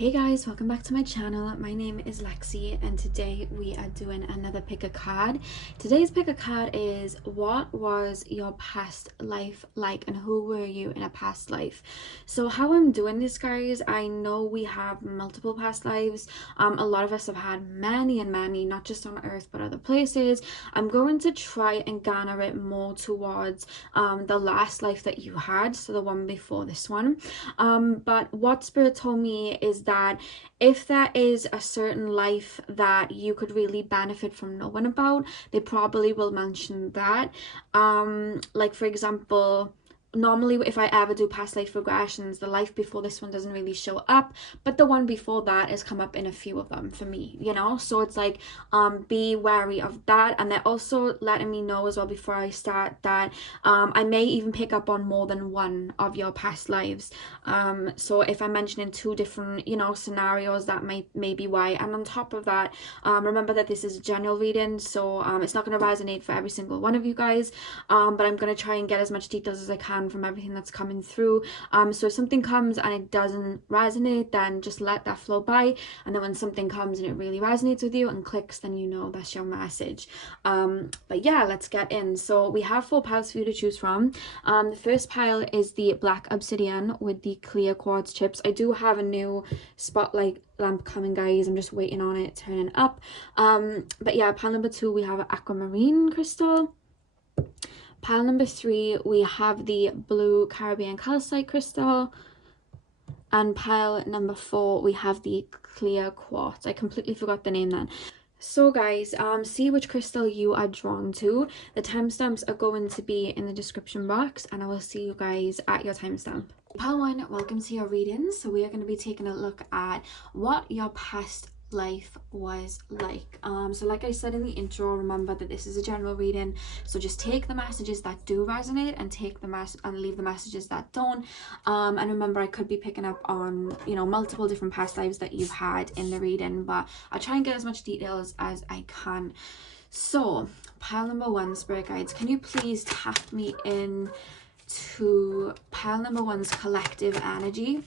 Hey guys, welcome back to my channel. My name is Lexi and today we are doing another pick a card. Today's pick a card is what was your past life like and who were you in a past life? So how I'm doing this, guys, I know we have multiple past lives. A lot of us have had many and many, not just on Earth but other places. I'm going to try and garner it more towards the last life that you had, so the one before this one. But what Spirit told me is that if there is a certain life that you could really benefit from knowing about, they probably will mention that. Like for example, normally if I ever do past life regressions, the life before this one doesn't really show up, but the one before that has come up in a few of them for me, you know. So it's like be wary of that. And they're also letting me know as well before I start that I may even pick up on more than one of your past lives. So if I'm mentioning two different, you know, scenarios, that may be why. And on top of that, remember that this is a general reading, so it's not going to resonate for every single one of you guys, but I'm going to try and get as much details as I can from everything that's coming through. So if something comes and it doesn't resonate, then just let that flow by, and then when something comes and it really resonates with you and clicks, then you know that's your message. But yeah, let's get in. So we have 4 piles for you to choose from. The first pile is the black obsidian with the clear quartz chips. I do have a new spotlight lamp coming, guys. I'm just waiting on it turning up. But yeah, pile number 2 we have aquamarine crystal. Pile number 3 we have the blue Caribbean calcite crystal, and pile number 4 we have the clear quartz. I completely forgot the name then. So guys, see which crystal you are drawn to. The timestamps are going to be in the description box, and I will see you guys at your timestamp. Pile 1, welcome to your reading. So we are going to be taking a look at what your past life was like. So like I said in the intro, remember that this is a general reading, so just take the messages that do resonate and take the and leave the messages that don't. And remember, I could be picking up on, you know, multiple different past lives that you've had in the reading, but I'll try and get as much details as I can. So pile number 1, spirit guides, can you please tap me in to pile number 1's collective energy?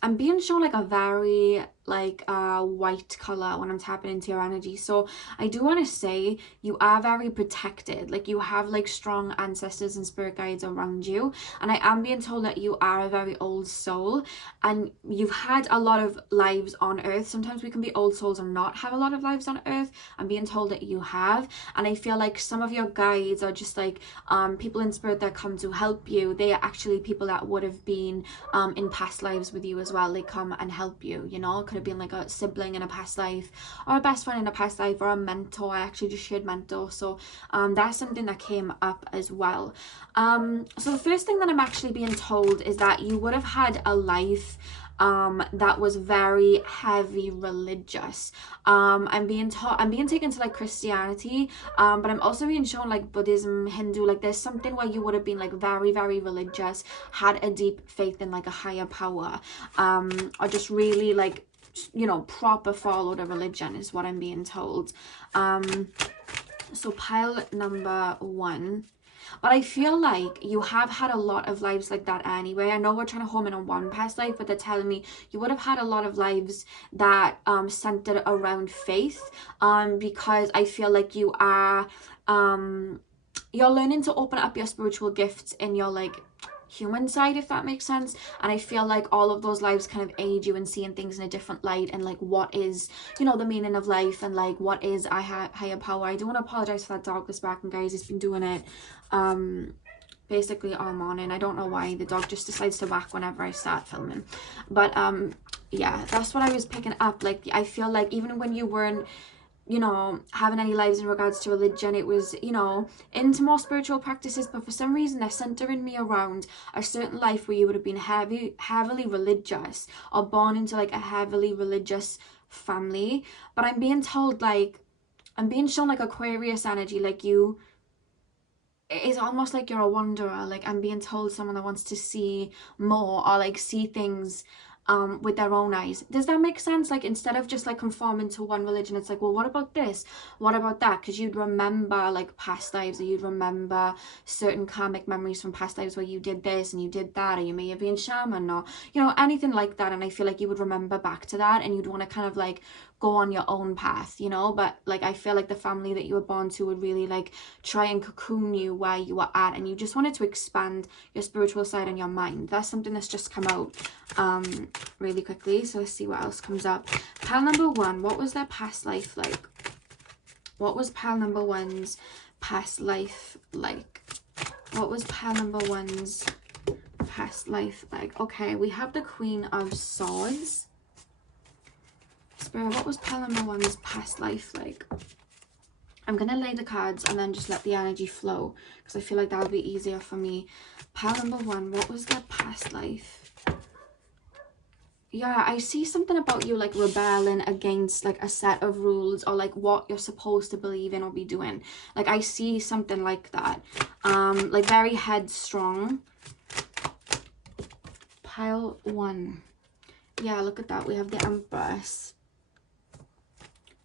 I'm being shown like a very white color when I'm tapping into your energy. So I do want to say you are very protected, like you have like strong ancestors and spirit guides around you, and I am being told that you are a very old soul and you've had a lot of lives on Earth. Sometimes we can be old souls and not have a lot of lives on Earth. I'm being told that you have, and I feel like some of your guides are just like people in spirit that come to help you. They are actually people that would have been in past lives with you as well. They come and help you, you know. It could have been like a sibling in a past life, or a best friend in a past life, or a mentor. I actually just shared mentor, so that's something that came up as well. So the first thing that I'm actually being told is that you would have had a life that was very heavy religious. I'm being taken to like Christianity, but I'm also being shown like Buddhism, Hindu. Like there's something where you would have been like very, very religious, had a deep faith in like a higher power, or just really like, you know, proper followed a religion is what I'm being told. So pile number 1. But I feel like you have had a lot of lives like that anyway. I know we're trying to home in on one past life, but they're telling me you would have had a lot of lives that centered around faith, because I feel like you are you're learning to open up your spiritual gifts in your like human side, if that makes sense. And I feel like all of those lives kind of aid you in seeing things in a different light, and like what is, you know, the meaning of life, and like what is a higher power. I do want to apologize for that dog that's barking, guys. It's been doing it basically all morning. I don't know why. The dog just decides to whack whenever I start filming. But yeah, that's what I was picking up. Like I feel like even when you weren't, you know, having any lives in regards to religion, it was, you know, into more spiritual practices, but for some reason they're centering me around a certain life where you would have been heavily religious, or born into like a heavily religious family. But I'm being told, like, I'm being shown like Aquarius energy, like you, it's almost like you're a wanderer. Like I'm being told someone that wants to see more, or like see things with their own eyes. Does that make sense? Like, instead of just like conforming to one religion, it's like, well, what about this? What about that? Because you'd remember like past lives, or you'd remember certain karmic memories from past lives where you did this and you did that, or you may have been shaman, or, you know, anything like that. And I feel like you would remember back to that, and you'd want to kind of like go on your own path, you know. But like, I feel like the family that you were born to would really like try and cocoon you where you were at, and you just wanted to expand your spiritual side and your mind. That's something that's just come out really quickly. So let's see what else comes up. Pile number one, what was their past life like? What was pile number one's past life like? What was pile number one's past life like? Okay, we have the Queen of Swords. Spirit, what was pile number one's past life like? I'm going to lay the cards and then just let the energy flow, because I feel like that'll be easier for me. Pile number one, what was their past life? Yeah, I see something about you like rebelling against like a set of rules, or like what you're supposed to believe in or be doing. Like, I see something like that. Like very headstrong. Pile one. Yeah, look at that. We have the Empress.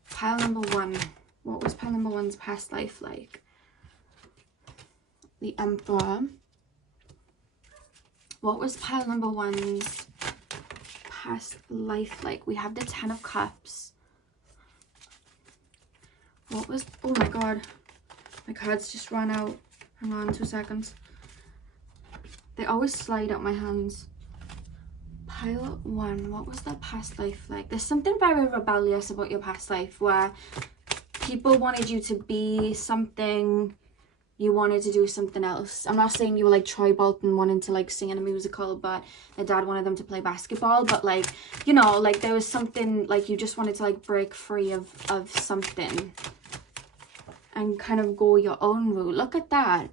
Pile number one. What was pile number one's past life like? The Emperor. What was pile number one's past life like? We have the Ten of Cups. What was... Oh my god. My cards just ran out. Hang on 2 seconds. They always slide out my hands. Pile one. What was their past life like? There's something very rebellious about your past life, where people wanted you to be something, you wanted to do something else. I'm not saying you were like Troy Bolton wanting to like sing in a musical, but their dad wanted them to play basketball. But like, you know, like there was something like you just wanted to like break free of something and kind of go your own route. Look at that.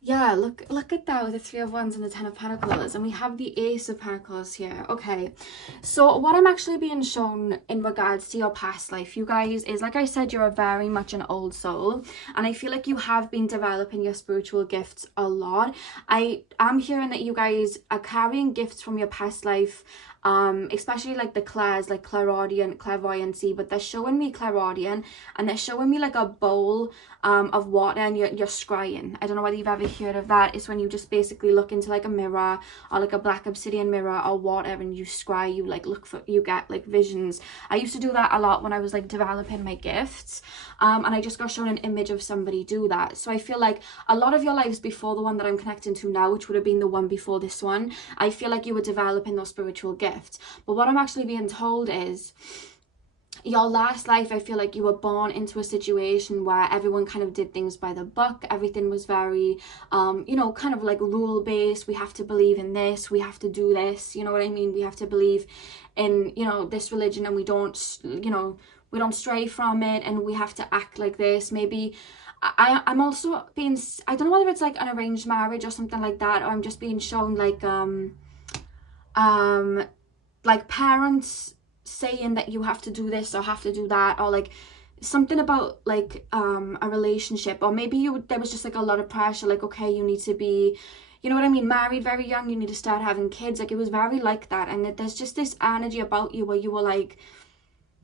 Yeah, look at that with the Three of Wands and the Ten of Pentacles, and we have the Ace of Pentacles here. Okay, so what I'm actually being shown in regards to your past life, you guys, is like I said, you're a very much an old soul, and I feel like you have been developing your spiritual gifts a lot. I'm hearing that you guys are carrying gifts from your past life, especially like the clairs, like clairaudient, clairvoyancy, but they're showing me clairaudient, and they're showing me like a bowl of water, and you're scrying. I don't know whether you've ever heard of that. It's when you just basically look into like a mirror, or like a black obsidian mirror or water, and you scry, you like look for, you get like visions. I used to do that a lot when I was like developing my gifts, and I just got shown an image of somebody do that. So I feel like a lot of your lives before the one that I'm connecting to now, which would have been the one before this one, I feel like you were developing those spiritual gifts. But what I'm actually being told is your last life, I feel like you were born into a situation where everyone kind of did things by the book. Everything was very you know, kind of like rule based. We have to believe in this, we have to do this, you know what I mean? We have to believe in, you know, this religion, and we don't, you know, we don't stray from it, and we have to act like this. Maybe I'm also being, I don't know whether it's like an arranged marriage or something like that, or I'm just being shown like parents saying that you have to do this or have to do that, or like something about like a relationship, or maybe there was just like a lot of pressure, like, okay, you need to be, you know what I mean, married very young, you need to start having kids. Like, it was very like that, and there's just this energy about you where you were like,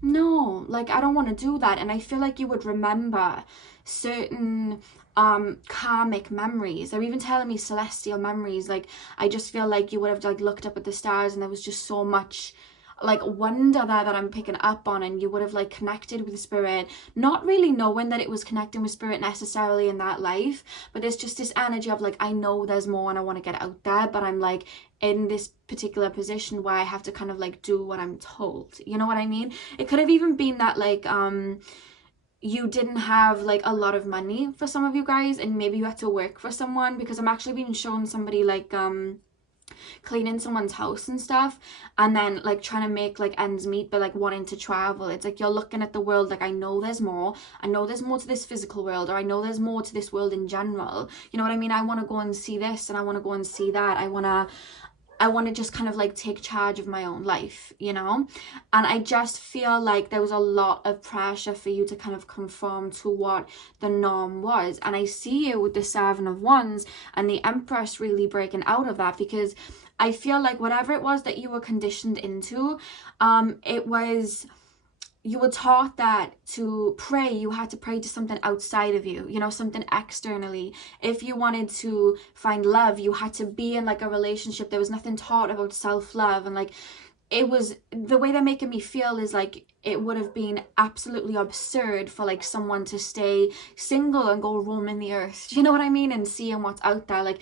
no, like, I don't want to do that. And I feel like you would remember certain karmic memories. They're even telling me celestial memories. Like, I just feel like you would have like looked up at the stars, and there was just so much like wonder there that I'm picking up on, and you would have like connected with the spirit, not really knowing that it was connecting with spirit necessarily in that life, but there's just this energy of like, I know there's more and I want to get out there, but I'm like in this particular position where I have to kind of like do what I'm told, you know what I mean? It could have even been that like you didn't have like a lot of money for some of you guys, and maybe you had to work for someone, because I'm actually being shown somebody like cleaning someone's house and stuff, and then like trying to make like ends meet, but like wanting to travel. It's like you're looking at the world like, I know there's more, I know there's more to this physical world, or I know there's more to this world in general, you know what I mean? I want to go and see this, and I want to go and see that, I want to I want to just kind of like take charge of my own life, you know? And I just feel like there was a lot of pressure for you to kind of conform to what the norm was. And I see you with the Seven of Wands and the Empress really breaking out of that, because I feel like whatever it was that you were conditioned into, it was, you were taught that to pray, you had to pray to something outside of you, you know, something externally. If you wanted to find love, you had to be in like a relationship. There was nothing taught about self-love. And like, it was, the way they're making me feel is like it would have been absolutely absurd for like someone to stay single and go roaming the earth, you know what I mean, and seeing what's out there. Like,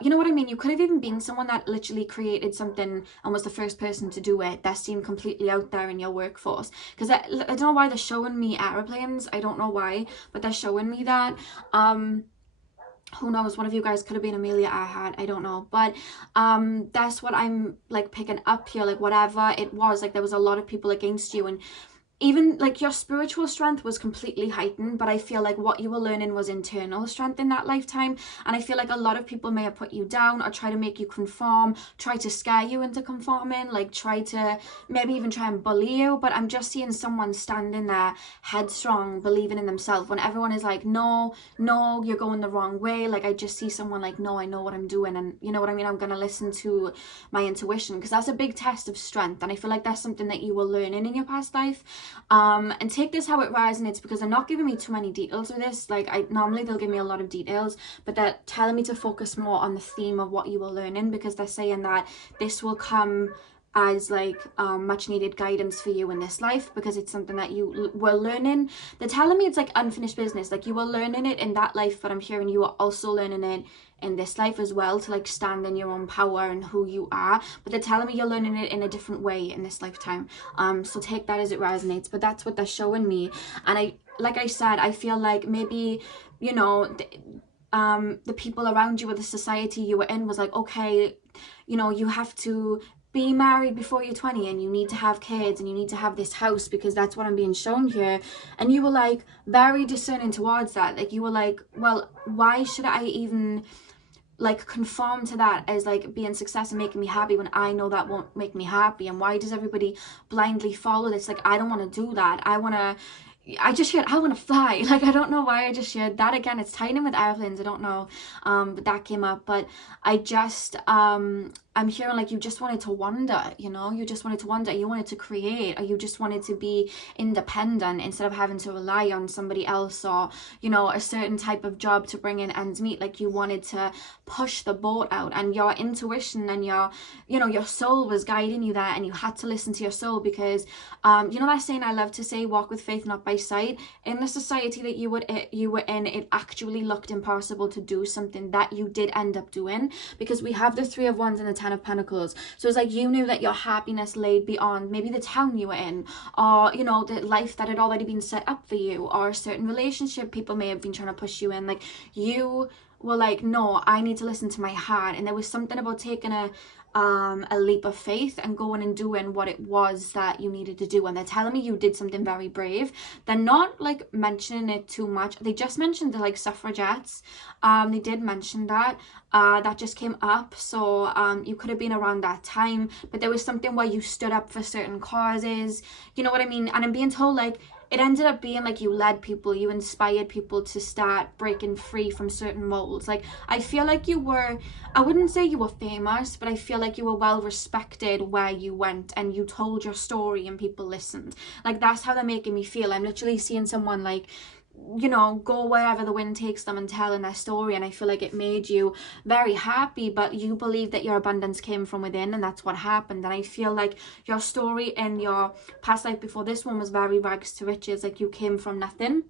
you know what I mean, you could have even been someone that literally created something and was the first person to do it, that seemed completely out there in your workforce. Because I don't know why they're showing me airplanes, I don't know why, but they're showing me that. Who knows, one of you guys could have been Amelia Earhart, I don't know. But that's what I'm like picking up here. Like, whatever it was, like there was a lot of people against you, and even like your spiritual strength was completely heightened, but I feel like what you were learning was internal strength in that lifetime. And I feel like a lot of people may have put you down or try to make you conform, try to scare you into conforming, like try to maybe even try and bully you. But I'm just seeing someone standing there headstrong, believing in themselves when everyone is like, no, you're going the wrong way. Like, I just see someone like, no, I know what I'm doing, and you know what I mean, I'm gonna listen to my intuition, because that's a big test of strength. And I feel like that's something that you were learning in your past life. And take this how it resonates, because they're not giving me too many details with this. Like, normally they'll give me a lot of details, but they're telling me to focus more on the theme of what you were learning, because they're saying that this will come as like much needed guidance for you in this life, because it's something that you were learning. They're telling me it's like unfinished business, like you were learning it in that life, but I'm hearing you are also learning it in this life as well, to like stand in your own power and who you are. But they're telling me you're learning it in a different way in this lifetime, so take that as it resonates. But that's what they're showing me. And I, like I said, I feel like maybe, you know, the people around you or the society you were in was like, okay, you know, you have to be married before you're 20, and you need to have kids, and you need to have this house, because that's what I'm being shown here. And you were like very discerning towards that. Like, you were like, well, why should I even like conform to that as like being success and making me happy, when I know that won't make me happy? And why does everybody blindly follow this? Like, I don't want to do that. I just shared I want to fly. Like, I don't know why I just shared that. Again, it's tied in with airplanes, I don't know, but that came up. But I just I'm hearing like you just wanted to wander, you know, you just wanted to wander, you wanted to create, or you just wanted to be independent instead of having to rely on somebody else, or, you know, a certain type of job to bring in ends meet. Like, you wanted to push the boat out, and your intuition and your, you know, your soul was guiding you there, and you had to listen to your soul, because you know that saying I love to say, walk with faith, not by sight. In the society that you were in, it actually looked impossible to do something that you did end up doing, because we have the Three of Wands and the Ten of Pentacles. So it's like you knew that your happiness laid beyond maybe the town you were in, or, you know, the life that had already been set up for you, or a certain relationship people may have been trying to push you in. Like, you were like, no, I need to listen to my heart. And there was something about taking a leap of faith and going and doing what it was that you needed to do. And they're telling me you did something very brave. They're not like mentioning it too much. They just mentioned the like suffragettes. They did mention that. That just came up. So you could have been around that time, but there was something where you stood up for certain causes, you know what I mean? And I'm being told like it ended up being like you led people, you inspired people to start breaking free from certain molds. Like, I feel like you were, I wouldn't say you were famous, but I feel like you were well respected where you went, and you told your story and people listened. Like, that's how they're making me feel. I'm literally seeing someone like, you know, go wherever the wind takes them and telling their story. And I feel like it made you very happy, but you believe that your abundance came from within, and that's what happened. And I feel like your story in your past life before this one was very rags to riches. Like, you came from nothing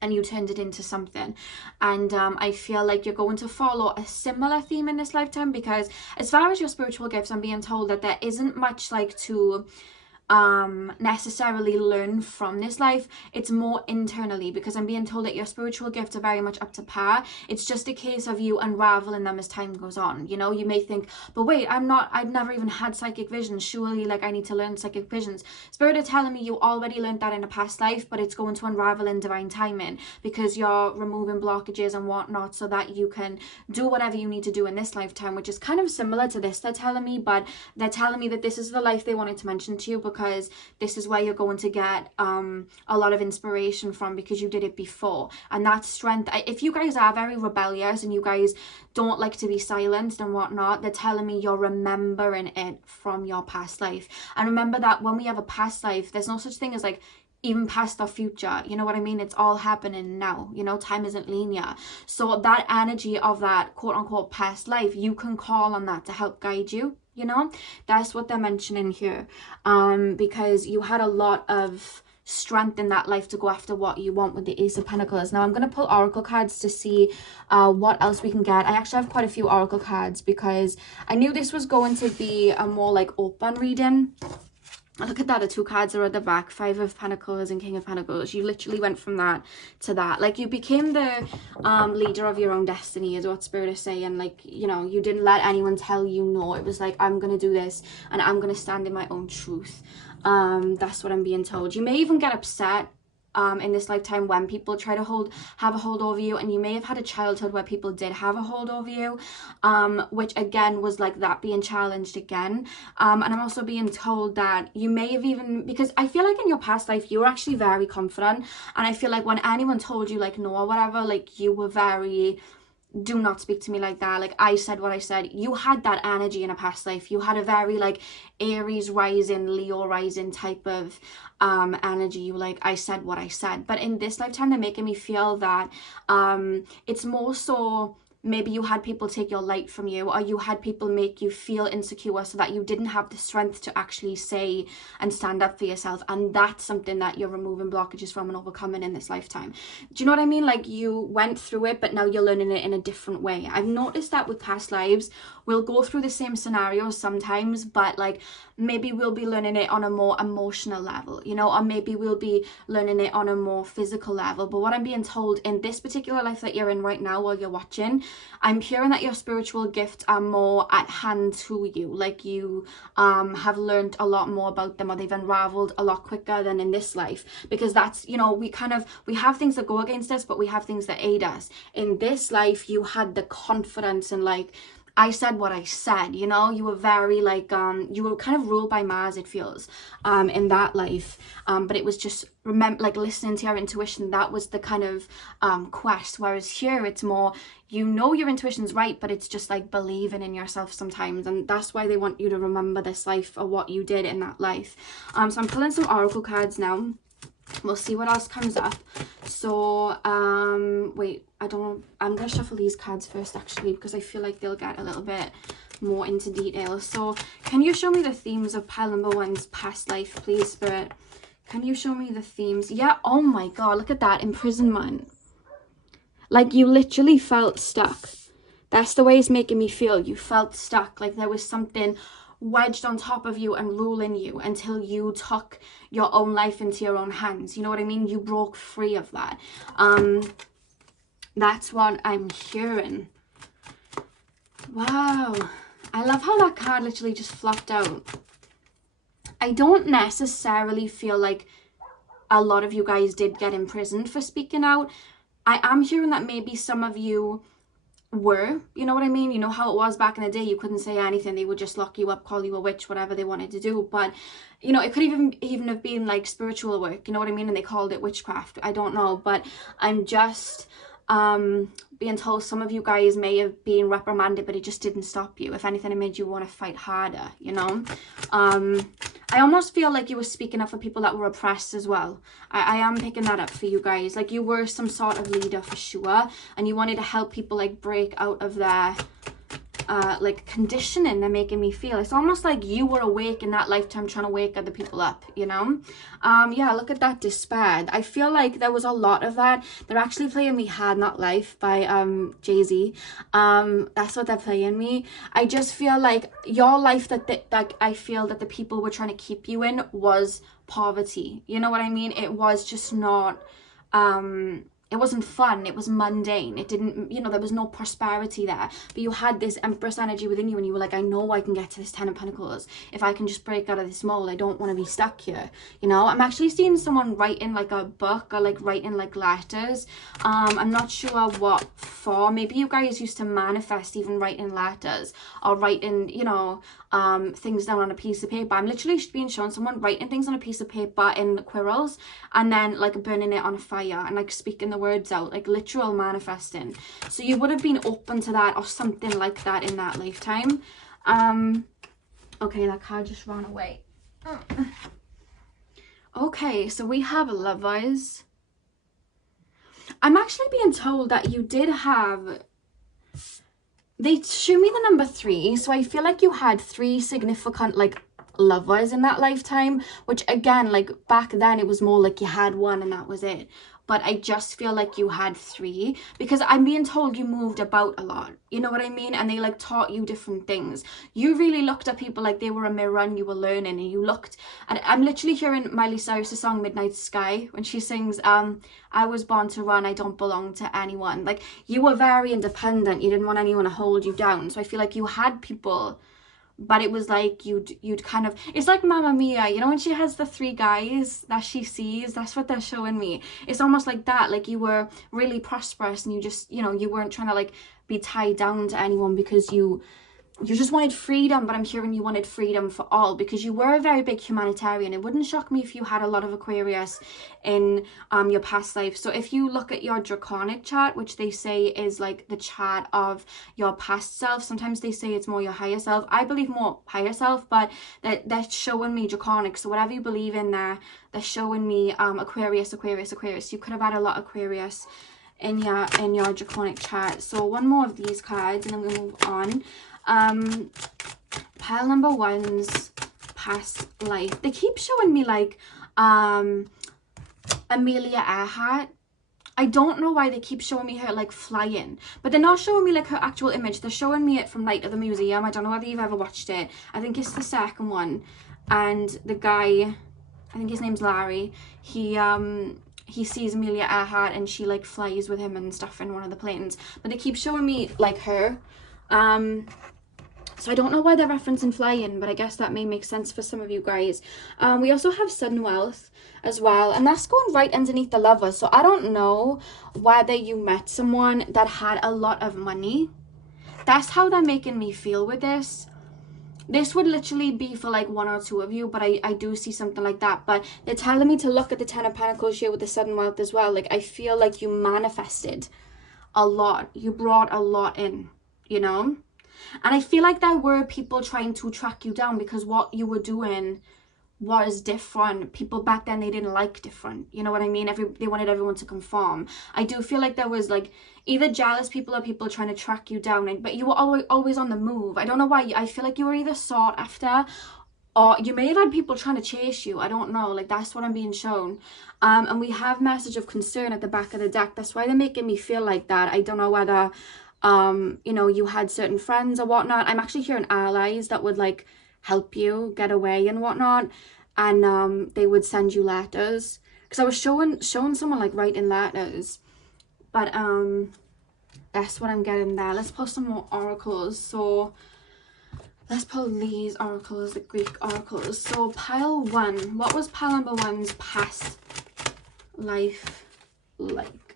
and you turned it into something. And I feel like you're going to follow a similar theme in this lifetime, because as far as your spiritual gifts, I'm being told that there isn't much like to necessarily learn from this life. It's more internally, because I'm being told that your spiritual gifts are very much up to par. It's just a case of you unraveling them as time goes on. You know, you may think, but wait, I've never even had psychic visions, surely like I need to learn psychic visions. Spirit are telling me you already learned that in a past life, but it's going to unravel in divine timing, because you're removing blockages and whatnot so that you can do whatever you need to do in this lifetime, which is kind of similar to this, they're telling me. But they're telling me that this is the life they wanted to mention to you, because this is where you're going to get a lot of inspiration from, because you did it before. And that strength, if you guys are very rebellious and you guys don't like to be silenced and whatnot, they're telling me you're remembering it from your past life. And remember that when we have a past life, there's no such thing as like even past or future, you know what I mean? It's all happening now, you know, time isn't linear. So that energy of that quote unquote past life, you can call on that to help guide you, you know. That's what they're mentioning here, because you had a lot of strength in that life to go after what you want with the Ace of Pentacles. Now I'm going to pull oracle cards to see what else we can get. I actually have quite a few oracle cards, because I knew this was going to be a more like open reading. Look at that, the two cards are at the back, Five of Pentacles and King of Pentacles. You literally went from that to that. Like, you became the leader of your own destiny, is what Spirit is saying. Like, you know, you didn't let anyone tell you no. It was like, I'm going to do this and I'm going to stand in my own truth. That's what I'm being told. You may even get upset in this lifetime when people try to have a hold over you, and you may have had a childhood where people did have a hold over you, which again was like that being challenged again. And I'm also being told that you may have even, because I feel like in your past life you were actually very confident, and I feel like when anyone told you like no or whatever, like you were very, do not speak to me like that, like I said what I said. You had that energy in a past life. You had a very like Aries rising, Leo rising type of energy. You like, I said what I said. But in this lifetime they're making me feel that it's more so maybe you had people take your light from you, or you had people make you feel insecure so that you didn't have the strength to actually say and stand up for yourself. And that's something that you're removing blockages from and overcoming in this lifetime. Do you know what I mean? Like, you went through it, but now you're learning it in a different way. I've noticed that with past lives, we'll go through the same scenarios sometimes, but like maybe we'll be learning it on a more emotional level, you know, or maybe we'll be learning it on a more physical level. But what I'm being told in this particular life that you're in right now while you're watching, I'm hearing that your spiritual gifts are more at hand to you. Like, you have learned a lot more about them, or they've unraveled a lot quicker than in this life. Because that's, you know, we have things that go against us, but we have things that aid us. In this life you had the confidence and like, I said what I said, you know. You were very like, you were kind of ruled by Mars, it feels, in that life. But it was just, like listening to your intuition. That was the kind of quest. Whereas here it's more, you know, your intuition's right, but it's just like believing in yourself sometimes. And that's why they want you to remember this life or what you did in that life. So I'm pulling some oracle cards now. We'll see what else comes up. So wait, I don't know, I'm gonna shuffle these cards first actually, because I feel like they'll get a little bit more into detail. So can you show me the themes of pile number one's past life, please, Spirit? Can you show me the themes? Yeah, oh my god, look at that, imprisonment. Like, you literally felt stuck. That's the way it's making me feel. You felt stuck, like there was something wedged on top of you and ruling you until you took your own life into your own hands. You know what I mean? You broke free of that. That's what I'm hearing. Wow, I love how that card literally just flopped out. I don't necessarily feel like a lot of you guys did get imprisoned for speaking out. I am hearing that maybe some of you were, you know what I mean? You know how it was back in the day, you couldn't say anything, they would just lock you up, call you a witch, whatever they wanted to do. But you know, it could even have been like spiritual work, you know what I mean, and they called it witchcraft. I don't know, but I'm just being told some of you guys may have been reprimanded, but it just didn't stop you. If anything, it made you want to fight harder, you know. I almost feel like you were speaking up for people that were oppressed as well. I am picking that up for you guys. Like, you were some sort of leader for sure, and you wanted to help people like break out of their like conditioning they're making me feel. It's almost like you were awake in that lifetime trying to wake other people up, you know. Yeah, look at that despair. I feel like there was a lot of that. They're actually playing me Had Not Life by Jay-Z. That's what they're playing me. I just feel like your life that I feel that the people were trying to keep you in was poverty, you know what I mean? It was just not it wasn't fun, it was mundane. It didn't, you know, there was no prosperity there, but you had this Empress energy within you, and you were like, I know I can get to this 10 of Pentacles if I can just break out of this mold. I don't want to be stuck here, you know. I'm actually seeing someone writing like a book, or like writing like letters. I'm not sure what for. Maybe you guys used to manifest even writing letters, or writing, you know, things down on a piece of paper. I'm literally being shown someone writing things on a piece of paper in quirls, and then like burning it on a fire, and like speaking the words out, like literal manifesting. So you would have been open to that, or something like that in that lifetime. Okay, that card just ran away. Okay, so we have lovers. I'm actually being told that you did have, they show me the number 3, so I feel like you had 3 significant like lovers in that lifetime, which again, like back then it was more like you had one and that was it. But I just feel like you had 3, because I'm being told you moved about a lot, you know what I mean? And they like taught you different things. You really looked at people like they were a mirror, and you were learning, and you looked, and I'm literally hearing Miley Cyrus's song Midnight Sky when she sings I was born to run, I don't belong to anyone. Like, you were very independent, you didn't want anyone to hold you down. So I feel like you had people, but it was like you'd kind of, it's like Mamma Mia, you know, when she has the 3 guys that she sees, that's what they're showing me. It's almost like that, like you were really prosperous, and you just, you know, you weren't trying to like be tied down to anyone, because you just wanted freedom. But I'm hearing you wanted freedom for all, because you were a very big humanitarian. It wouldn't shock me if you had a lot of Aquarius in your past life. So if you look at your draconic chart, which they say is like the chart of your past self, sometimes they say it's more your higher self. I believe more higher self, but they're showing me draconic. So whatever you believe in there, they're showing me Aquarius. You could have had a lot of Aquarius in your draconic chart. So one more of these cards, and then we move on. Pile number 1's past life. They keep showing me like Amelia Earhart. I don't know why they keep showing me her like flying, but they're not showing me like her actual image. They're showing me it from Night at the Museum. I don't know whether you've ever watched it. I think it's the second one. And the guy, I think his name's Larry, he sees Amelia Earhart, and she like flies with him and stuff in one of the planes. But they keep showing me like her. So I don't know why they're referencing flying, but I guess that may make sense for some of you guys. We also have sudden wealth as well, and that's going right underneath the lover. So I don't know whether you met someone that had a lot of money. That's how they're making me feel with this. This would literally be for like 1 or 2 of you, but I do see something like that. But they're telling me to look at the 10 of Pentacles here with the sudden wealth as well. Like, I feel like you manifested a lot. You brought a lot in, you know? And I feel like there were people trying to track you down, because what you were doing was different. People back then, they didn't like different, you know what I mean? They wanted everyone to conform. I do feel like there was like either jealous people or people trying to track you down, but you were always on the move. I don't know why. I feel like you were either sought after, or you may have had people trying to chase you. I don't know, like that's what I'm being shown. And we have message of concern at the back of the deck. That's why they're making me feel like that. I don't know whether you know, you had certain friends or whatnot. I'm actually hearing allies that would like help you get away and whatnot, and they would send you letters, because I was showing someone like writing letters. But that's what I'm getting there. Let's pull some more oracles. So let's pull these oracles, the Greek oracles. So pile 1, what was pile number 1's past life like?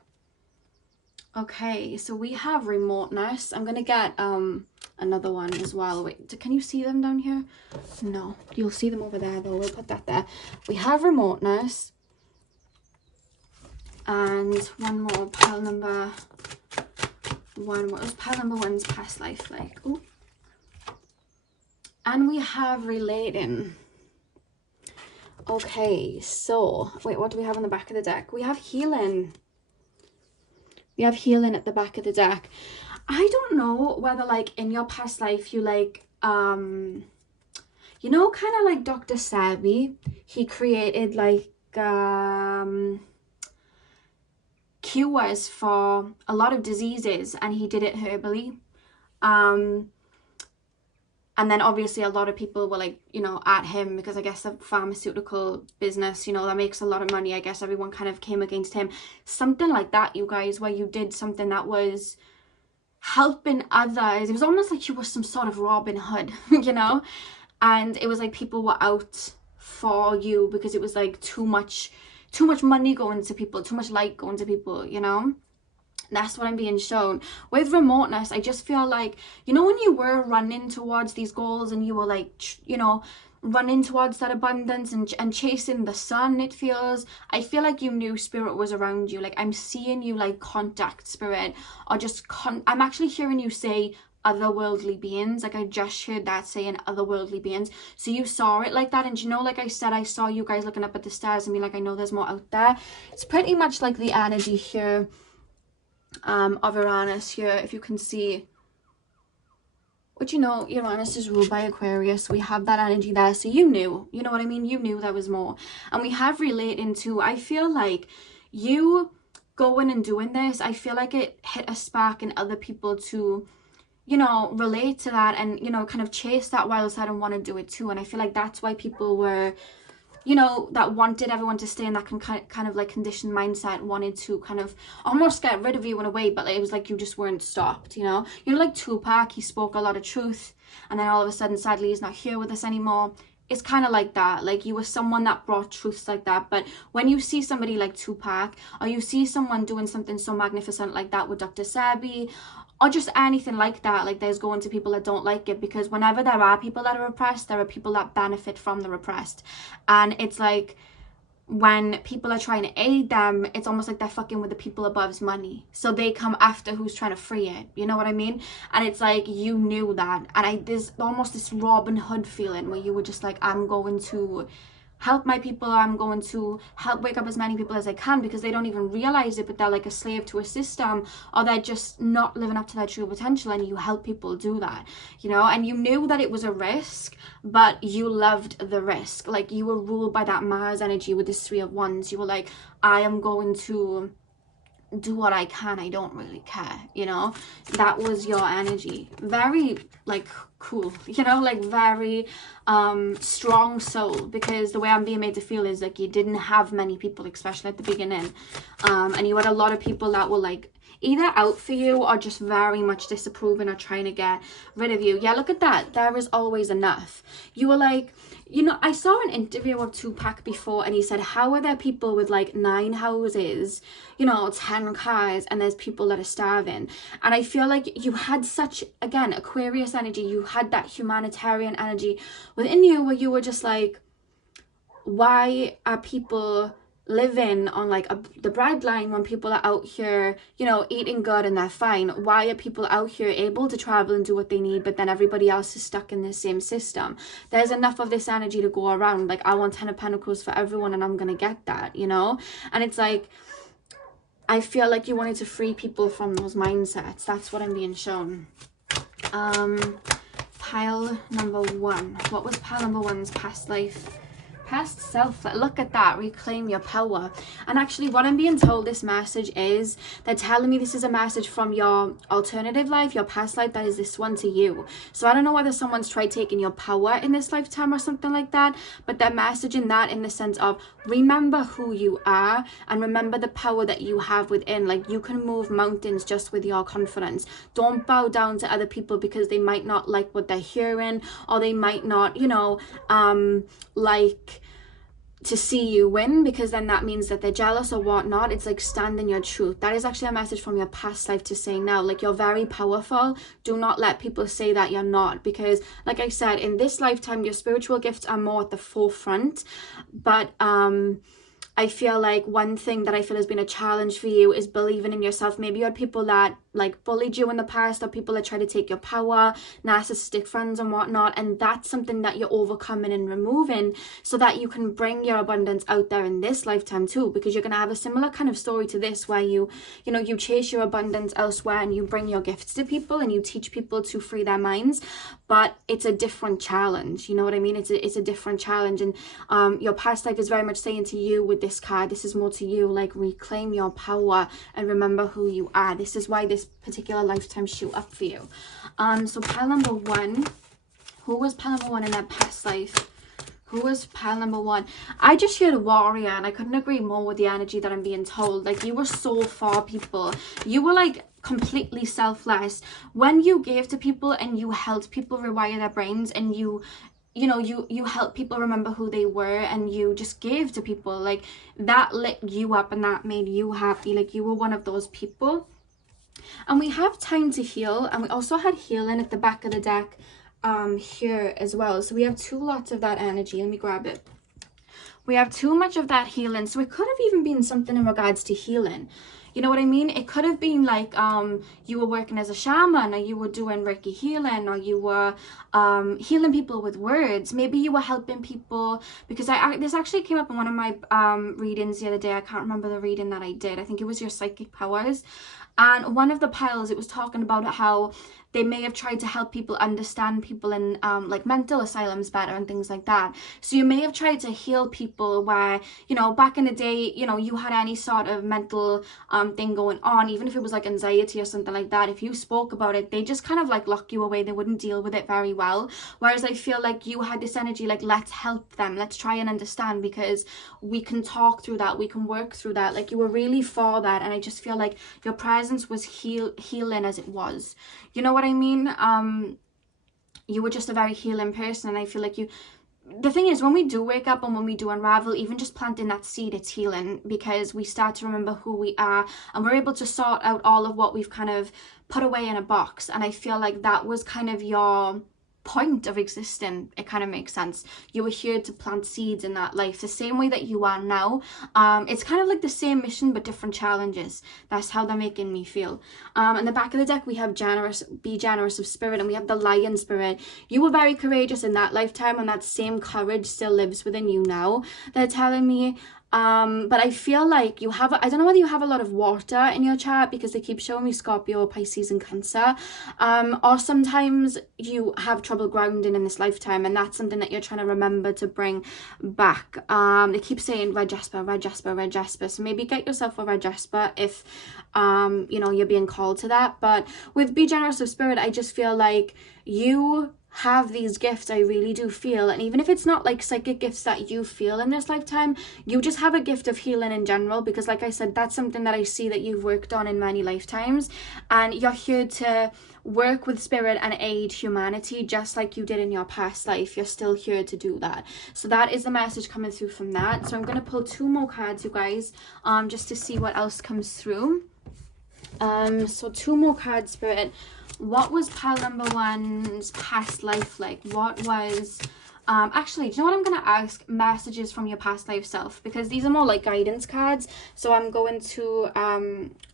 Okay, so we have remoteness. I'm gonna get another one as well. Wait, can you see them down here? No, you'll see them over there though. We'll put that there. We have remoteness, and one more, pile number 1. What was pile number 1's past life like? Ooh. And we have relating. Okay, so wait, what do we have on the back of the deck? We have healing. We have healing at the back of the deck. I don't know whether like in your past life you like you know, kind of like Dr. Sebi, he created like cures for a lot of diseases, and he did it herbally. And then obviously a lot of people were like, you know, at him because I guess the pharmaceutical business, you know, that makes a lot of money. I guess everyone kind of came against him. Something like that, you guys, where you did something that was helping others. It was almost like you were some sort of Robin Hood, you know? And it was like people were out for you because it was like too much money going to people, too much light going to people, you know? That's what I'm being shown. With remoteness, I just feel like, you know, when you were running towards these goals and you were like, you know, running towards that abundance and chasing the sun, I feel like you knew spirit was around you. Like I'm seeing you like contact spirit, or just I'm actually hearing you say otherworldly beings. Like I just heard that saying otherworldly beings. So you saw it like that, and you know, like I said, I saw you guys looking up at the stars and be like, I know there's more out there. It's pretty much like the energy here of Uranus here, if you can see. But you know, Uranus is ruled by Aquarius. We have that energy there, so you knew, you know what I mean? You knew there was more. And we have relating to, I feel like you going and doing this, I feel like it hit a spark in other people to, you know, relate to that and, you know, kind of chase that wild side and want to do it too. And I feel like that's why people were, you know, that wanted everyone to stay in that kind of like conditioned mindset, wanted to kind of almost get rid of you in a way, but it was like you just weren't stopped, you know? You know, like Tupac, he spoke a lot of truth, and then all of a sudden, sadly, he's not here with us anymore. It's kind of like that. Like you were someone that brought truths like that. But when you see somebody like Tupac, or you see someone doing something so magnificent like that with Dr. Sebi, or just anything like that, like there's going to people that don't like it, because whenever there are people that are oppressed, there are people that benefit from the repressed. And it's like when people are trying to aid them, it's almost like they're fucking with the people above's money, so they come after who's trying to free it, you know what I mean? And it's like you knew that, and there's almost this Robin Hood feeling where you were just like, I'm going to help my people, I'm going to help wake up as many people as I can, because they don't even realize it, but they're like a slave to a system, or they're just not living up to their true potential, and you help people do that, you know? And you knew that it was a risk, but you loved the risk. Like you were ruled by that Mars energy with this 3 of Wands. You were like, I am going to do what I can, I don't really care, you know? That was your energy. Very like cool, you know, like very strong soul, because the way I'm being made to feel is like you didn't have many people, especially at the beginning, and you had a lot of people that were like either out for you or just very much disapproving or trying to get rid of you. Yeah, look at that. There is always enough. You were like, you know, I saw an interview of Tupac before, and he said, how are there people with like 9 houses, you know, 10 cars, and there's people that are starving? And I feel like you had such, again, Aquarius energy. You had that humanitarian energy within you, where you were just like, why are people living on like the breadline when people are out here, you know, eating good and they're fine? Why are people out here able to travel and do what they need, but then everybody else is stuck in the same system? There's enough of this energy to go around. Like I want 10 of Pentacles for everyone, and I'm gonna get that, you know? And it's like, I feel like you wanted to free people from those mindsets. That's what I'm being shown. Pile number 1. What was pile number 1's past life? Past self. Look at that. Reclaim your power. And actually what I'm being told this message is, they're telling me this is a message from your alternative life, your past life, that is this one to you. So I don't know whether someone's tried taking your power in this lifetime or something like that, but they're messaging that in the sense of, remember who you are and remember the power that you have within. Like you can move mountains just with your confidence. Don't bow down to other people because they might not like what they're hearing, or they might not, you know, like to see you win, because then that means that they're jealous or whatnot. It's like, stand in your truth. That is actually a message from your past life to say now, like, you're very powerful. Do not let people say that you're not, because like I said, in this lifetime your spiritual gifts are more at the forefront, but I feel like one thing that I feel has been a challenge for you is believing in yourself. Maybe you had people that like bullied you in the past, or people that try to take your power, narcissistic friends and whatnot, and that's something that you're overcoming and removing so that you can bring your abundance out there in this lifetime too, because you're going to have a similar kind of story to this, where you know, you chase your abundance elsewhere and you bring your gifts to people and you teach people to free their minds, but it's a different challenge, you know what I mean? It's a different challenge. And your past life is very much saying to you with this card, this is more to you, like, reclaim your power and remember who you are. This is why this particular lifetime showed up for you. So pile number one, who was pile number one in their past life? Who was pile number one? I just heard a warrior, and I couldn't agree more with the energy that I'm being told. Like, you were so for people. You were like completely selfless when you gave to people and you helped people rewire their brains, and you know, you help people remember who they were, and you just gave to people. Like, that lit you up and that made you happy. Like, you were one of those people. And we have time to heal, and we also had healing at the back of the deck here as well. So we have two lots of that energy. Let me grab it. We have too much of that healing. So it could have even been something in regards to healing. You know what I mean? It could have been like you were working as a shaman, or you were doing Reiki healing, or you were healing people with words. Maybe you were helping people, because this actually came up in one of my readings the other day. I can't remember the reading that I did. I think it was your psychic powers. And one of the piles, it was talking about how they may have tried to help people understand people in like mental asylums better and things like that. So you may have tried to heal people where, you know, back in the day, you know, you had any sort of mental thing going on, even if it was like anxiety or something like that. If you spoke about it, they just kind of like lock you away. They wouldn't deal with it very well. Whereas I feel like you had this energy, like, let's help them. Let's try and understand, because we can talk through that. We can work through that. Like, you were really for that. And I just feel like your presence was healing as it was. You know what I mean? You were just a very healing person, and I feel like the thing is, when we do wake up and when we do unravel, even just planting that seed, it's healing, because we start to remember who we are, and we're able to sort out all of what we've kind of put away in a box. And I feel like that was kind of your point of existing. It kind of makes sense. You were here to plant seeds in that life, the same way that you are now. It's kind of like the same mission but different challenges. That's how they're making me feel. In the back of the deck, we have be generous of spirit, and we have the lion spirit. You were very courageous in that lifetime, and that same courage still lives within you now, they're telling me. But I feel like you have, I don't know whether you have a lot of water in your chart, because they keep showing me Scorpio, Pisces and Cancer, or sometimes you have trouble grounding in this lifetime, and that's something that you're trying to remember to bring back. They keep saying red jasper, red jasper, red jasper, so maybe get yourself a red jasper if you know, you're being called to that. But with Be Generous of Spirit, I just feel like you have these gifts. I really do feel, and even if it's not like psychic gifts that you feel in this lifetime, you just have a gift of healing in general, because like I said, that's something that I see that you've worked on in many lifetimes, and you're here to work with spirit and aid humanity just like you did in your past life. You're still here to do that. So that is the message coming through from that. So I'm going to pull two more cards, you guys, just to see what else comes through. So two more cards, Spirit. What was pile number one's past life like? What was actually, do you know what, I'm going to ask messages from your past life self, because these are more like guidance cards. So I'm going to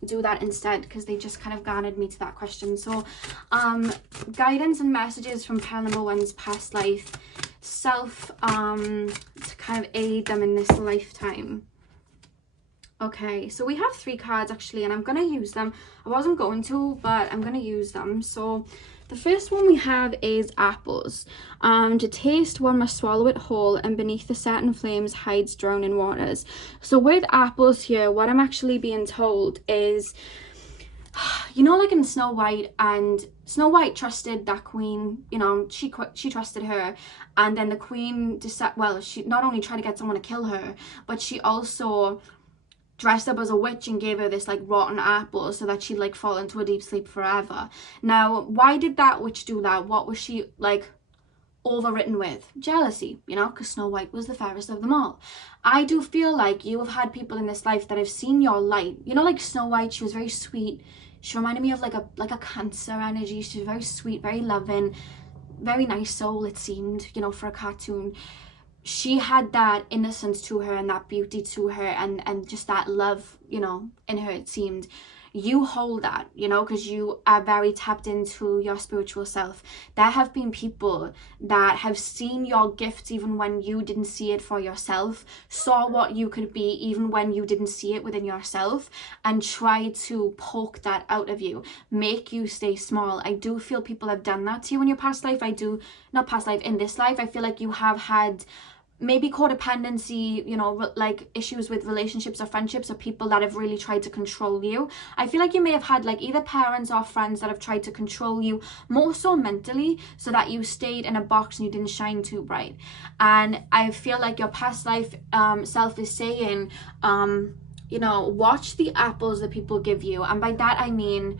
do that instead, because they just kind of garnered me to that question. So guidance and messages from pile number one's past life self, to kind of aid them in this lifetime. Okay, so we have three cards actually, and I'm going to use them. I wasn't going to, but I'm going to use them. So the first one we have is apples. To taste, one must swallow it whole, and beneath the satin flames hides drowning waters. So with apples here, what I'm actually being told is, you know, like in Snow White, and Snow White trusted that queen, you know, she trusted her, and then the queen decided, well, she not only tried to get someone to kill her, but she also dressed up as a witch and gave her this like rotten apple so that she'd like fall into a deep sleep forever. Now, why did that witch do that? What was she like overwritten with? Jealousy, you know, because Snow White was the fairest of them all. I do feel like you have had people in this life that have seen your light. You know, like Snow White, she was very sweet. She reminded me of like a Cancer energy. She was very sweet, very loving, very nice soul, it seemed, you know, for a cartoon. she had that innocence to her and that beauty to her, and just that love, you know, in her, it seemed. You hold that, you know, because you are very tapped into your spiritual self. There have been people that have seen your gifts even when you didn't see it for yourself, saw what you could be even when you didn't see it within yourself, and tried to poke that out of you, make you stay small. I do feel people have done that to you in your past life. Not past life, in this life, I feel like you have had maybe codependency, you know, like issues with relationships or friendships, or people that have really tried to control you. I feel like you may have had like either parents or friends that have tried to control you, more so mentally, so that you stayed in a box and you didn't shine too bright. And I feel like your past life self is saying, you know, watch the apples that people give you. And by that I mean,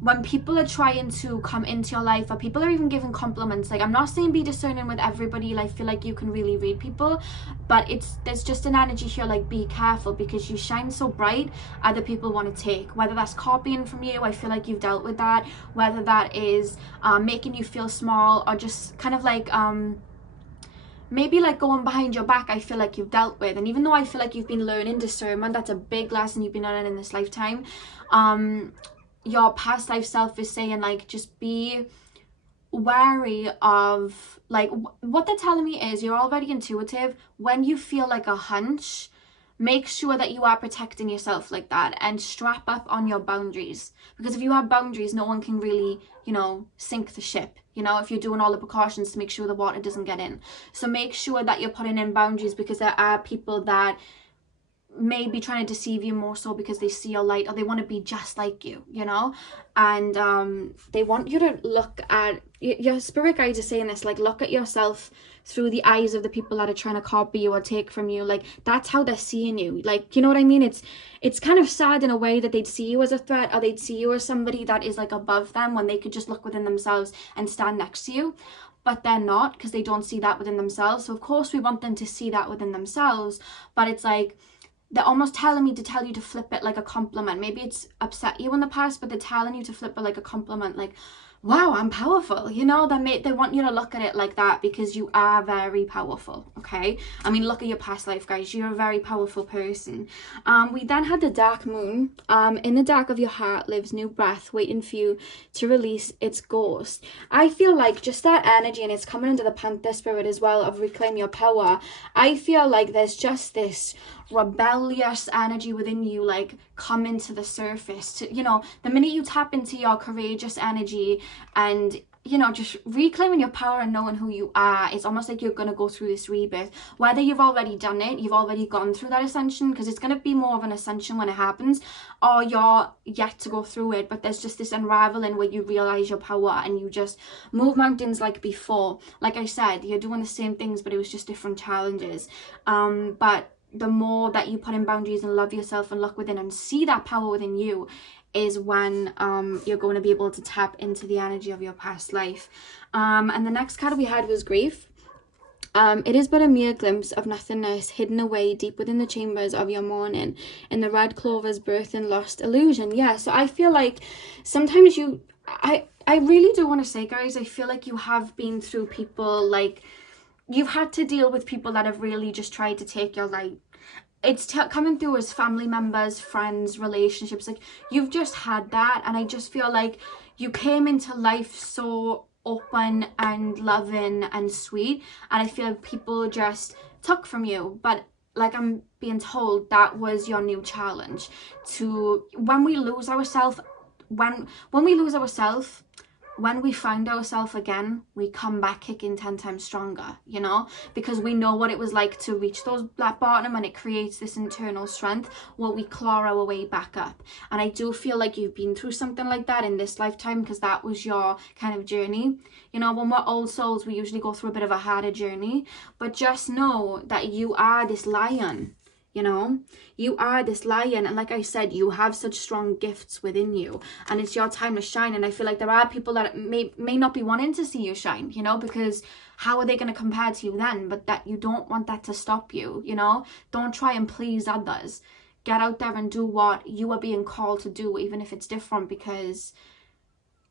when people are trying to come into your life, or people are even giving compliments, like, I'm not saying be discerning with everybody, like, feel like you can really read people, but there's just an energy here, like, be careful, because you shine so bright, other people want to take, whether that's copying from you. I feel like you've dealt with that, whether that is making you feel small, or just kind of like maybe like going behind your back. I feel like you've dealt with. And even though I feel like you've been learning discernment, that's a big lesson you've been learning in this lifetime, your past life self is saying, like, just be wary of, like, what they're telling me is, you're already intuitive. When you feel like a hunch, make sure that you are protecting yourself like that, and strap up on your boundaries, because if you have boundaries, no one can really, you know, sink the ship, you know, if you're doing all the precautions to make sure the water doesn't get in. So make sure that you're putting in boundaries, because there are people that may be trying to deceive you, more so because they see your light, or they want to be just like you, you know, and they want you to look at your spirit guides are saying this, like, look at yourself through the eyes of the people that are trying to copy you or take from you. Like, that's how they're seeing you, like, you know what I mean? It's kind of sad in a way that they'd see you as a threat, or they'd see you as somebody that is like above them, when they could just look within themselves and stand next to you. But they're not, because they don't see that within themselves. So of course we want them to see that within themselves, but it's like, they're almost telling me to tell you to flip it like a compliment. Maybe it's upset you in the past, but they're telling you to flip it like a compliment, like, wow, I'm powerful, you know. They want you to look at it like that, because you are very powerful, okay? I mean, look at your past life, guys. You're a very powerful person. We then had the dark moon. In the dark of your heart lives new breath, waiting for you to release its ghost. I feel like just that energy, and it's coming into the Panther spirit as well, of reclaim your power. I feel like there's just this rebellious energy within you, like, coming to the surface, to, you know, the minute you tap into your courageous energy and, you know, just reclaiming your power and knowing who you are. It's almost like you're going to go through this rebirth, whether you've already done it, you've already gone through that ascension, because it's going to be more of an ascension when it happens, or you're yet to go through it, but there's just this unraveling where you realize your power and you just move mountains like before. Like I said, you're doing the same things, but it was just different challenges. But the more that you put in boundaries and love yourself and look within and see that power within you, is when you're going to be able to tap into the energy of your past life. And the next card we had was grief. It is but a mere glimpse of nothingness, hidden away deep within the chambers of your mourning, in the red clover's birth and lost illusion. Yeah, so I feel like sometimes I really do want to say, guys, I feel like you have been through people, like, you've had to deal with people that have really just tried to take your light. It's coming through as family members, friends, relationships. Like, you've just had that, and I just feel like you came into life so open and loving and sweet, and I feel like people just took from you. But like I'm being told, that was your new challenge. To when we lose ourselves, when we lose ourselves, when we find ourselves again, we come back kicking 10 times stronger, you know, because we know what it was like to reach those black bottom, and it creates this internal strength where we claw our way back up. And I do feel like you've been through something like that in this lifetime, because that was your kind of journey. You know, when we're old souls, we usually go through a bit of a harder journey, but just know that you are this lion. You know, you are this lion, and like I said, you have such strong gifts within you, and it's your time to shine. And I feel like there are people that may not be wanting to see you shine, you know, because how are they going to compare to you then? But that you don't want that to stop you, you know. Don't try and please others. Get out there and do what you are being called to do, even if it's different, because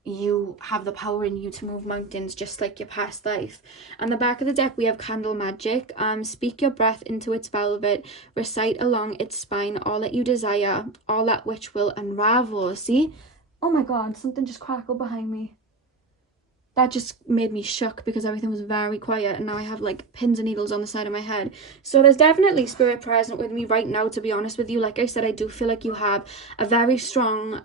you have the power in you to move mountains just like your past life. On the back of the deck we have candle magic. Speak your breath into its velvet, recite along its spine all that you desire, all that which will unravel. See? Oh my god, something just crackled behind me. That just made me shook because everything was very quiet, and now I have like pins and needles on the side of my head. So there's definitely spirit present with me right now, to be honest with you. Like I said, I do feel like you have a very strong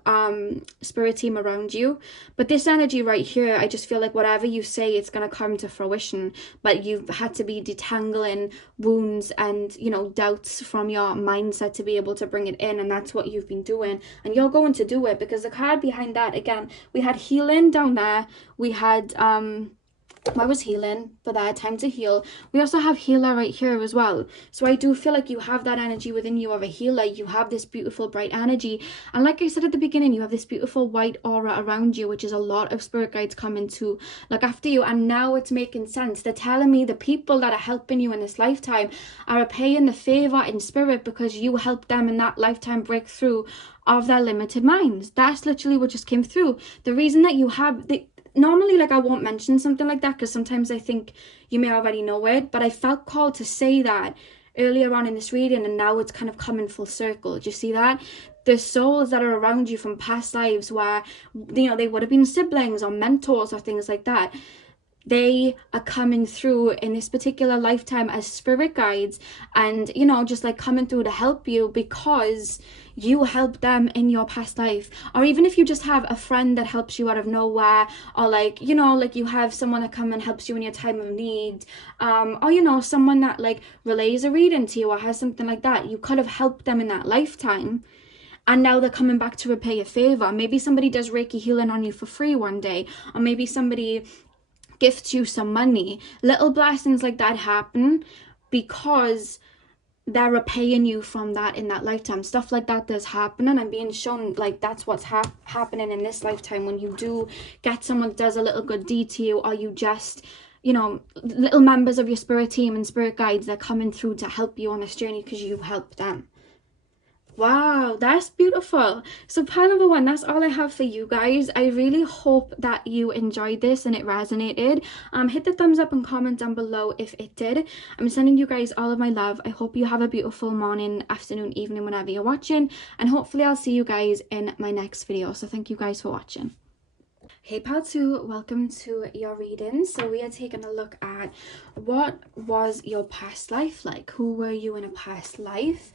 spirit team around you. But this energy right here, I just feel like whatever you say, it's going to come to fruition. But you've had to be detangling wounds and, you know, doubts from your mindset to be able to bring it in. And that's what you've been doing. And you're going to do it, because the card behind that, again, we had healing down there. We had where was healing for that time to heal. We also have healer right here as well. So I do feel like you have that energy within you of a healer. You have this beautiful bright energy, and like I said at the beginning, you have this beautiful white aura around you, which is a lot of spirit guides coming to look after you. And now it's making sense. They're telling me the people that are helping you in this lifetime are repaying the favor in spirit because you helped them in that lifetime break through of their limited minds. That's literally what just came through. The reason that you have the normally, like, I won't mention something like that because sometimes I think you may already know it, but I felt called to say that earlier on in this reading, and now it's kind of coming full circle. Do you see that? The souls that are around you from past lives where, you know, they would have been siblings or mentors or things like that, they are coming through in this particular lifetime as spirit guides, and, you know, just like coming through to help you because you helped them in your past life. Or even if you just have a friend that helps you out of nowhere, or like, you know, like you have someone that come and helps you in your time of need, or, you know, someone that like relays a reading to you or has something like that, you could have helped them in that lifetime. And now they're coming back to repay a favor. Maybe somebody does Reiki healing on you for free one day, or maybe somebody gifts you some money. Little blessings like that happen because they're repaying you from that in that lifetime. Stuff like that does happen, and I'm being shown like that's what's happening in this lifetime when you do get someone that does a little good deed to you, or you just, you know, little members of your spirit team and spirit guides, they're coming through to help you on this journey because you helped them. Wow, that's beautiful. So pile number one, that's all I have for you guys. I really hope that you enjoyed this and it resonated. Hit the thumbs up and comment down below if it did. I'm sending you guys all of my love. I hope you have a beautiful morning, afternoon, evening, whenever you're watching, and hopefully I'll see you guys in my next video. So thank you guys for watching. Hey pile 2, welcome to your reading. So we are taking a look at what was your past life like. Who were you in a past life?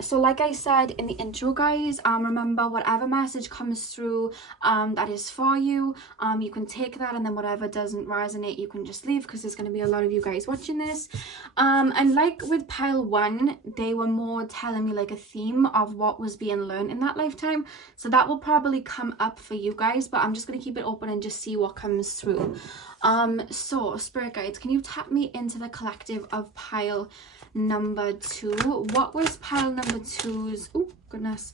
So like I said in the intro, guys, remember whatever message comes through that is for you, you can take that, and then whatever doesn't resonate you can just leave, because there's going to be a lot of you guys watching this. And like with pile 1, they were more telling me like a theme of what was being learned in that lifetime, so that will probably come up for you guys, but I'm just going to keep it open and just see what comes through. So spirit guides, can you tap me into the collective of pile number 2? What was pile number 2's, oh goodness,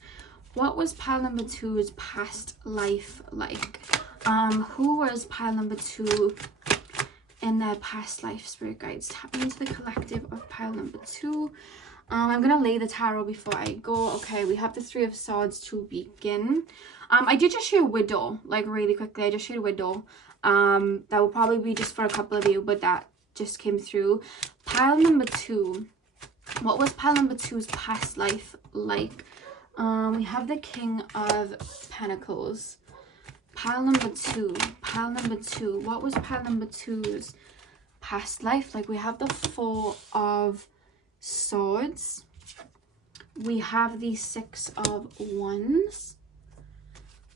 what was pile number 2's past life like? Who was pile number 2 in their past life? Spirit guides, tap me into the collective of pile number 2. I'm gonna lay the tarot before I go. Okay, we have the 3 of Swords to begin. I did just share widow, like really quickly. I just shared widow. That will probably be just for a couple of you, but that just came through. Pile number 2, what was pile number 2's past life like? We have the King of Pentacles. Pile number 2, what was pile number 2's past life like? We have the 4 of Swords. We have the 6 of Wands.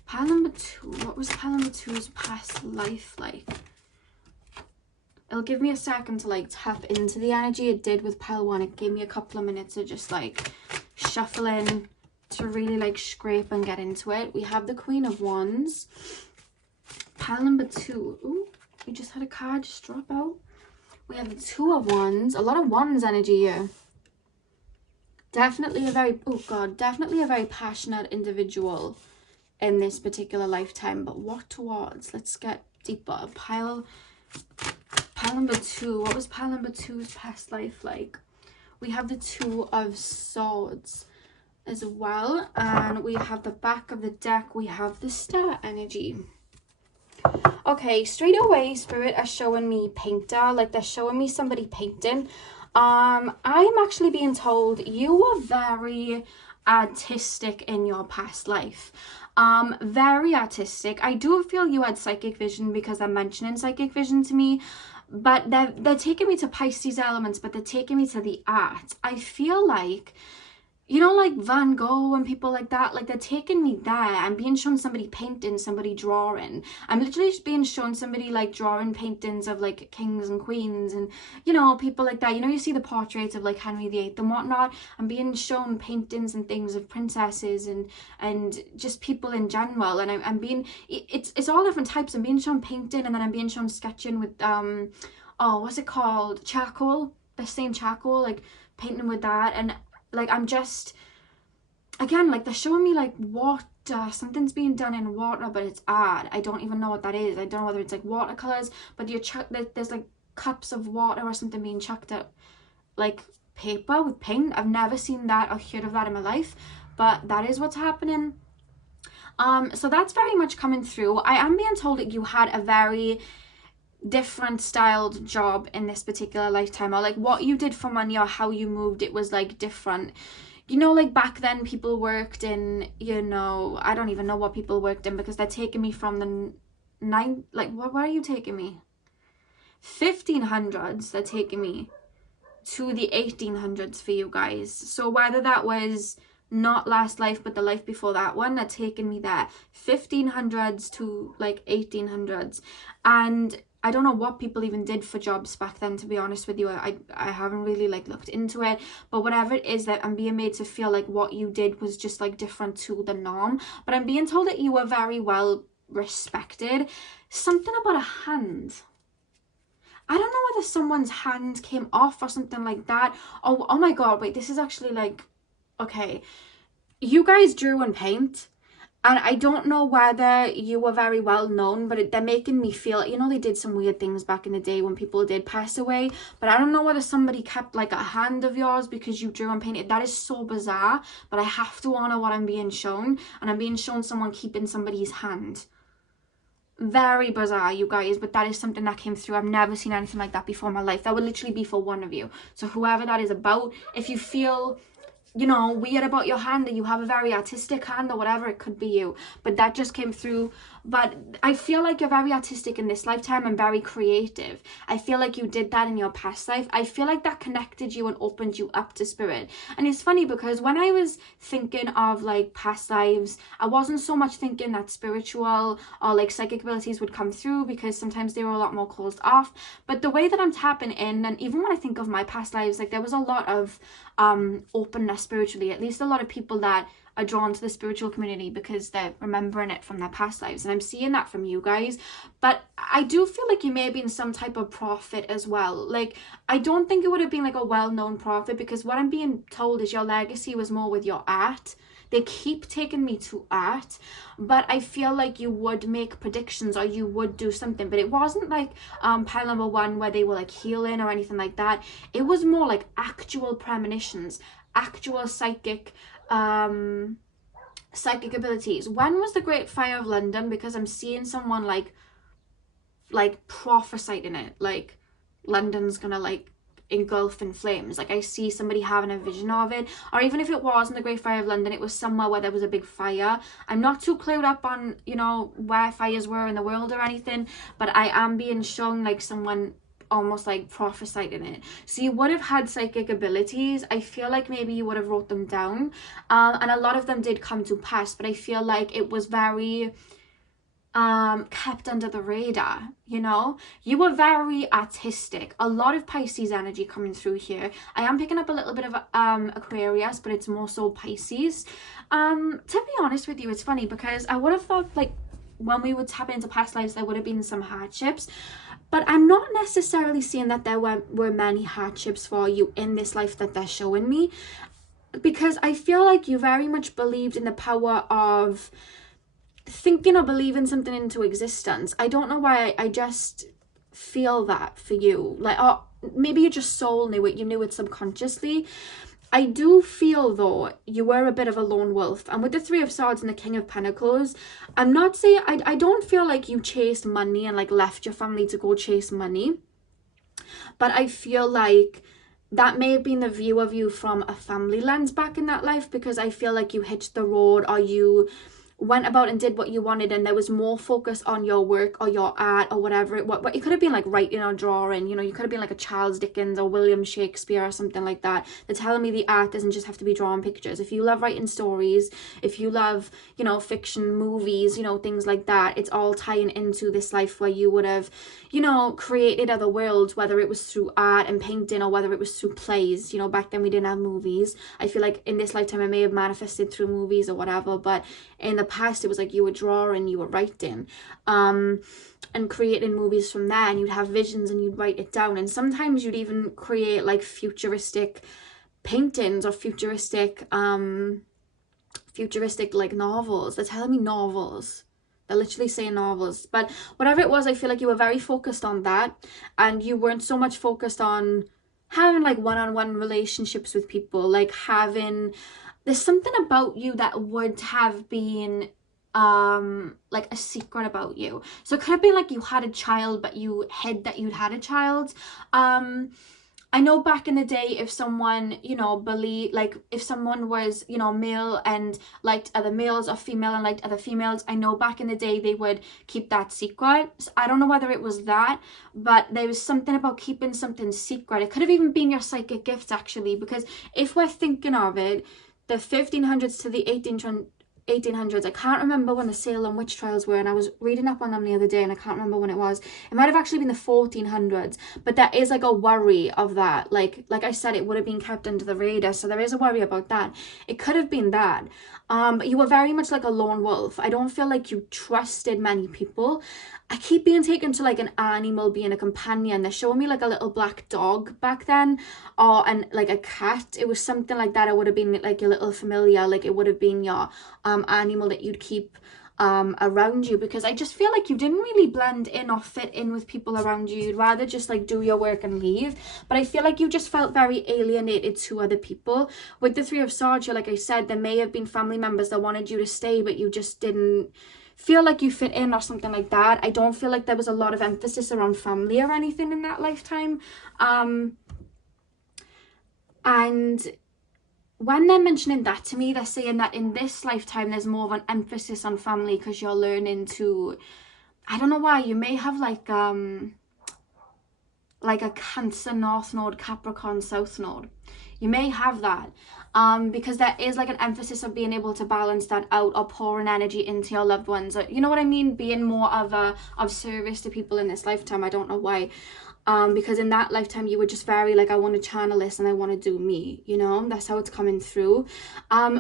Pile number 2, what was pile number 2's past life like? It'll give me a second to like tap into the energy. It did with pile 1. It gave me a couple of minutes to just like shuffle in, to really like scrape and get into it. We have the Queen of Wands. Pile number 2. Ooh, we just had a card just drop out. We have the 2 of Wands. A lot of Wands energy here. Definitely a very, oh god, definitely a very passionate individual in this particular lifetime. But what towards? Let's get deeper. Pile number 2, what was pile number 2's past life like? We have the 2 of Swords as well, and we have the back of the deck, we have the Star energy. Okay, straight away, Spirit are showing me painter, like they're showing me somebody painting. I'm actually being told you were very artistic in your past life. Very artistic. I do feel you had psychic vision because they're mentioning psychic vision to me, but they're taking me to Pisces elements, but they're taking me to the art. I feel like, you know, like Van Gogh and people like that, like they're taking me there. I'm being shown somebody painting, somebody drawing. I'm literally just being shown somebody like drawing paintings of like kings and queens and, you know, people like that. You know, you see the portraits of like Henry VIII and whatnot. I'm being shown paintings and things of princesses and just people in general. And I'm being, it's all different types. I'm being shown painting, and then I'm being shown sketching with, oh, what's it called? Charcoal. They're saying charcoal, like painting with that. And like, I'm just, again, like they're showing me like water, something's being done in water, but it's art. I don't even know what that is. I don't know whether it's like watercolors, but there's like cups of water or something being chucked at like paper with paint. I've never seen that or heard of that in my life, but that is what's happening. So that's very much coming through. I am being told that you had a very different styled job in this particular lifetime, or like what you did for money or how you moved, it was like different. You know, like back then people worked in, you know, I don't even know what people worked in, because they're taking me from the like where are you taking me? 1500s, they're taking me to the 1800s for you guys. So whether that was not last life but the life before that one, they're taking me there. 1500s to like 1800s. And I don't know what people even did for jobs back then, to be honest with you. I haven't really like looked into it, but whatever it is, that I'm being made to feel like what you did was just like different to the norm. But I'm being told that you were very well respected. Something about a hand. I don't know whether someone's hand came off or something like that. Oh my god, wait, this is actually like, okay. You guys drew and paint, and I don't know whether you were very well known, but they're making me feel, you know, they did some weird things back in the day when people did pass away, but I don't know whether somebody kept like a hand of yours because you drew and painted. That is so bizarre, but I have to honor what I'm being shown, and I'm being shown someone keeping somebody's hand. Very bizarre, you guys, but that is something that came through. I've never seen anything like that before in my life. That would literally be for one of you. So whoever that is about, if you feel, you know, weird about your hand, and you have a very artistic hand or whatever, it could be you, but that just came through. But I feel like you're very artistic in this lifetime and very creative. I feel like you did that in your past life. I feel like that connected you and opened you up to spirit. And it's funny because when I was thinking of like past lives, I wasn't so much thinking that spiritual or like psychic abilities would come through, because sometimes they were a lot more closed off. But the way that I'm tapping in, and even when I think of my past lives, like there was a lot of openness spiritually. At least a lot of people that are drawn to the spiritual community because they're remembering it from their past lives, and I'm seeing that from you guys. But I do feel like you may have been some type of prophet as well. Like, I don't think it would have been like a well-known prophet, because what I'm being told is your legacy was more with your art. They keep taking me to art, but I feel like you would make predictions or you would do something. But it wasn't like pile number one where they were like healing or anything like that. It was more like actual premonitions, actual psychic abilities. When was the Great Fire of London? Because I'm seeing someone like prophesying it, like London's gonna like engulf in flames. Like I see somebody having a vision of it. Or even if it wasn't the Great Fire of London, it was somewhere where there was a big fire. I'm not too clued up on, you know, where fires were in the world or anything, but I am being shown like someone almost like prophesied in it. So you would have had psychic abilities. I feel like maybe you would have wrote them down, and a lot of them did come to pass, but I feel like it was very kept under the radar. You know, you were very artistic. A lot of Pisces energy coming through here. I am picking up a little bit of Aquarius, but it's more so Pisces. To be honest with you, it's funny because I would have thought like when we would tap into past lives there would have been some hardships, but I'm not necessarily seeing that there were many hardships for you in this life that they're showing me, because I feel like you very much believed in the power of thinking or believing something into existence. I don't know why, I just feel that for you. Like, or maybe your just soul knew it, you knew it subconsciously. I do feel though you were a bit of a lone wolf, and with the Three of Swords and the King of Pentacles, I'm not saying, I don't feel like you chased money and like left your family to go chase money, but I feel like that may have been the view of you from a family lens back in that life, because I feel like you hitched the road, or you went about and did what you wanted, and there was more focus on your work or your art or whatever what it could have been, like writing or drawing, you know, you could have been like a Charles Dickens or William Shakespeare or something like that. They're telling me the art doesn't just have to be drawing pictures. If you love writing stories, if you love, you know, fiction, movies, you know, things like that, it's all tying into this life where you would have, you know, created other worlds, whether it was through art and painting or whether it was through plays. You know, back then we didn't have movies. I feel like in this lifetime I may have manifested through movies or whatever, but in the past it was like you were drawing, you were writing, and creating movies from there, and you'd have visions and you'd write it down, and sometimes you'd even create like futuristic paintings or futuristic like novels. They're telling me novels. They're literally saying novels. But whatever it was, I feel like you were very focused on that, and you weren't so much focused on having like one-on-one relationships with people, like having, there's something about you that would have been like a secret about you. So it could have been like you had a child but you hid that you'd had a child. I know back in the day, if someone, you know, like if someone was, you know, male and liked other males, or female and liked other females, I know back in the day they would keep that secret. So I don't know whether it was that, but there was something about keeping something secret. It could have even been your psychic gifts, actually, because if we're thinking of it, the 1500s to the 1800s, I can't remember when the Salem witch trials were, and I was reading up on them the other day and I can't remember when it was. It might have actually been the 1400s, but there is like a worry of that. Like I said, it would have been kept under the radar, so there is a worry about that. It could have been that. But you were very much like a lone wolf. I don't feel like you trusted many people. I keep being taken to like an animal being a companion. They're showing me like a little black dog back then, and like a cat. It was something like that. It would have been like your little familiar, like it would have been your animal that you'd keep around you, because I just feel like you didn't really blend in or fit in with people around you. You'd rather just like do your work and leave. But I feel like you just felt very alienated to other people. With the Three of Swords, like I said, there may have been family members that wanted you to stay, but you just didn't feel like you fit in or something like that. I don't feel like there was a lot of emphasis around family or anything in that lifetime. And when they're mentioning that to me, they're saying that in this lifetime there's more of an emphasis on family, because you're learning to, I don't know why, you may have like a Cancer North Node, Capricorn South Node. You may have that, because there is like an emphasis of being able to balance that out, or pouring energy into your loved ones, or, you know what I mean, being more of service to people in this lifetime. I don't know why. Because in that lifetime you were just very like, I want to channel this and I want to do me, you know, that's how it's coming through.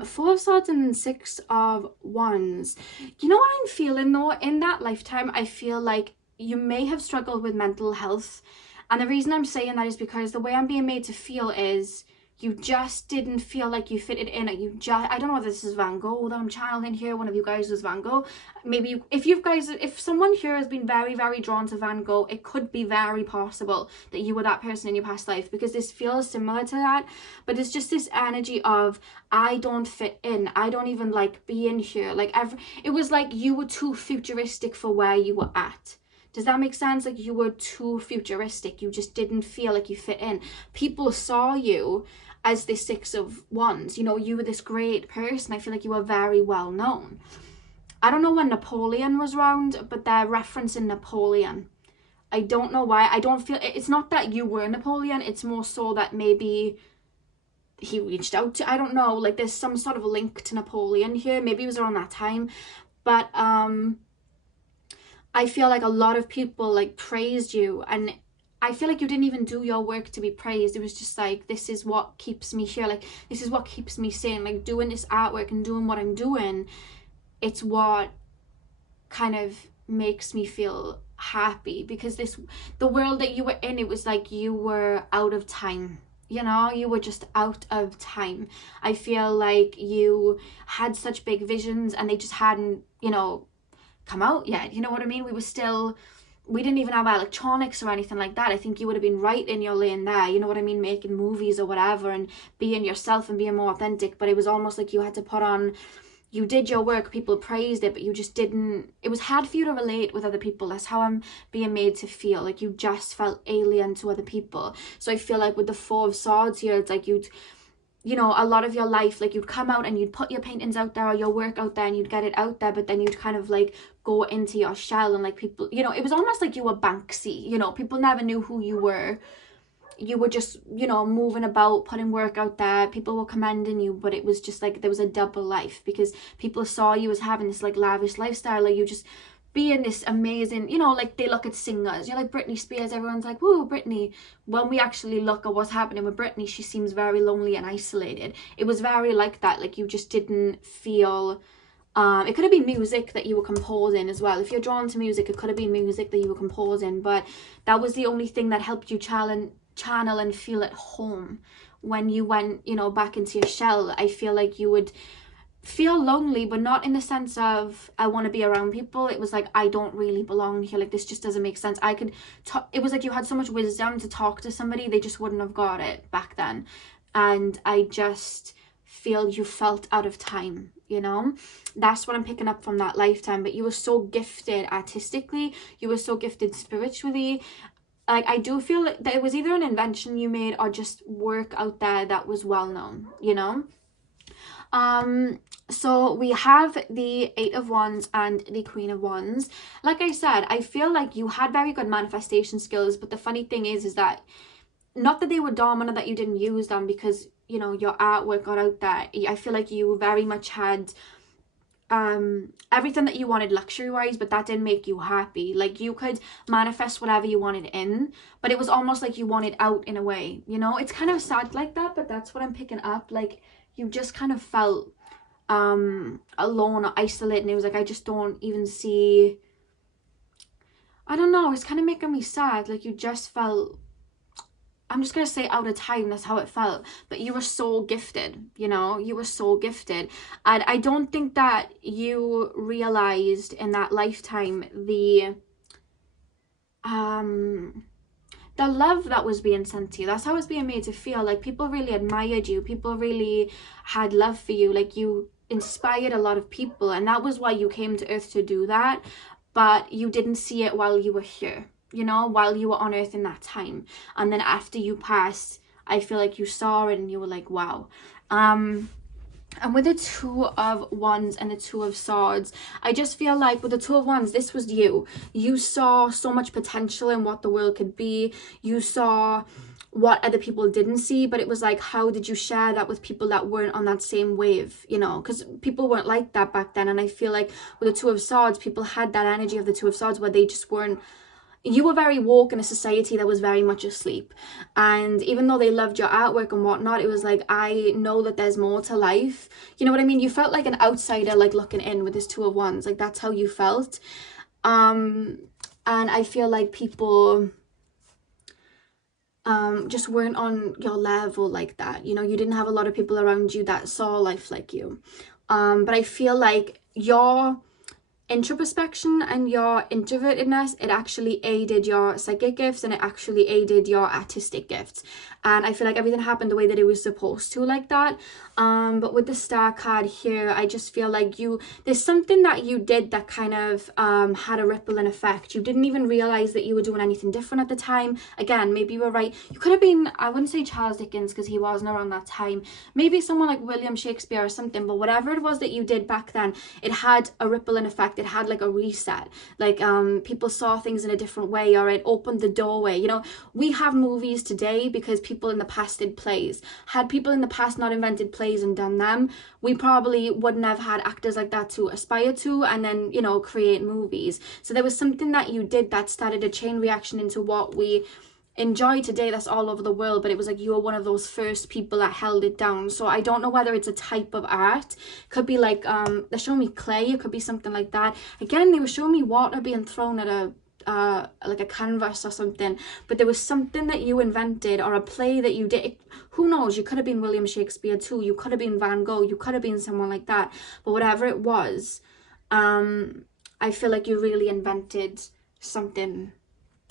Four of Swords and Six of Wands. You know what I'm feeling though, in that lifetime I feel like you may have struggled with mental health, and the reason I'm saying that is because the way I'm being made to feel is you just didn't feel like you fitted in. I don't know whether this is Van Gogh that I'm channeling here. One of you guys was Van Gogh. Maybe if someone here has been very, very drawn to Van Gogh, it could be very possible that you were that person in your past life, because this feels similar to that. But it's just this energy of, I don't fit in. I don't even like being here. Like it was like you were too futuristic for where you were at. Does that make sense? Like you were too futuristic. You just didn't feel like you fit in. People saw you as this Six of Wands. You know, you were this great person. I feel like you were very well known. I don't know when Napoleon was around, but they're referencing Napoleon. I don't know why. I don't feel, it's not that you were Napoleon. It's more so that maybe he reached out to, I don't know, like there's some sort of link to Napoleon here. Maybe it was around that time. But I feel like a lot of people like praised you, and I feel like you didn't even do your work to be praised. It was just like, this is what keeps me here. Like, this is what keeps me sane. Like, doing this artwork and doing what I'm doing, it's what kind of makes me feel happy, because the world that you were in, it was like you were out of time. You know, you were just out of time. I feel like you had such big visions and they just hadn't, you know, come out yet. You know what I mean? We we didn't even have electronics or anything like that. I think you would have been right in your lane there, you know what I mean, making movies or whatever and being yourself and being more authentic. But it was almost like you had to put on, you did your work, people praised it, but you just didn't, it was hard for you to relate with other people. That's how I'm being made to feel, like you just felt alien to other people. So I feel like with the Four of Swords here, it's like you'd, you know, a lot of your life, like you'd come out and you'd put your paintings out there or your work out there and you'd get it out there, but then you'd kind of like go into your shell and like people, you know, it was almost like you were Banksy, you know, people never knew who you were. You were just, you know, moving about, putting work out there, people were commending you, but it was just like there was a double life because people saw you as having this like lavish lifestyle, like you just being this amazing, you know, like they look at singers, you're like Britney Spears, everyone's like, whoa, Britney. When we actually look at what's happening with Britney, she seems very lonely and isolated. It was very like that, like you just didn't feel, it could have been music that you were composing as well. If you're drawn to music, it could have been music that you were composing, but that was the only thing that helped you channel and feel at home. When you went, you know, back into your shell, I feel like you would feel lonely, but not in the sense of I want to be around people. It was like I don't really belong here, like this just doesn't make sense. I could it was like you had so much wisdom to talk to somebody, they just wouldn't have got it back then. And I just feel you felt out of time, you know. That's what I'm picking up from that lifetime. But you were so gifted artistically, you were so gifted spiritually. Like I do feel like that it was either an invention you made or just work out there that was well known, you know. So we have the Eight of Wands and the Queen of Wands. Like I said, I feel like you had very good manifestation skills, but the funny thing is that not that they were dominant, that you didn't use them, because, you know, your artwork got out there. I feel like you very much had everything that you wanted luxury wise, but that didn't make you happy. Like you could manifest whatever you wanted in, but it was almost like you wanted out in a way, you know. It's kind of sad like that, but that's what I'm picking up. Like you just kind of felt alone or isolated, and it was like I just don't even see, I don't know, it's kind of making me sad. Like you just felt, I'm just gonna say out of time, that's how it felt. But you were so gifted, you know, you were so gifted. And I don't think that you realized in that lifetime the love that was being sent to you. That's how it's being made to feel. Like people really admired you, people really had love for you, like you inspired a lot of people, and that was why you came to earth to do that. But you didn't see it while you were here, you know, while you were on earth in that time. And then after you passed, I feel like you saw it and you were like, wow. And with the Two of Wands and the Two of Swords, I just feel like with the Two of Wands, this was you. You saw so much potential in what the world could be. You saw what other people didn't see, but it was like, how did you share that with people that weren't on that same wave, you know, because people weren't like that back then. And I feel like with the Two of Swords, people had that energy of the Two of Swords where they just weren't, you were very woke in a society that was very much asleep. And even though they loved your artwork and whatnot, it was like, I know that there's more to life, you know what I mean? You felt like an outsider, like looking in with this Two of Wands, like that's how you felt. And I feel like people just weren't on your level like that, you know. You didn't have a lot of people around you that saw life like you. But I feel like your introspection and your introvertedness, it actually aided your psychic gifts, and it actually aided your artistic gifts. And I feel like everything happened the way that it was supposed to, like that. But with the Star card here, I just feel like there's something that you did that kind of had a rippling effect. You didn't even realize that you were doing anything different at the time. Again, maybe you were right. You could have been, I wouldn't say Charles Dickens because he wasn't around that time. Maybe someone like William Shakespeare or something. But whatever it was that you did back then, it had a rippling effect. It had like a reset. Like people saw things in a different way, or it opened the doorway. You know, we have movies today because people in the past did plays. Had people in the past not invented plays and done them, we probably wouldn't have had actors like that to aspire to and then, you know, create movies. So there was something that you did that started a chain reaction into what we enjoy today that's all over the world. But it was like you were one of those first people that held it down. So I don't know whether it's a type of art. Could be like they're showing me clay, it could be something like that. Again, they were showing me water being thrown at a like a canvas or something, but there was something that you invented or a play that you did. Who knows, you could have been William Shakespeare too, you could have been Van Gogh, you could have been someone like that. But whatever it was, I feel like you really invented something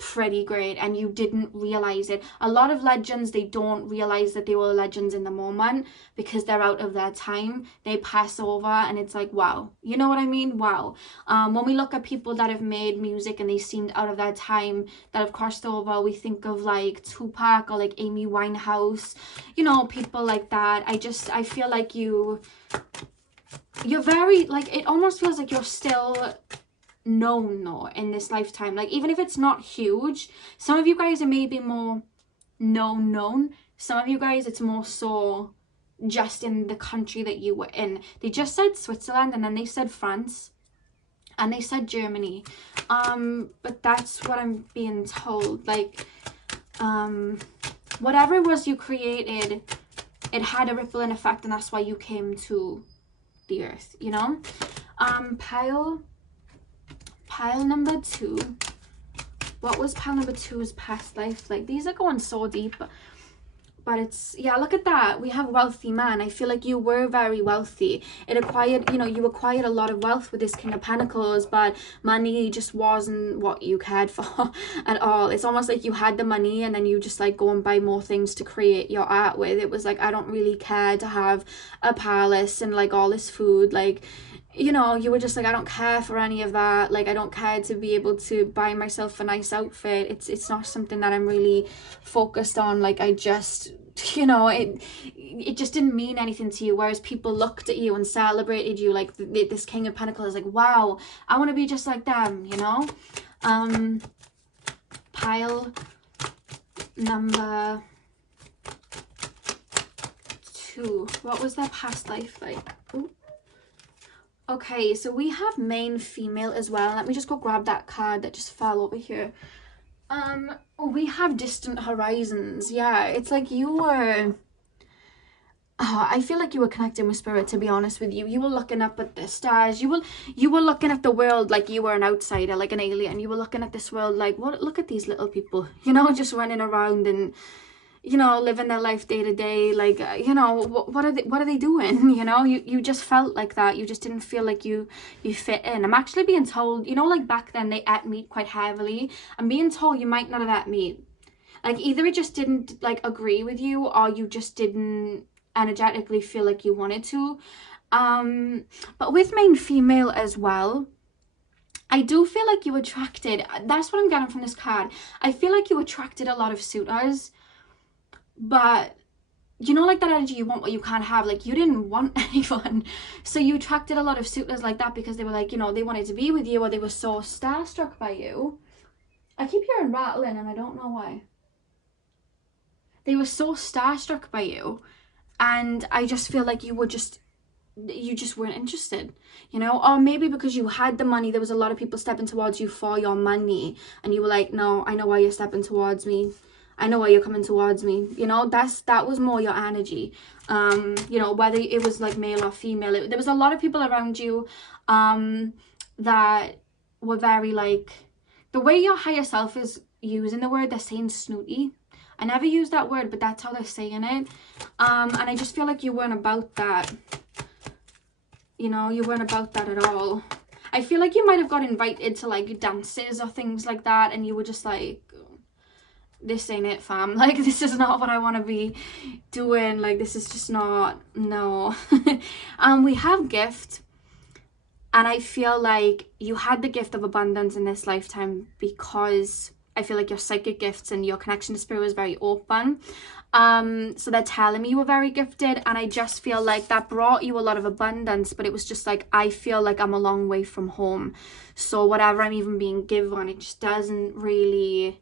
pretty great and you didn't realize it. A lot of legends, they don't realize that they were legends in the moment because they're out of their time. They pass over and it's like, wow, you know what I mean? Wow. When we look at people that have made music and they seemed out of their time, that have crossed over, we think of like Tupac or like Amy Winehouse, you know, people like that. I feel like you're very, like, it almost feels like you're still known though in this lifetime. Like, even if it's not huge, some of you guys are maybe more known. Some of you guys, it's more so just in the country that you were in. They just said Switzerland and then they said France and they said Germany, but that's what I'm being told. Like, whatever it was you created, it had a rippling effect, and that's why you came to the earth, you know. Pile number 2. What was pile number 2's past life? Like, these are going so deep, but it's, yeah, look at that. We have wealthy man. I feel like you were very wealthy. It acquired, you know, you acquired a lot of wealth with this King of Pentacles, but money just wasn't what you cared for at all. It's almost like you had the money and then you just like go and buy more things to create your art with. It was like, I don't really care to have a palace and like all this food. Like, you know, you were just like, I don't care for any of that. Like, I don't care to be able to buy myself a nice outfit. It's not something that I'm really focused on. Like, I just, you know, it just didn't mean anything to you. Whereas people looked at you and celebrated you. Like, this King of Pentacles is like, wow, I want to be just like them, you know. Pile number 2. What was their past life like? Ooh. Okay, so we have main female as well. Let me just go grab that card that just fell over here. We have distant horizons. Yeah, it's like you were... I feel like you were connecting with spirit, to be honest with you. You were looking up at the stars. You were looking at the world like you were an outsider, like an alien. You were looking at this world like, what? Look at these little people, you know, just running around and, you know, living their life day to day. Like, you know, what are they doing? You know, you just felt like that. You just didn't feel like you fit in. I'm actually being told, you know, like back then they ate meat quite heavily. I'm being told you might not have ate meat. Like, either it just didn't like agree with you, or you just didn't energetically feel like you wanted to. But with main female as well, I do feel like you attracted, that's what I'm getting from this card. I feel like you attracted a lot of suitors, but you know, like that energy, you want what you can't have. Like, you didn't want anyone, so you attracted a lot of suitors like that because they were like, you know, they wanted to be with you, or they were so starstruck by you. I keep hearing rattling and I don't know why. They were so starstruck by you, and I just feel like you just weren't interested, you know. Or maybe because you had the money, there was a lot of people stepping towards you for your money, and you were like, no, I know why you're stepping towards me, I know why you're coming towards me, you know. That was more your energy. You know, whether it was like male or female, there was a lot of people around you that were very, like, the way your higher self is using the word, they're saying snooty. I never use that word, but that's how they're saying it. And I just feel like you weren't about that. You know, you weren't about that at all. I feel like you might have got invited to like dances or things like that, and you were just like, this ain't it, fam. Like, this is not what I want to be doing. Like, this is just not, no. We have gift. And I feel like you had the gift of abundance in this lifetime because I feel like your psychic gifts and your connection to spirit was very open. So they're telling me you were very gifted, and I just feel like that brought you a lot of abundance, but it was just like, I feel like I'm a long way from home. So whatever I'm even being given, it just doesn't really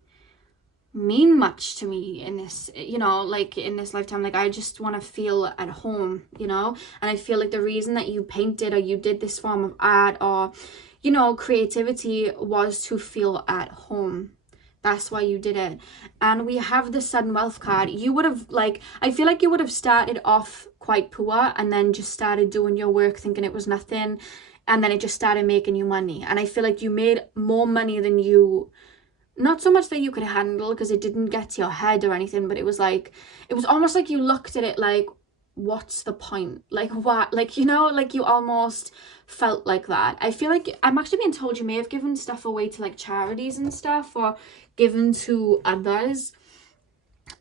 mean much to me in this, you know, like in this lifetime. Like, I just want to feel at home, you know. And I feel like the reason that you painted or you did this form of art or, you know, creativity was to feel at home. That's why you did it. And we have the sudden wealth card. You would have, like, I feel like you would have started off quite poor and then just started doing your work thinking it was nothing, and then it just started making you money. And I feel like you made more money than you, not so much that you could handle, because it didn't get to your head or anything, but it was like, it was almost like you looked at it like, what's the point? Like, what? Like, you know, like you almost felt like that. I feel like I'm actually being told you may have given stuff away to like charities and stuff, or given to others.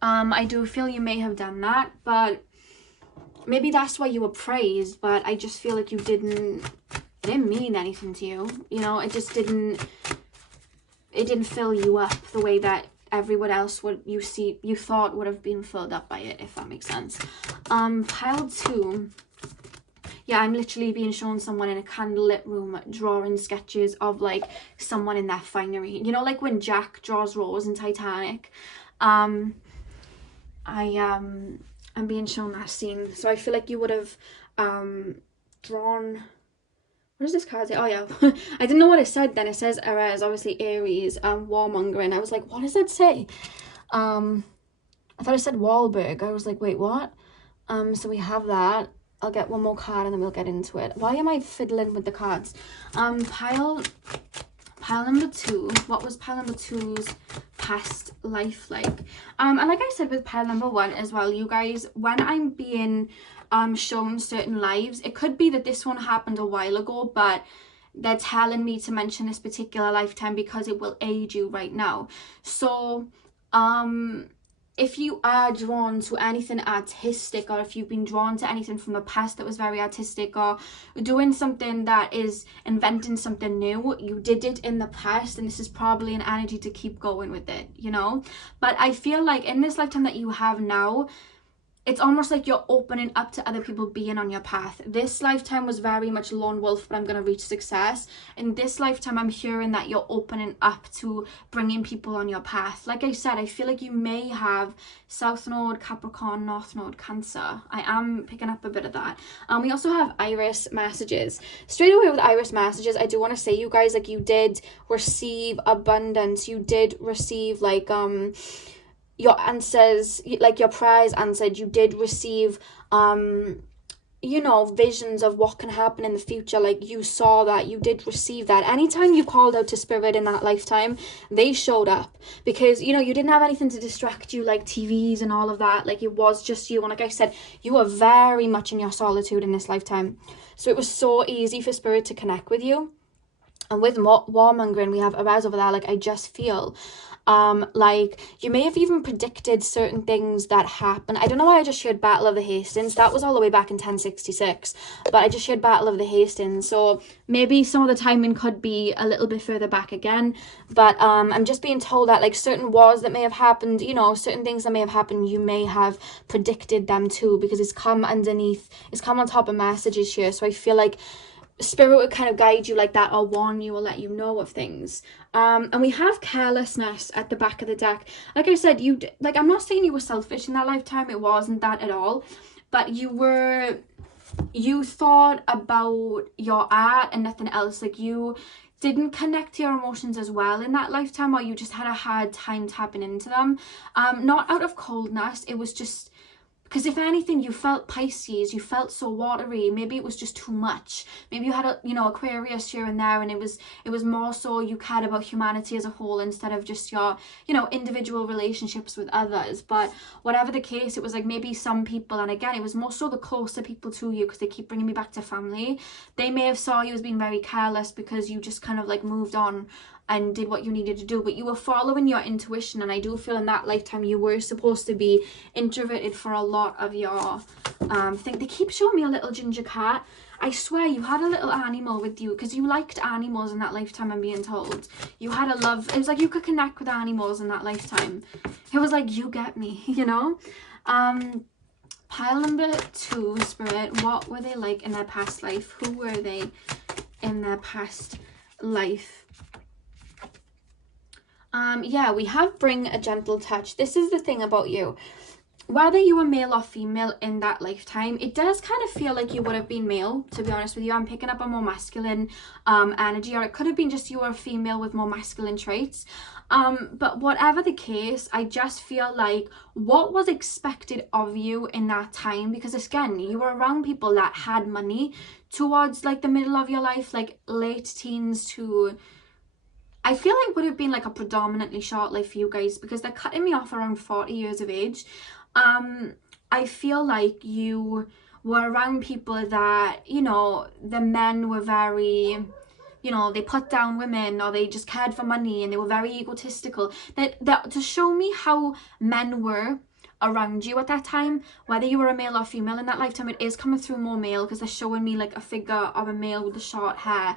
I do feel you may have done that, but maybe that's why you were praised. But I just feel like it didn't mean anything to you. You know, it didn't fill you up the way that everyone else you thought would have been filled up by it, if that makes sense. Pile 2. Yeah, I'm literally being shown someone in a candlelit room drawing sketches of like someone in their finery. You know, like when Jack draws Rose in Titanic. I'm being shown that scene. So I feel like you would have drawn. What does this card say? Oh yeah, I didn't know what it said then. It says Aries, obviously Aries, warmongering. I was like, what does that say? I thought it said Wahlberg. I was like, wait, what? So we have that. I'll get one more card and then we'll get into it. Why am I fiddling with the cards? Pile number 2. What was pile number 2's past life like? And like I said with pile number 1 as well, you guys, when I'm being shown certain lives, it could be that this one happened a while ago, but they're telling me to mention this particular lifetime because it will aid you right now. So if you are drawn to anything artistic, or if you've been drawn to anything from the past that was very artistic, or doing something that is inventing something new, you did it in the past, and this is probably an energy to keep going with it, you know. But I feel like in this lifetime that you have now, it's almost like you're opening up to other people being on your path. This lifetime was very much lone wolf, but I'm going to reach success. In this lifetime, I'm hearing that you're opening up to bringing people on your path. Like I said, I feel like you may have South Node, Capricorn, North Node, Cancer. I am picking up a bit of that. We also have Iris messages. Straight away with Iris messages, I do want to say, you guys, like, you did receive abundance. You did receive, like, your answers, like your prayers answered. You did receive you know, visions of what can happen in the future. Like, you saw that, you did receive that. Anytime you called out to spirit in that lifetime, they showed up, because, you know, you didn't have anything to distract you, like TVs and all of that. Like, it was just you. And like I said, you were very much in your solitude in this lifetime, so it was so easy for spirit to connect with you. And with warmongering, we have Arise over there. Like, I just feel like you may have even predicted certain things that happen. I don't know why I just shared Battle of the Hastings. That was all the way back in 1066, but I just shared Battle of the Hastings, so maybe some of the timing could be a little bit further back again. But I'm just being told that, like, certain wars that may have happened, you know, certain things that may have happened, you may have predicted them too, because it's come underneath, it's come on top of messages here. So I feel like spirit would kind of guide you like that, or warn you, or let you know of things. And we have carelessness at the back of the deck. Like I said, I'm not saying you were selfish in that lifetime, it wasn't that at all, but you thought about your art and nothing else. Like, you didn't connect your emotions as well in that lifetime, or you just had a hard time tapping into them. Not out of coldness, it was just because, if anything, you felt Pisces, you felt so watery. Maybe it was just too much. Maybe you had Aquarius here and there, and it was more so you cared about humanity as a whole instead of just your, individual relationships with others. But whatever the case, it was like maybe some people, and again, it was more so the closer people to you, because they keep bringing me back to family. They may have saw you as being very careless because you just kind of like moved on and did what you needed to do, but you were following your intuition. And I do feel in that lifetime you were supposed to be introverted for a lot of your thing. They keep showing me a little ginger cat. I swear you had a little animal with you, because you liked animals in that lifetime, I'm being told. You had a love, it was like you could connect with animals in that lifetime. It was like, you get me, Pile number 2, spirit, what were they like in their past life? Who were they in their past life? Yeah, we have bring a gentle touch. This is the thing about you. Whether you were male or female in that lifetime, it does kind of feel like you would have been male, to be honest with you. I'm picking up a more masculine energy, or it could have been just you were a female with more masculine traits. But whatever the case, I just feel like what was expected of you in that time, because again, you were around people that had money towards like the middle of your life, like late teens to... I feel like would have been like a predominantly short life for you guys, because they're cutting me off around 40 years of age. I feel like you were around people that, you know, the men were very, you know, they put down women, or they just cared for money, and they were very egotistical. That to show me how men were around you at that time, whether you were a male or female in that lifetime, it is coming through more male, because they're showing me like a figure of a male with the short hair.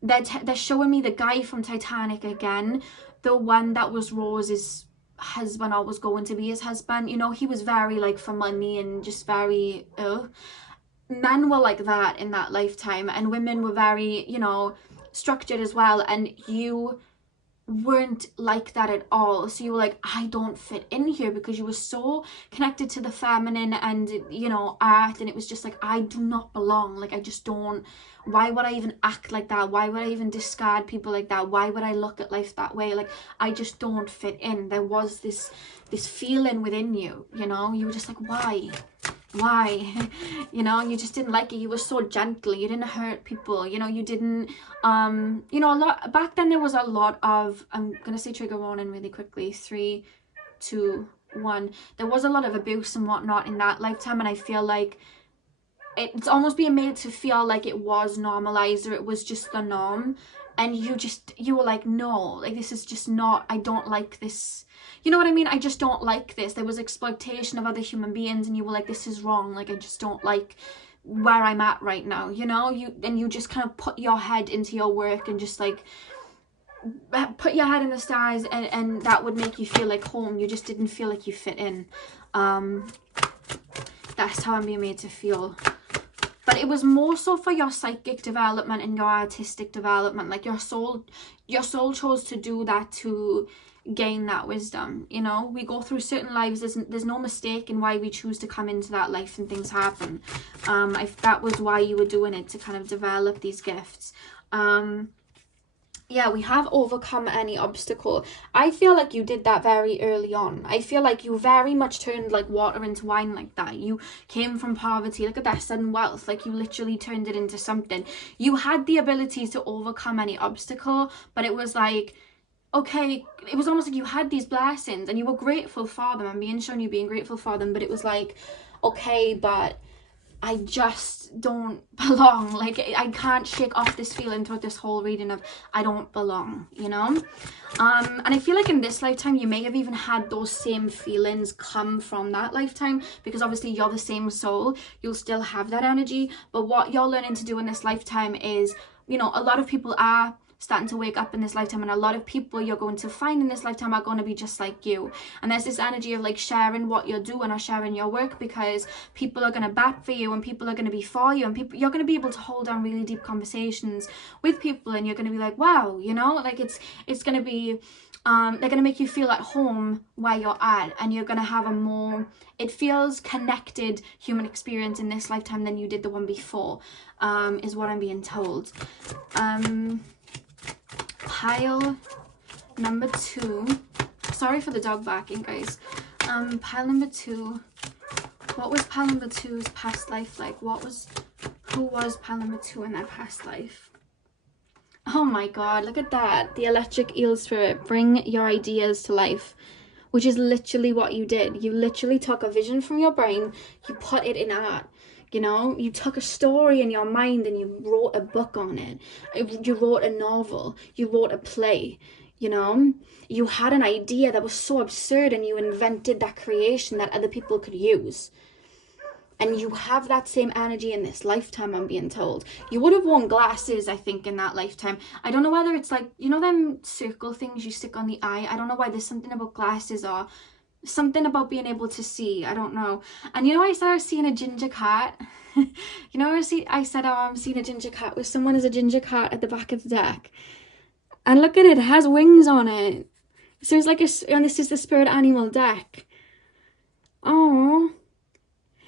They're showing me the guy from Titanic again, the one that was Rose's husband, or was going to be his husband. You know, he was very like for money and just very men were like that in that lifetime, and women were very, you know, structured as well, and you weren't like that at all. So you were like, I don't fit in here, because you were so connected to the feminine and, you know, art, and it was just like, I do not belong. Like, I just don't. Why would I even act like that? Why would I even discard people like that? Why would I look at life that way? Like, I just don't fit in. There was this feeling within you, you know. You were just like, why you know, you just didn't like it. You were so gentle, you didn't hurt people, you know, you didn't you know, a lot back then. There was a lot of, I'm gonna say trigger warning really quickly, 3 2 1, there was a lot of abuse and whatnot in that lifetime, and I feel like it's almost being made to feel like it was normalized, or it was just the norm, and you were like, no, like, this is just not, I don't like this. You know what I mean? I just don't like this. There was exploitation of other human beings, and you were like, this is wrong. Like, I just don't like where I'm at right now, you know? You just kind of put your head into your work, and just like put your head in the stars, and that would make you feel like home. You just didn't feel like you fit in. That's how I'm being made to feel. But it was more so for your psychic development and your artistic development. Like, your soul chose to do that to gain that wisdom. You know, we go through certain lives. There's no mistake in why we choose to come into that life and things happen. That was why you were doing it, to kind of develop these gifts. Yeah, we have overcome any obstacle. I feel like you did that very early on. I feel like you very much turned like water into wine like that. You came from poverty. Look at that sudden wealth. Like, you literally turned it into something. You had the ability to overcome any obstacle, but it was like, okay, it was almost like you had these blessings and you were grateful for them, and being shown you being grateful for them, but it was like, okay, but I just don't belong. Like, I can't shake off this feeling throughout this whole reading of I don't belong, you know? And I feel like in this lifetime, you may have even had those same feelings come from that lifetime, because obviously you're the same soul. You'll still have that energy. But what you're learning to do in this lifetime is, you know, a lot of people are starting to wake up in this lifetime, and a lot of people you're going to find in this lifetime are going to be just like you. And there's this energy of like sharing what you're doing, or sharing your work, because people are going to bat for you, and people are going to be for you, and you're going to be able to hold on really deep conversations with people, and you're going to be like, wow, you know, like it's going to be they're going to make you feel at home where you're at, and you're going to have a more, it feels connected human experience in this lifetime than you did the one before, is what I'm being told. Pile number 2, sorry for the dog barking, guys. Pile number 2, what was pile number 2's past life like? Who was pile number 2 in their past life? Oh my god, look at that. The electric eel spirit, bring your ideas to life, which is literally what you did. You literally took a vision from your brain, you put it in art. You know, you took a story in your mind and you wrote a book on it. You wrote a novel. You wrote a play. You know, you had an idea that was so absurd, and you invented that creation that other people could use. And you have that same energy in this lifetime, I'm being told. You would have worn glasses, I think, in that lifetime. I don't know whether it's like, you know, them circle things you stick on the eye. I don't know why. There's something about glasses, or something about being able to see. I don't know. And you know, I said I was seeing a ginger cat. You know, I said, oh, I'm seeing a ginger cat, with someone as a ginger cat at the back of the deck. And look at it, it has wings on it. So it's like and this is the spirit animal deck. Oh,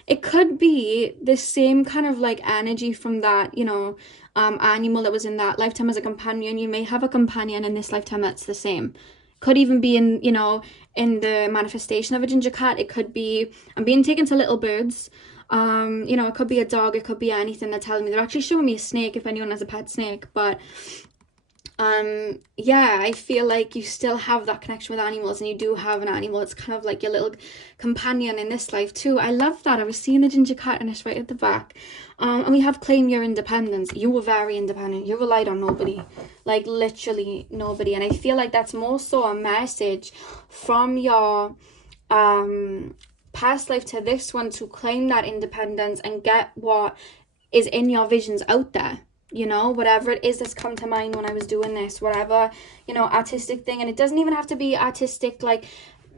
it could be the same kind of like energy from that, you know, animal that was in that lifetime as a companion. You may have a companion in this lifetime that's the same. Could even be in, you know, in the manifestation of a ginger cat. It could be, I'm being taken to little birds. You know, it could be a dog, it could be anything. They're telling me, they're actually showing me a snake if anyone has a pet snake. But Yeah, I feel like you still have that connection with animals, and you do have an animal. It's kind of like your little companion in this life too. I love that. I was seeing the ginger cat and it's right at the back. And we have claim your independence. You were very independent. You relied on nobody, like literally nobody. And I feel like that's more so a message from your past life to this one, to claim that independence and get what is in your visions out there. You know, whatever it is that's come to mind when I was doing this, whatever, you know, artistic thing. And it doesn't even have to be artistic, like,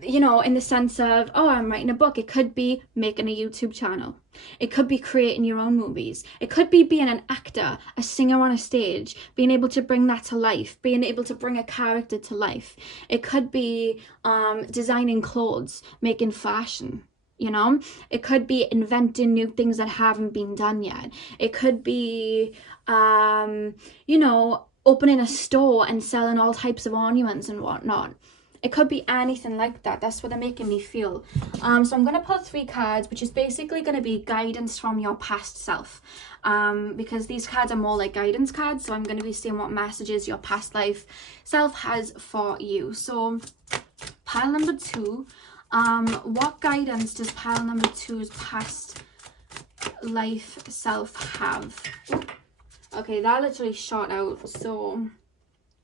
you know, in the sense of, oh, I'm writing a book. It could be making a YouTube channel. It could be creating your own movies. It could be being an actor, a singer on a stage, being able to bring that to life, being able to bring a character to life. It could be designing clothes, making fashion. You know, it could be inventing new things that haven't been done yet. It could be, you know, opening a store and selling all types of ornaments and whatnot. It could be anything like that. That's what they're making me feel. So I'm going to pull 3 cards, which is basically going to be guidance from your past self. Because these cards are more like guidance cards. So I'm going to be seeing what messages your past life self has for you. So pile number 2. What guidance does pile number 2's past life self have? Okay, that literally shot out. So,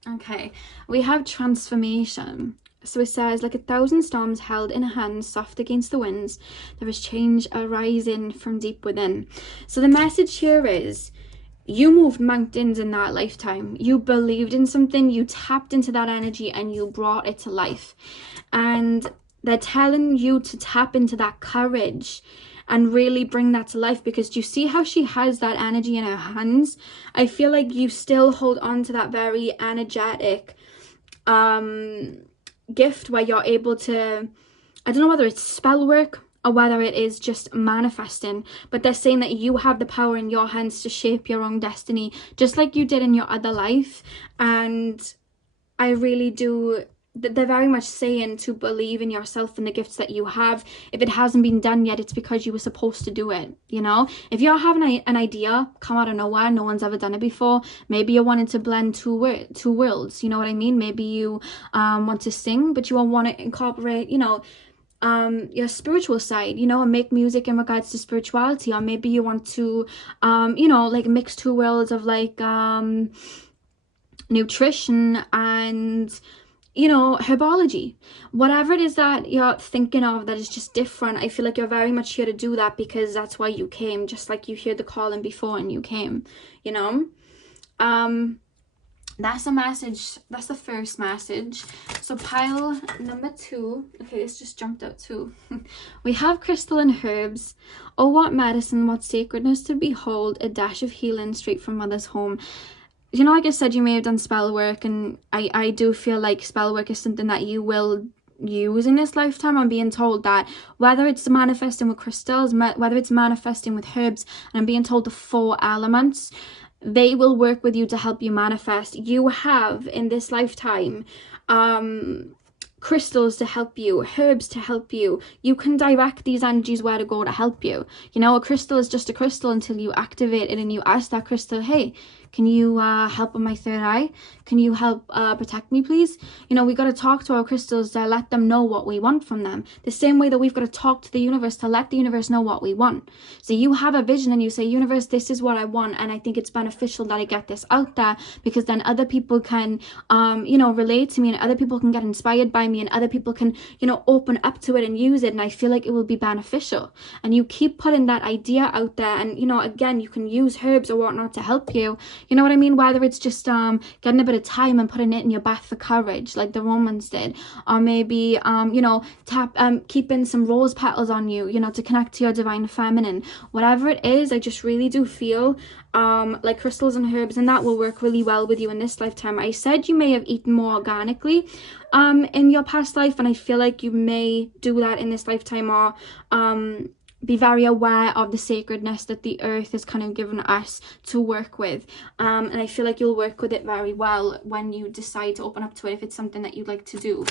okay, we have transformation. So it says, like 1,000 storms held in a hand, soft against the winds, there is change arising from deep within. So the message here is, you moved mountains in that lifetime. You believed in something, you tapped into that energy, and you brought it to life. And they're telling you to tap into that courage and really bring that to life, because do you see how she has that energy in her hands? I feel like you still hold on to that very energetic gift where you're able to, I don't know whether it's spell work or whether it is just manifesting, but they're saying that you have the power in your hands to shape your own destiny, just like you did in your other life. And I really do, they're very much saying to believe in yourself and the gifts that you have. If it hasn't been done yet, it's because you were supposed to do it. You know, if you're having an idea come out of nowhere, no one's ever done it before, maybe you're wanting to blend two worlds, you know what I mean? Maybe you want to sing, but you want to incorporate, you know, your spiritual side, you know, and make music in regards to spirituality. Or maybe you want to you know, like mix 2 worlds of like nutrition and, you know, herbology. Whatever it is that you're thinking of that is just different, I feel like you're very much here to do that, because that's why you came, just like you heard the calling before and you came, you know. That's a message. That's the first message. So pile number 2. Okay, this just jumped out too. We have crystal and herbs. Oh, what medicine, what sacredness to behold, a dash of healing straight from mother's home. You know, like I said, you may have done spell work, and I do feel like spell work is something that you will use in this lifetime. I'm being told that whether it's manifesting with crystals, whether it's manifesting with herbs, and I'm being told the 4 elements, they will work with you to help you manifest. You have in this lifetime crystals to help you, herbs to help you. You can direct these energies where to go to help you. You know, a crystal is just a crystal until you activate it and you ask that crystal, hey, can you help with my 3rd eye? Can you help protect me, please? You know, we got to talk to our crystals to let them know what we want from them. The same way that we've got to talk to the universe to let the universe know what we want. So you have a vision and you say, universe, this is what I want, and I think it's beneficial that I get this out there, because then other people can, you know, relate to me, and other people can get inspired by me, and other people can, you know, open up to it and use it, and I feel like it will be beneficial. And you keep putting that idea out there, and, you know, again, you can use herbs or whatnot to help you. You know what I mean? Whether it's just getting a bit of thyme and putting it in your bath for courage, like the Romans did, or maybe you know, keeping some rose petals on you, you know, to connect to your divine feminine. Whatever it is, I just really do feel like crystals and herbs, and that will work really well with you in this lifetime. I said you may have eaten more organically in your past life, and I feel like you may do that in this lifetime, or be very aware of the sacredness that the earth has kind of given us to work with, and I feel like you'll work with it very well when you decide to open up to it, if it's something that you'd like to do.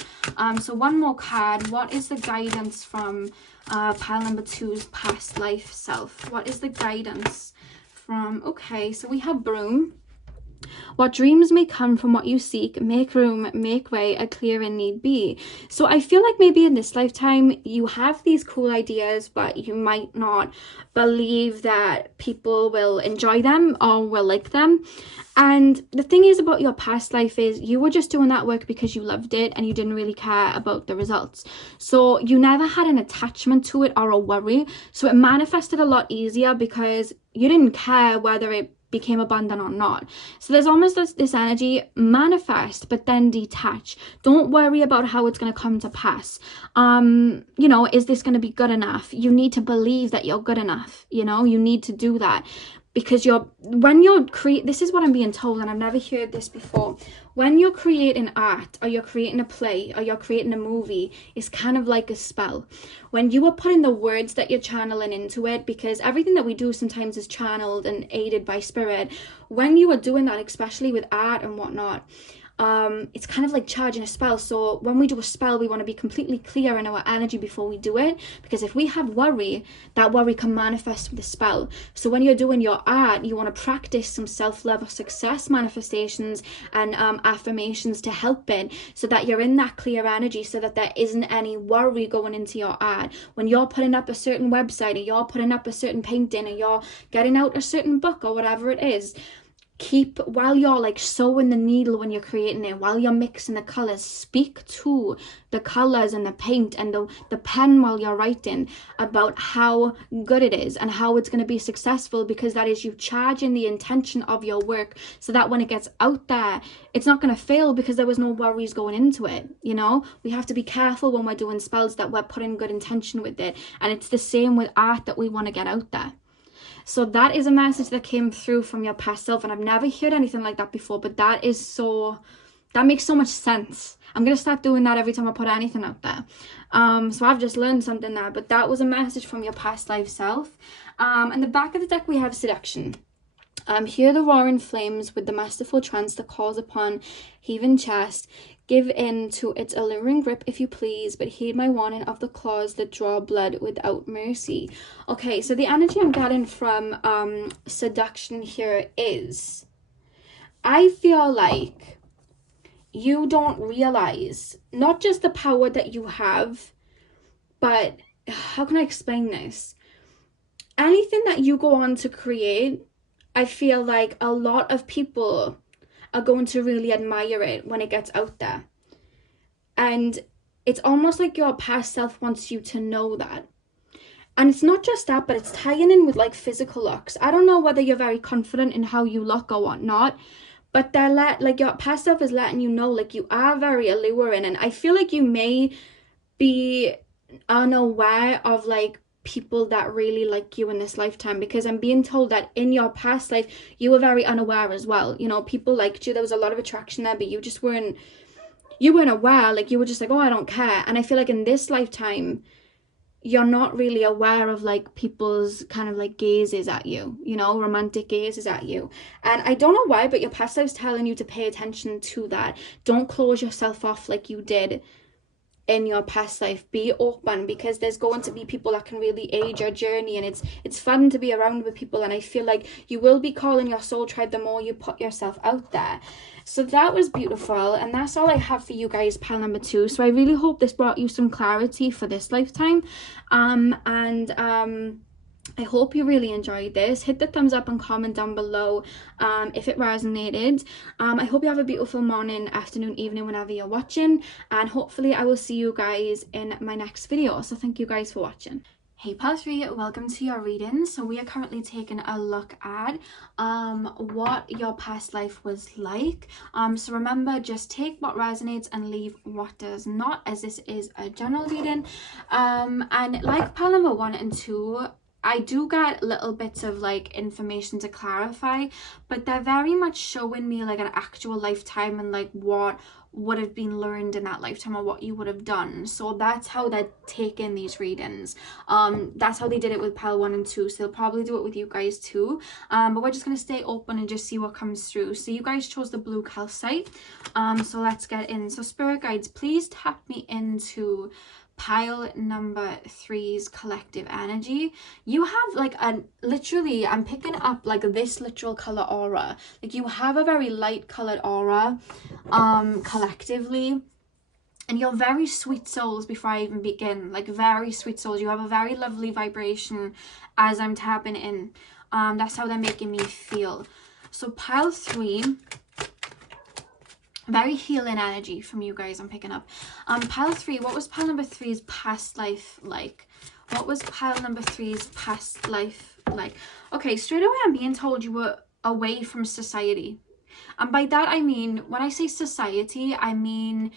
So one more card. What is the guidance from pile number 2's past life self? What is the guidance from, okay, so we have broom, What dreams may come from what you seek, make room, make way, a clearing need be. So I feel like maybe in this lifetime you have these cool ideas, but you might not believe that people will enjoy them or will like them. And the thing is about your past life is you were just doing that work because you loved it and you didn't really care about the results. So you never had an attachment to it or a worry. So it manifested a lot easier because you didn't care whether it became abundant or not. So there's almost this energy, manifest but then detach. Don't worry about how it's going to come to pass. You know, is this going to be good enough? You need to believe that you're good enough. You know, you need to do that. Because when you're this is what I'm being told, and I've never heard this before. When you're creating art, or you're creating a play, or you're creating a movie, it's kind of like a spell. When you are putting the words that you're channeling into it, because everything that we do sometimes is channeled and aided by spirit. When you are doing that, especially with art and whatnot, it's kind of like charging a spell. So when we do a spell, we want to be completely clear in our energy before we do it, because if we have worry, that worry can manifest with the spell. So when you're doing your art, you want to practice some self-love or success manifestations and affirmations to help it, so that you're in that clear energy, so that there isn't any worry going into your art. When you're putting up a certain website, or you're putting up a certain painting, or you're getting out a certain book, or whatever it is, while you're like sewing the needle, when you're creating it, while you're mixing the colors, speak to the colors and the paint and the pen while you're writing about how good it is and how it's going to be successful, because that is you charging the intention of your work, so that when it gets out there, it's not going to fail because there was no worries going into it. You know, we have to be careful when we're doing spells that we're putting good intention with it, and it's the same with art that we want to get out there. So that is a message that came through from your past self, and I've never heard anything like that before, but that makes so much sense. I'm going to start doing that every time I put anything out there. So I've just learned something there, but that was a message from your past life self. And the back of the deck we have seduction. Hear the roaring flames with the masterful trance that calls upon heaving chest. Give in to its alluring grip if you please, but heed my warning of the claws that draw blood without mercy. Okay, so the energy I'm getting from seduction here is, I feel like you don't realize not just the power that you have, but how can I explain this? Anything that you go on to create, I feel like a lot of people are going to really admire it when it gets out there. And it's almost like your past self wants you to know that. And it's not just that, but it's tying in with like physical looks. I don't know whether you're very confident in how you look or whatnot, but like your past self is letting you know like you are very alluring. And I feel like you may be unaware of like people that really like you in this lifetime, because I'm being told that in your past life you were very unaware as well. You know, people liked you, there was a lot of attraction there, but you weren't aware. Like you were just like, oh, I don't care. And I feel like in this lifetime you're not really aware of like people's kind of like gazes at you, you know, romantic gazes at you. And I don't know why, but your past life's telling you to pay attention to that. Don't close yourself off like you did in your past life. Be open, because there's going to be people that can really aid your journey, and it's fun to be around with people. And I feel like you will be calling your soul tribe the more you put yourself out there. So that was beautiful, and that's all I have for you guys, pile number 2. So I really hope this brought you some clarity for this lifetime, I hope you really enjoyed this. Hit the thumbs up and comment down below if it resonated. I hope you have a beautiful morning, afternoon, evening, whenever you're watching, and hopefully I will see you guys in my next video. So thank you guys for watching. Hey pile 3, welcome to your reading. So we are currently taking a look at what your past life was like. So remember, just take what resonates and leave what does not, as this is a general reading. And like pile number 1 and 2, I do get little bits of like information to clarify, but they're very much showing me like an actual lifetime and like what would have been learned in that lifetime or what you would have done. So that's how they're taking these readings. That's how they did it with pile 1 and 2, so they'll probably do it with you guys too. But we're just going to stay open and just see what comes through. So you guys chose the blue calcite, so let's get in. So spirit guides, please tap me into pile number 3's collective energy. You have like literally, I'm picking up like this literal color aura. Like you have a very light colored aura collectively, and you're very sweet souls. Before I even begin, like very sweet souls, you have a very lovely vibration as I'm tapping in. That's how they're making me feel. So pile 3, very healing energy from you guys I'm picking up. Pile 3, what was pile number 3's past life like? What was pile number 3's past life like? Okay, straight away I'm being told you were away from society. And by that I mean, when I say society, I mean,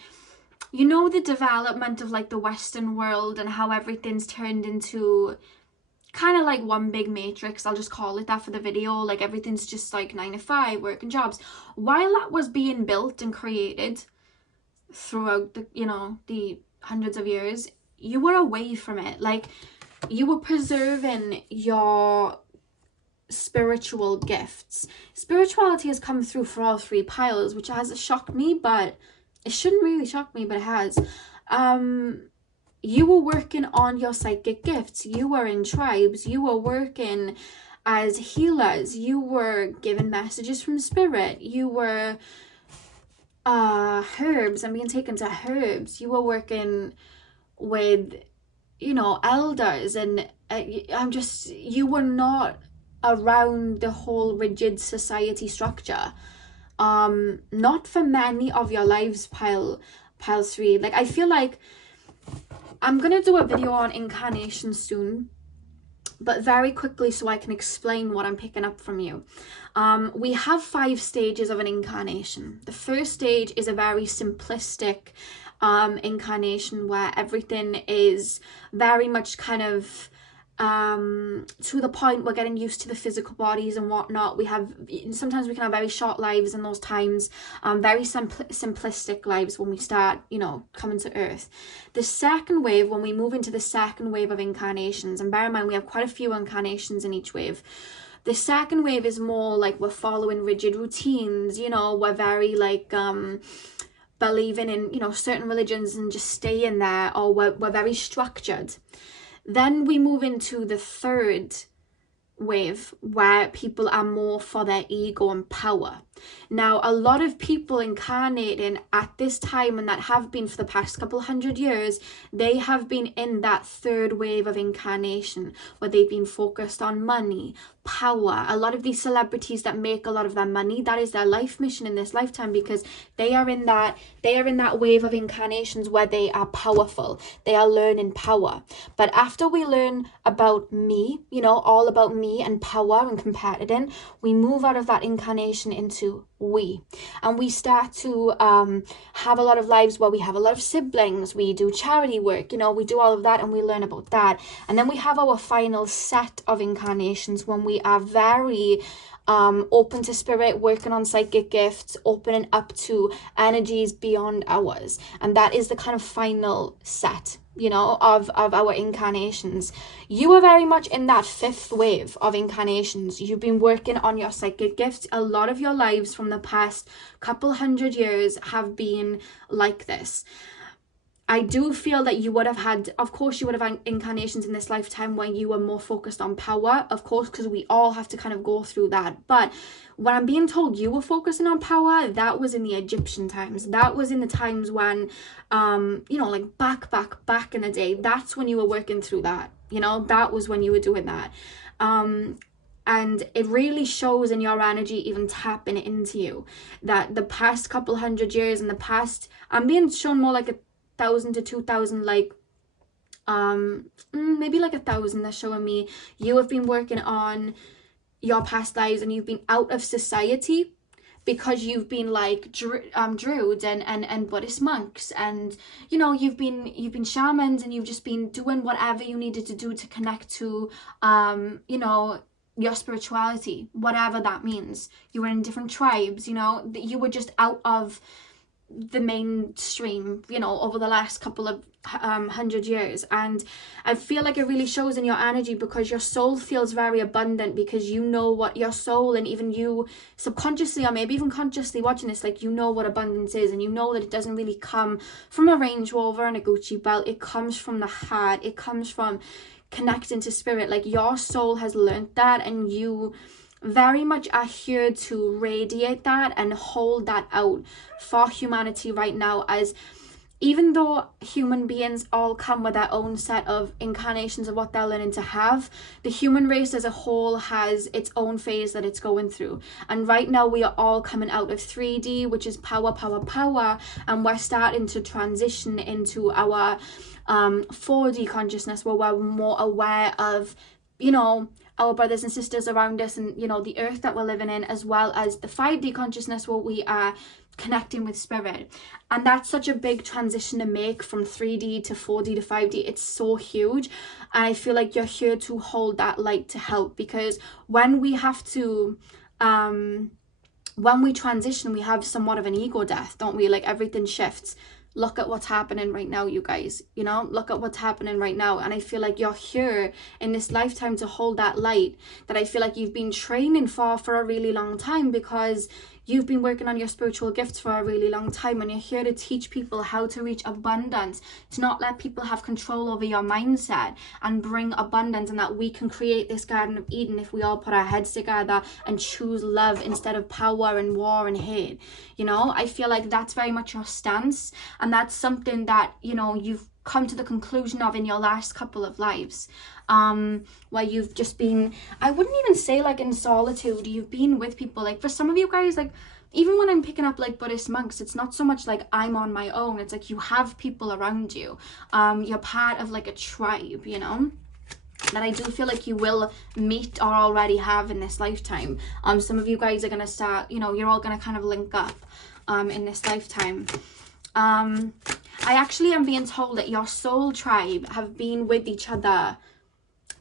you know, the development of like the Western world and how everything's turned into kind of like one big matrix. I'll just call it that for the video. Like everything's just like 9 to 5 working jobs. While that was being built and created throughout the, you know, the hundreds of years, you were away from it. Like you were preserving your spiritual gifts. Spirituality has come through for all 3 piles, which has shocked me, but it shouldn't really shock me, but it has. You were working on your psychic gifts. You were in tribes. You were working as healers. You were given messages from spirit. You were herbs. I'm being taken to herbs. You were working with, you know, elders, and you were not around the whole rigid society structure. Not for many of your lives, pile 3. Like I feel like I'm gonna do a video on incarnation soon, but very quickly so I can explain what I'm picking up from you. We have 5 stages of an incarnation. The first stage is a very simplistic incarnation where everything is very much kind of to the point. We're getting used to the physical bodies and whatnot. Sometimes we can have very short lives in those times, very simplistic lives when we start, you know, coming to earth. The second wave, when we move into the second wave of incarnations, and bear in mind we have quite a few incarnations in each wave, the second wave is more like we're following rigid routines, you know, we're very like believing in, you know, certain religions and just staying there, or we're very structured. Then we move into the third wave where people are more for their ego and power. Now, a lot of people incarnating at this time, and that have been for the past couple hundred years, they have been in that third wave of incarnation where they've been focused on money, power. A lot of these celebrities that make a lot of their money, that is their life mission in this lifetime, because they are in that wave of incarnations where they are powerful. They are learning power. But after we learn about me, you know, all about me and power and competing, we move out of that incarnation into we, and we start to have a lot of lives where we have a lot of siblings, we do charity work, you know, we do all of that and we learn about that. And then we have our final set of incarnations when we are very open to spirit, working on psychic gifts, opening up to energies beyond ours. And that is the kind of final set, you know, of our incarnations. You are very much in that 5th wave of incarnations. You've been working on your psychic gifts. A lot of your lives from the past couple hundred years have been like this. I do feel that you would have had, of course, you would have had incarnations in this lifetime where you were more focused on power, of course, because we all have to kind of go through that. But when I'm being told you were focusing on power, that was in the Egyptian times. That was in the times when, you know, like back in the day, that's when you were working through that. You know, that was when you were doing that. And it really shows in your energy, even tapping into you, that the past couple hundred years, in the past, I'm being shown more like 1,000 to 2,000, like maybe like 1,000. They're showing me you have been working on your past lives, and you've been out of society because you've been like druids and Buddhist monks, and you know, you've been shamans, and you've just been doing whatever you needed to do to connect to you know, your spirituality, whatever that means. You were in different tribes, you know, you were just out of the mainstream, you know, over the last couple of 100 years. And I feel like it really shows in your energy, because your soul feels very abundant, because you know what your soul, and even you subconsciously or maybe even consciously watching this, like, you know what abundance is, and you know that it doesn't really come from a Range Rover and a Gucci belt. It comes from the heart. It comes from connecting to spirit. Like, your soul has learned that, and you very much are here to radiate that and hold that out for humanity right now. As even though human beings all come with their own set of incarnations of what they're learning to have, the human race as a whole has its own phase that it's going through. And right now we are all coming out of 3D, which is power, power, power, and we're starting to transition into our 4D consciousness, where we're more aware of, you know, our brothers and sisters around us, and, you know, the earth that we're living in, as well as the 5D consciousness, where we are connecting with spirit. And that's such a big transition to make from 3D to 4D to 5D. It's so huge, and I feel like you're here to hold that light to help, because when we have to when we transition, we have somewhat of an ego death, don't we? Like, everything shifts. Look at what's happening right now, you guys, you know, look at what's happening right now. And I feel like you're here in this lifetime to hold that light that I feel like you've been training for a really long time, because you've been working on your spiritual gifts for a really long time, and you're here to teach people how to reach abundance, to not let people have control over your mindset, and bring abundance, and that we can create this Garden of Eden if we all put our heads together and choose love instead of power and war and hate. You know, I feel like that's very much your stance, and that's something that, you know, you've come to the conclusion of in your last couple of lives, where you've just been, I wouldn't even say like in solitude, you've been with people. Like, for some of you guys, like, even when I'm picking up like Buddhist monks, it's not so much like I'm on my own. It's like you have people around you. You're part of like a tribe, you know, that I do feel like you will meet or already have in this lifetime. Some of you guys are going to start, you know, you're all going to kind of link up in this lifetime. I actually am being told that your soul tribe have been with each other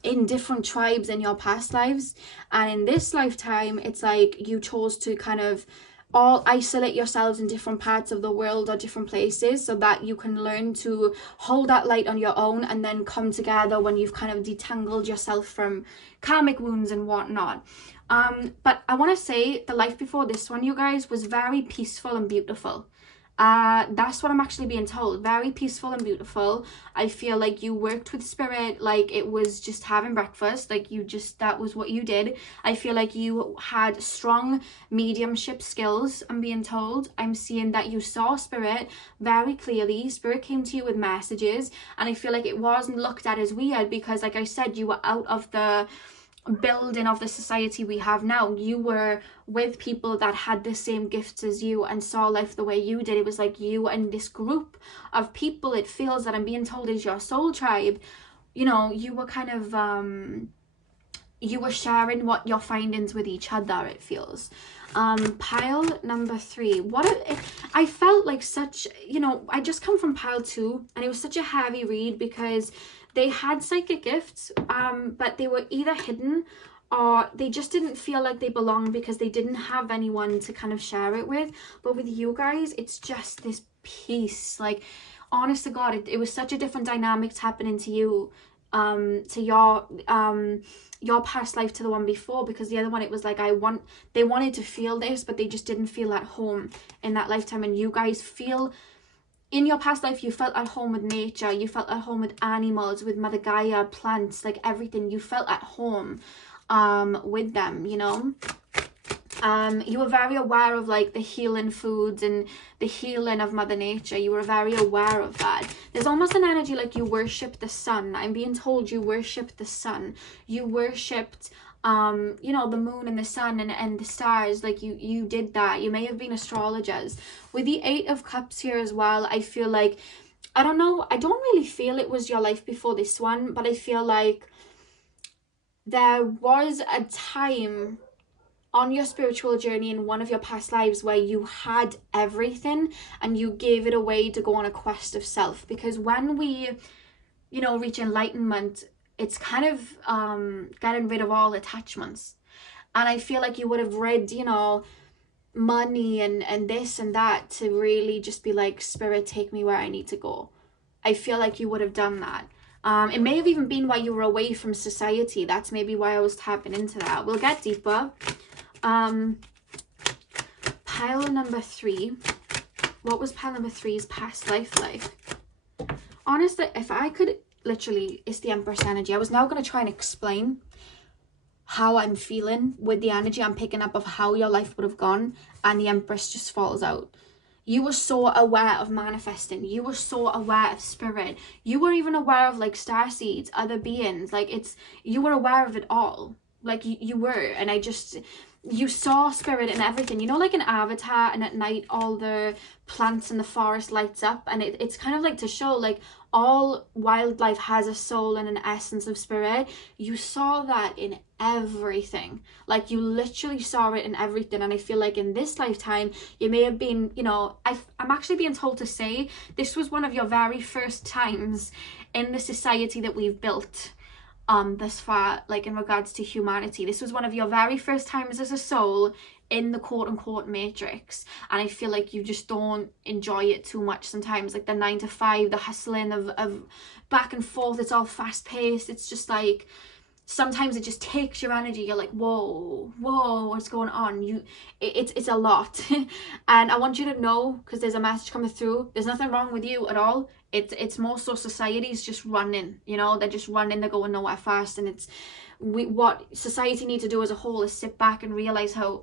in different tribes in your past lives, and in this lifetime it's like you chose to kind of all isolate yourselves in different parts of the world or different places, so that you can learn to hold that light on your own, and then come together when you've kind of detangled yourself from karmic wounds and whatnot. But I want to say the life before this one, you guys, was very peaceful and beautiful. That's what I'm actually being told. Very peaceful and beautiful. I feel like you worked with spirit like it was just having breakfast. Like, you just, that was what you did. I feel like you had strong mediumship skills, I'm being told. I'm seeing that you saw spirit very clearly. Spirit came to you with messages, and I feel like it wasn't looked at as weird, because like I said, you were out of the building of the society we have now. You were with people that had the same gifts as you and saw life the way you did. It was like you and this group of people, it feels, that I'm being told is your soul tribe. You know, you were kind of you were sharing what your findings with each other, it feels. Pile number 3, I felt like such, you know, I just come from pile 2, and it was such a heavy read, because they had psychic gifts, but they were either hidden, or they just didn't feel like they belonged because they didn't have anyone to kind of share it with. But with you guys, it's just this peace. Like, honest to God, it was such a different dynamics happening to you, to your past life to the one before, because the other one, it was like they wanted to feel this, but they just didn't feel at home in that lifetime. And you guys feel, in your past life, you felt at home with nature, you felt at home with animals, with Mother Gaia, plants, like everything. You felt at home with them, you know. You were very aware of like the healing foods and the healing of Mother Nature. You were very aware of that. There's almost an energy like you worship the sun. I'm being told you worship the sun. You worshipped you know, the moon and the sun and the stars. Like you did that. You may have been astrologers. With the 8 of Cups here as well, I feel like, I don't know, I don't really feel it was your life before this one, but I feel like there was a time on your spiritual journey in one of your past lives where you had everything and you gave it away to go on a quest of self. Because when we, you know, reach enlightenment, it's kind of getting rid of all attachments. And I feel like you would have read, you know, money and this and that to really just be like, Spirit, take me where I need to go. I feel like you would have done that. It may have even been while you were away from society. That's maybe why I was tapping into that. We'll get deeper. Pile number 3. What was pile number 3's past life like? Honestly, if I could literally, it's the Empress energy. I was now going to try and explain how I'm feeling with the energy I'm picking up of how your life would have gone, and the Empress just falls out. You were so aware of manifesting. You were so aware of spirit. You were even aware of like starseeds, other beings. Like you were aware of it all. Like you were. And you saw spirit and everything. You know, like an Avatar, and at night all the plants in the forest lights up. And it's kind of like to show like all wildlife has a soul and an essence of spirit. You saw that in everything. Like you literally saw it in everything. And I feel like in this lifetime you may have been, you know, I'm actually being told to say this was one of your very first times in the society that we've built thus far, like in regards to humanity. This was one of your very first times as a soul in the quote-unquote matrix, and I feel like you just don't enjoy it too much sometimes. Like the 9 to 5, the hustling of back and forth, it's all fast-paced. It's just like sometimes it just takes your energy. You're like, whoa, what's going on? It's a lot. And I want you to know, because there's a message coming through, there's nothing wrong with you at all. It's more so society's just running, you know, they're just running, they're going nowhere fast. And what society needs to do as a whole is sit back and realize how,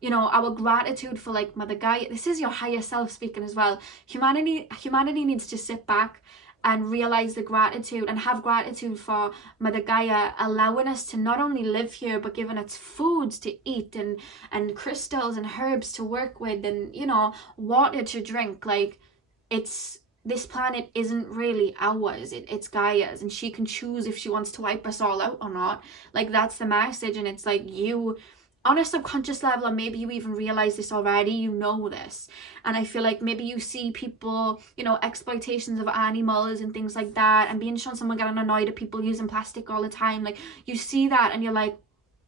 you know, our gratitude for like Mother Gaia. This is your higher self speaking as well. Humanity needs to sit back and realize the gratitude and have gratitude for Mother Gaia allowing us to not only live here, but giving us foods to eat and crystals and herbs to work with, and, you know, water to drink. Like this planet isn't really ours, it's Gaia's, and she can choose if she wants to wipe us all out or not. Like that's the message. And it's like, you on a subconscious level, or maybe you even realize this already, you know this. And I feel like maybe you see people, you know, exploitations of animals and things like that, and being shown someone getting annoyed at people using plastic all the time. Like you see that and you're like,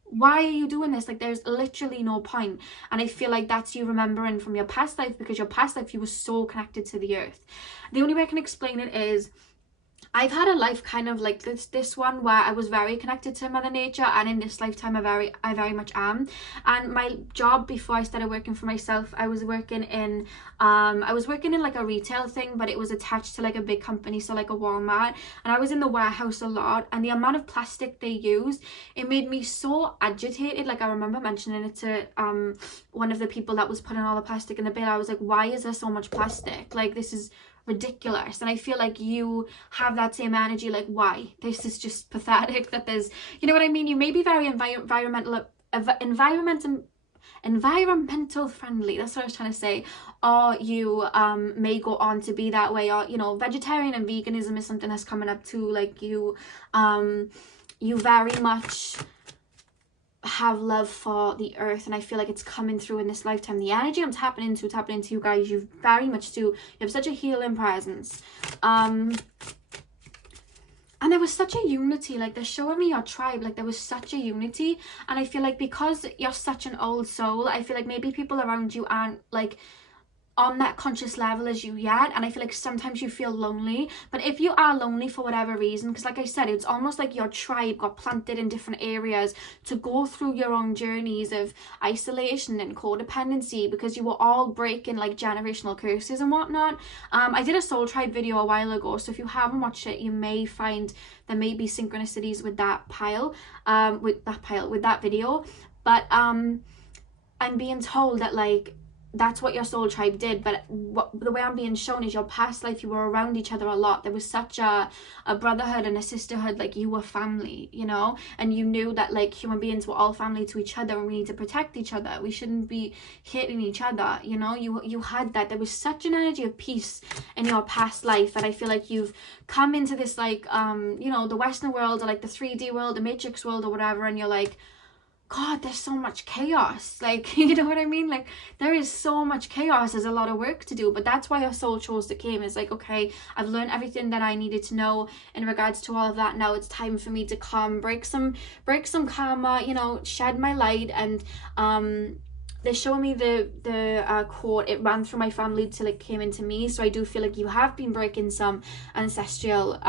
why are you doing this? Like there's literally no point. And I feel like that's you remembering from your past life, because your past life you were so connected to the earth. The only way I can explain it is I've had a life kind of like this one where I was very connected to Mother Nature, and in this lifetime I very much am. And my job before I started working for myself, I was working in like a retail thing, but it was attached to like a big company, so like a Walmart, and I was in the warehouse a lot, and the amount of plastic they used, it made me so agitated. Like I remember mentioning it to one of the people that was putting all the plastic in the bin. I was like, why is there so much plastic? Like this is ridiculous. And I feel like you have that same energy. Like, why? This is just pathetic that there's, you know what I mean? You may be very environmental friendly, that's what I was trying to say, or you may go on to be that way, or, you know, vegetarian and veganism is something that's coming up too. Like you very much have love for the earth, and I feel like it's coming through in this lifetime. The energy I'm tapping into you guys, you very much do. You have such a healing presence, and there was such a unity. Like they're showing me your tribe, like there was such a unity. And I feel like because you're such an old soul, I feel like maybe people around you aren't like on that conscious level as you yet, and I feel like sometimes you feel lonely. But if you are lonely for whatever reason, because like I said, it's almost like your tribe got planted in different areas to go through your own journeys of isolation and codependency, because you were all breaking like generational curses and whatnot. I did a soul tribe video a while ago, so if you haven't watched it, you may find there may be synchronicities with that with that video. But I'm being told that like that's what your soul tribe did. But the way I'm being shown is your past life, you were around each other a lot. There was such a brotherhood and a sisterhood. Like you were family, you know, and you knew that like human beings were all family to each other, and we need to protect each other. We shouldn't be hating each other, you know. You had that. There was such an energy of peace in your past life, and I feel like you've come into this like you know, the Western world, or like the 3D world, the Matrix world or whatever, and you're like, God, there's so much chaos. Like, you know what I mean? Like, there is so much chaos. There's a lot of work to do. But that's why your soul chose to came. It's like, okay, I've learned everything that I needed to know in regards to all of that. Now it's time for me to come, break some karma, you know, shed my light, and they're showing me the quote, it ran through my family till it came into me. So I do feel like you have been breaking some ancestral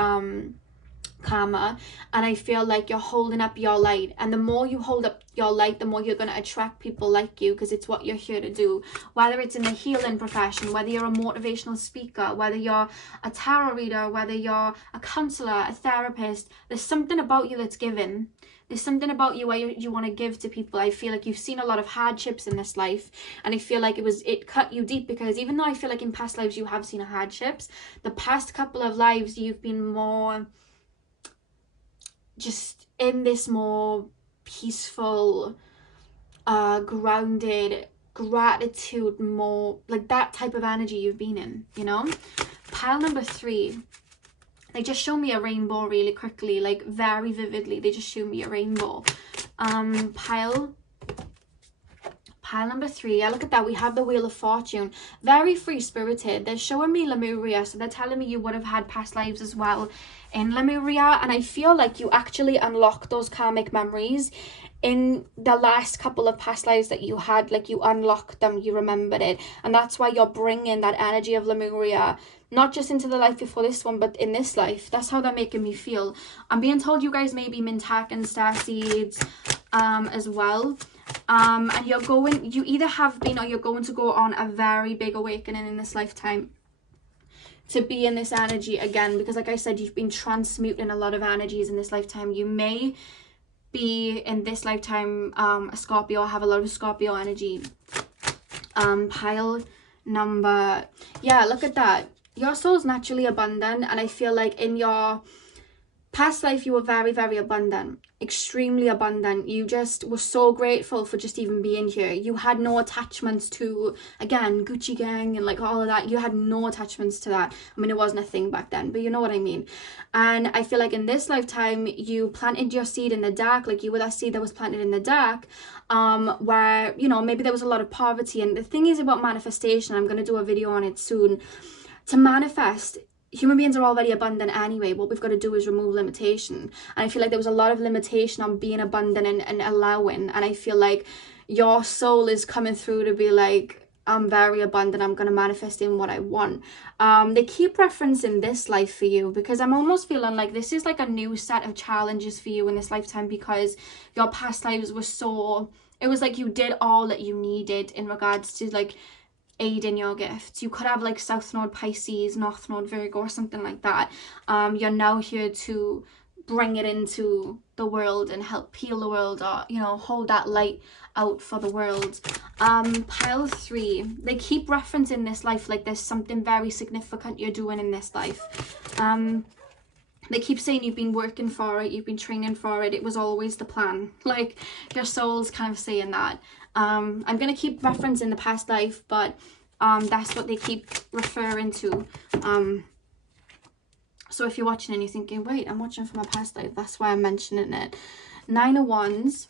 karma, and I feel like you're holding up your light, and the more you hold up your light, the more you're going to attract people like you, because it's what you're here to do. Whether it's in the healing profession, whether you're a motivational speaker, whether you're a tarot reader, whether you're a counselor, a therapist, there's something about you that's given. There's something about you where you want to give to people. I feel like you've seen a lot of hardships in this life, and I feel like it cut you deep, because even though I feel like in past lives you have seen hardships, the past couple of lives you've been more just in this more peaceful, grounded gratitude, more like that type of energy you've been in, you know. Pile number 3, they just show me a rainbow really quickly, like very vividly. They just show me a rainbow. Pile number 3, yeah, look at that. We have the Wheel of Fortune, very free spirited. They're showing me Lemuria, so they're telling me you would have had past lives as well in Lemuria, and I feel like you actually unlocked those karmic memories in the last couple of past lives that you had. Like, you unlocked them, you remembered it, and that's why you're bringing that energy of Lemuria not just into the life before this one, but in this life. That's how they're making me feel. I'm being told you guys may be Mintaka and Starseeds as well. And you either have been or you're going to go on a very big awakening in this lifetime to be in this energy again, because like I said, you've been transmuting a lot of energies in this lifetime. You may be in this lifetime a Scorpio, or have a lot of Scorpio energy. Pile number, yeah, look at that. Your soul's naturally abundant, and I feel like in your past life you were very, very abundant, extremely abundant. You just were so grateful for just even being here. You had no attachments to, again, Gucci gang and like all of that. You had no attachments to that. I mean, it wasn't a thing back then, but you know what I mean. And I feel like in this lifetime you planted your seed in the dark. Like, you were that seed that was planted in the dark, where, you know, maybe there was a lot of poverty. And the thing is about manifestation, I'm going to do a video on it soon. To manifest, human beings are already abundant anyway. What we've got to do is remove limitation. And I feel like there was a lot of limitation on being abundant and allowing. And I feel like your soul is coming through to be like, I'm very abundant, I'm going to manifest in what I want. They keep referencing this life for you, because I'm almost feeling like this is like a new set of challenges for you in this lifetime, because your past lives were so, it was like you did all that you needed in regards to like aid in your gifts. You could have like South Node Pisces, North Node Virgo, or something like that. You're now here to bring it into the world and help heal the world, or, you know, hold that light out for the world. Pile 3, they keep referencing this life like there's something very significant you're doing in this life. They keep saying you've been working for it, you've been training for it, it was always the plan. Like, your soul's kind of saying that. I'm going to keep referencing the past life, but that's what they keep referring to. So if you're watching and you're thinking, wait, I'm watching for my past life, that's why I'm mentioning it. 9 of Wands,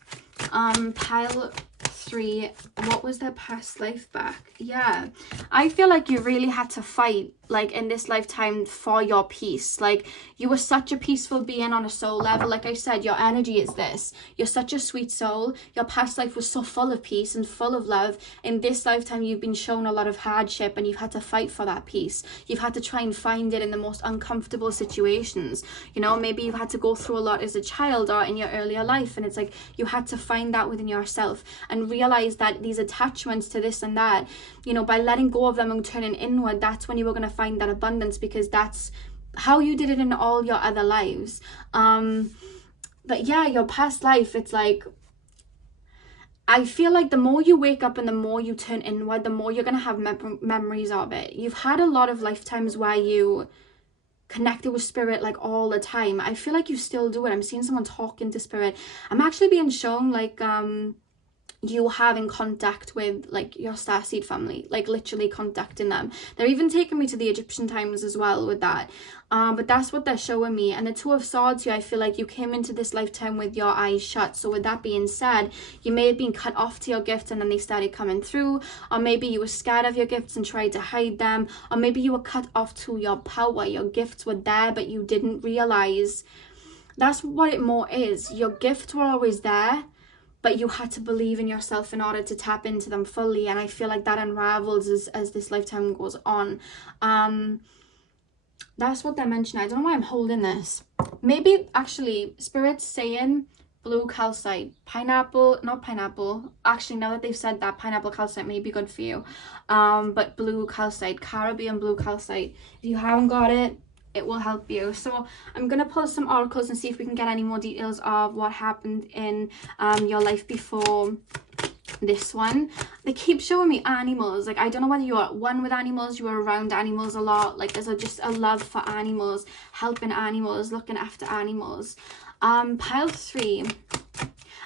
pile 3, what was their past life back? Yeah, I feel like you really had to fight, like, in this lifetime for your peace. Like, you were such a peaceful being on a soul level. Like I said, your energy is this. You're such a sweet soul. Your past life was so full of peace and full of love. In this lifetime, you've been shown a lot of hardship, and you've had to fight for that peace. You've had to try and find it in the most uncomfortable situations. You know, maybe you've had to go through a lot as a child or in your earlier life, and it's like you had to find that within yourself and realize that these attachments to this and that, you know, by letting go of them and turning inward, that's when you were going to find that abundance, because that's how you did it in all your other lives. But yeah, your past life, it's like, I feel like the more you wake up and the more you turn inward, the more you're going to have memories of it. You've had a lot of lifetimes where you connected with spirit like all the time. I feel like you still do it. I'm seeing someone talking to spirit. I'm actually being shown like you having contact with like your starseed family, like literally contacting them. They're even taking me to the Egyptian times as well with that. But that's what they're showing me. And the Two of Swords here, I feel like you came into this lifetime with your eyes shut. So with that being said, you may have been cut off to your gifts and then they started coming through, or maybe you were scared of your gifts and tried to hide them, or maybe you were cut off to your power. Your gifts were there but you didn't realize. That's what it more is. Your gifts were always there, but you had to believe in yourself in order to tap into them fully. And I feel like that unravels as this lifetime goes on. That's what they're mentioning. I don't know why I'm holding this. Maybe actually Spirit's saying blue calcite, not pineapple. Actually, now that they've said that, pineapple calcite may be good for you. But blue calcite, Caribbean blue calcite. If you haven't got it, it will help you. So I'm gonna pull some oracles and see if we can get any more details of what happened in your life before this one. They keep showing me animals. Like, I don't know whether you're one with animals, you are around animals a lot. Like, there's just a love for animals, helping animals, looking after animals. Pile 3.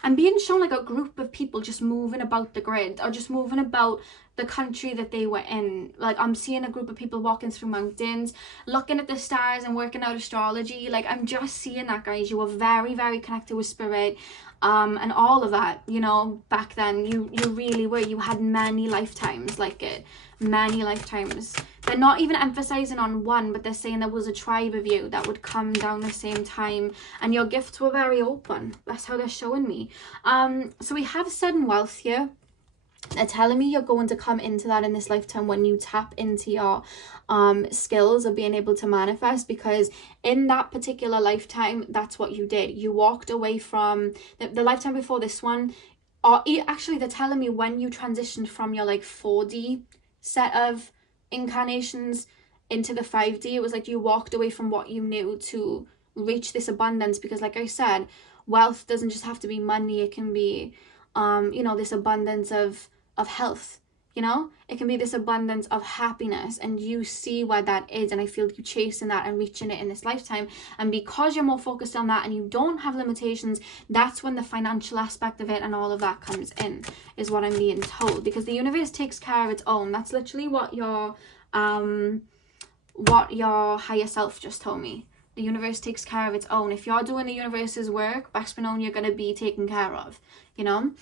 I'm being shown like a group of people just moving about the grid, or just moving about the country that they were in. Like, I'm seeing a group of people walking through mountains, looking at the stars and working out astrology. Like, I'm just seeing that, guys. You were very, very connected with spirit, and all of that, you know. Back then you really were. You had many lifetimes like it, many lifetimes. They're not even emphasizing on one, but they're saying there was a tribe of you that would come down the same time, and your gifts were very open. That's how they're showing me. So we have sudden wealth here. They're telling me you're going to come into that in this lifetime when you tap into your skills of being able to manifest, because in that particular lifetime, that's what you did. You walked away from the lifetime before this one, or actually they're telling me when you transitioned from your like 4D set of incarnations into the 5D, it was like you walked away from what you knew to reach this abundance. Because like I said, wealth doesn't just have to be money. It can be you know, this abundance of health, you know, it can be this abundance of happiness, and you see where that is, and I feel you chasing that and reaching it in this lifetime. And because you're more focused on that and you don't have limitations, that's when the financial aspect of it and all of that comes in, is what I'm being told. Because the universe takes care of its own. That's literally what your higher self just told me. The universe takes care of its own. If you're doing the universe's work, best known, you're going to be taken care of, you know.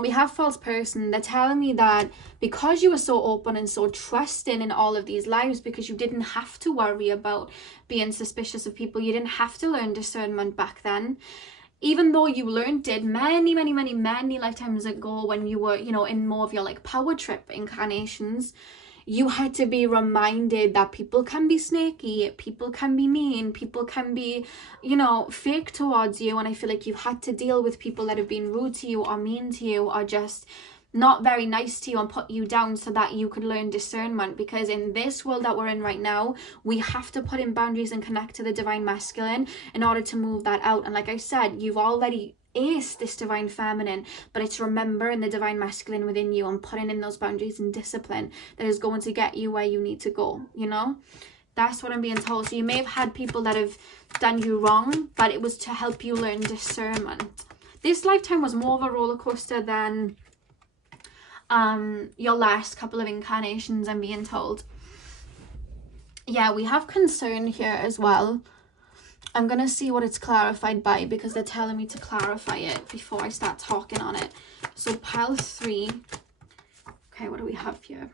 We have false person. They're telling me that because you were so open and so trusting in all of these lives, because you didn't have to worry about being suspicious of people, you didn't have to learn discernment back then. Even though you learned it many lifetimes ago when you were, you know, in more of your like power trip incarnations, you had to be reminded that people can be snaky, people can be mean, people can be, you know, fake towards you. And I feel like you've had to deal with people that have been rude to you or mean to you or just not very nice to you and put you down, so that you could learn discernment. Because in this world that we're in right now, we have to put in boundaries and connect to the divine masculine in order to move that out. And like I said, you've already ace this divine feminine, but it's remembering the divine masculine within you and putting in those boundaries and discipline that is going to get you where you need to go, you know. That's what I'm being told. So you may have had people that have done you wrong, but it was to help you learn discernment. This lifetime was more of a roller coaster than your last couple of incarnations, I'm being told. Yeah, we have concern here as well. I'm going to see what it's clarified by, because they're telling me to clarify it before I start talking on it. So pile 3. Okay, what do we have here?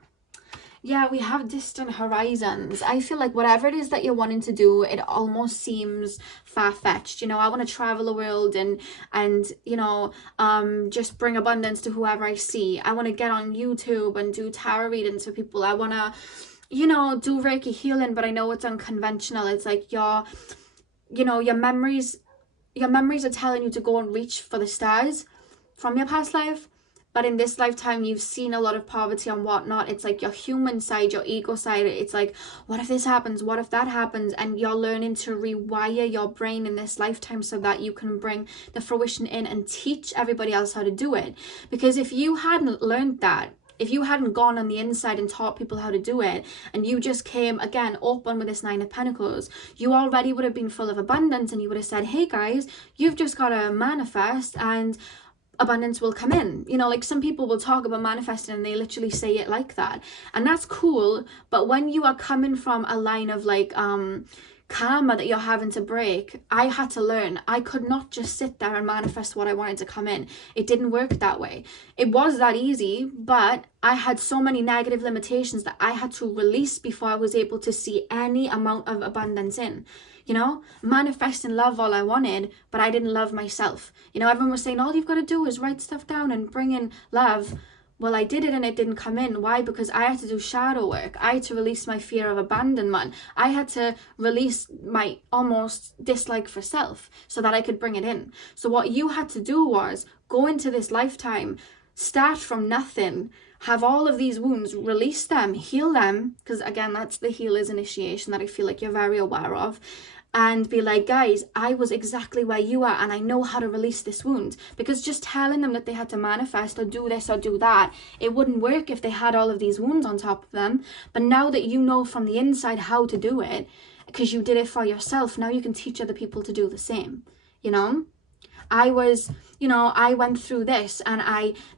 Yeah, we have distant horizons. I feel like whatever it is that you're wanting to do, it almost seems far-fetched. You know, I want to travel the world and you know, just bring abundance to whoever I see. I want to get on YouTube and do tarot readings for people. I want to, you know, do Reiki healing, but I know it's unconventional. It's like you know, your memories are telling you to go and reach for the stars from your past life. But in this lifetime, you've seen a lot of poverty and whatnot. It's like your human side, your ego side. It's like, what if this happens? What if that happens? And you're learning to rewire your brain in this lifetime so that you can bring the fruition in and teach everybody else how to do it. Because if you hadn't learned that, if you hadn't gone on the inside and taught people how to do it, and you just came, again, open with this 9 of Pentacles, you already would have been full of abundance, and you would have said, hey guys, you've just got to manifest and abundance will come in. You know, like some people will talk about manifesting and they literally say it like that. And that's cool. But when you are coming from a line of like, karma that you're having to break, I had to learn. I could not just sit there and manifest what I wanted to come in. It didn't work that way. It was that easy, but I had so many negative limitations that I had to release before I was able to see any amount of abundance in. you know, manifesting love all I wanted, but I didn't love myself. You know, everyone was saying, all you've got to do is write stuff down and bring in love. Well, I did it and it didn't come in. Why? Because I had to do shadow work. I had to release my fear of abandonment. I had to release my almost dislike for self so that I could bring it in. So what you had to do was go into this lifetime, start from nothing, have all of these wounds, release them, heal them, because again, that's the healer's initiation that I feel like you're very aware of, and be like, guys, I was exactly where you are and I know how to release this wound. Because just telling them that they had to manifest or do this or do that, it wouldn't work if they had all of these wounds on top of them. But now that you know from the inside how to do it, because you did it for yourself, now you can teach other people to do the same, you know? I went through this and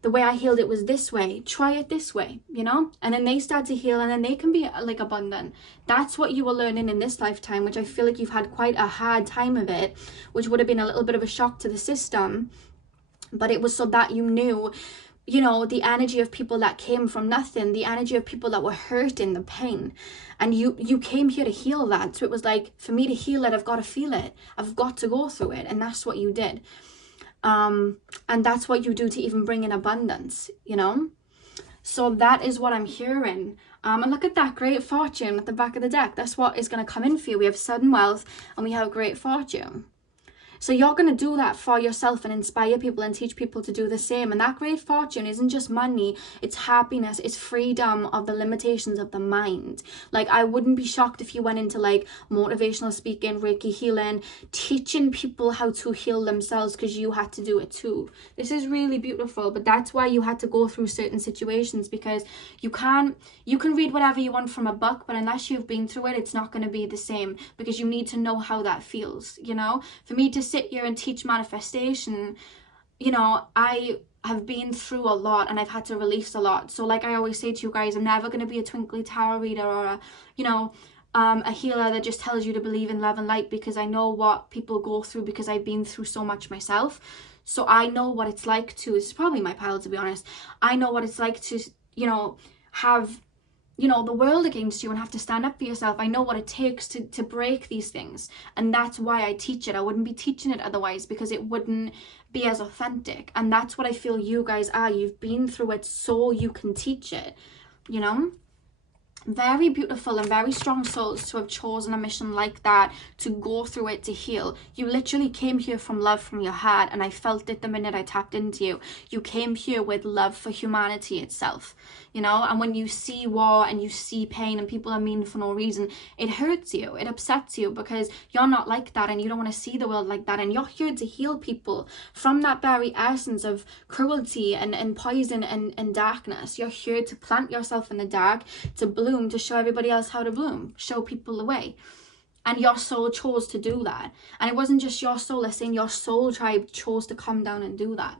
the way I healed it was this way. Try it this way, you know? And then they start to heal and then they can be like abundant. That's what you were learning in this lifetime, which I feel like you've had quite a hard time of it, which would have been a little bit of a shock to the system. But it was so that you knew, you know, the energy of people that came from nothing, the energy of people that were hurting, the pain. And you came here to heal that. So it was like, for me to heal it, I've got to feel it. I've got to go through it. And that's what you did. And that's what you do to even bring in abundance, you know? So that is what I'm hearing. And look at that, great fortune at the back of the deck. That's what is going to come in for you. We have sudden wealth and we have great fortune. So you're going to do that for yourself and inspire people and teach people to do the same. And that great fortune isn't just money, it's happiness, it's freedom of the limitations of the mind. Like, I wouldn't be shocked if you went into like motivational speaking, Reiki healing, teaching people how to heal themselves because you had to do it too. This is really beautiful, but that's why you had to go through certain situations, because you can read whatever you want from a book, but unless you've been through it, it's not going to be the same, because you need to know how that feels, you know? For me to sit here and teach manifestation, you know, I have been through a lot and I've had to release a lot. So like I always say to you guys, I'm never going to be a twinkly tarot reader or a healer that just tells you to believe in love and light, because I know what people go through, because I've been through so much myself. So I know what it's like to, it's probably my pile, to be honest, I know what it's like to, you know, have, you know, the world against you and have to stand up for yourself. I know what it takes to break these things, and that's why I teach it. I wouldn't be teaching it otherwise, because it wouldn't be as authentic. And that's what I feel you guys are. You've been through it so you can teach it, you know? Very beautiful and very strong souls to have chosen a mission like that, to go through it, to heal. You literally came here from love from your heart, and I felt it the minute I tapped into you. You came here with love for humanity itself, you know? And when you see war and you see pain and people are mean for no reason, it hurts you, it upsets you, because you're not like that and you don't want to see the world like that. And you're here to heal people from that very essence of cruelty and poison and darkness. You're here to plant yourself in the dark, to bloom, to show everybody else how to bloom, show people the way. And your soul chose to do that. And it wasn't just your soul, I'm saying your soul tribe chose to come down and do that.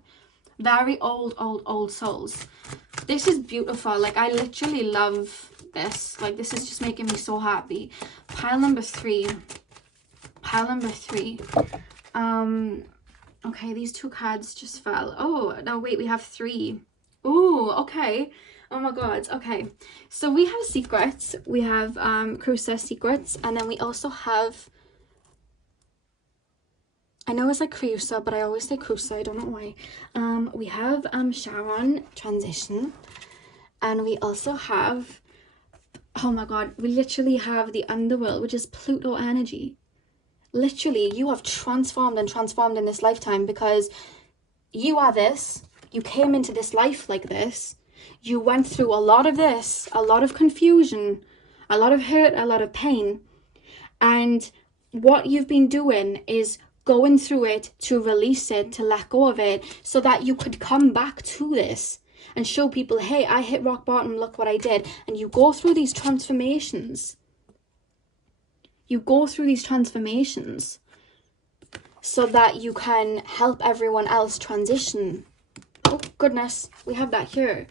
Very old souls. This is beautiful. Like, I literally love this. Like, this is just making me so happy. Pile number three. Okay, these two cards just fell. Oh no, wait, we have three. Oh, okay. Oh my god. Okay, so we have secrets. We have Crusader secrets, and then we also have, I know it's like Crusader, but I always say Crusader, I don't know why. We have Sharon transition, and we also have, oh my god, we literally have the underworld, which is Pluto energy. Literally, you have transformed in this lifetime, because you are this. You came into this life like this. You went through a lot of this, a lot of confusion, a lot of hurt, a lot of pain. And what you've been doing is going through it to release it, to let go of it, so that you could come back to this and show people, hey, I hit rock bottom, look what I did. And you go through these transformations. You go through these transformations so that you can help everyone else transition. Oh, goodness, we have that here.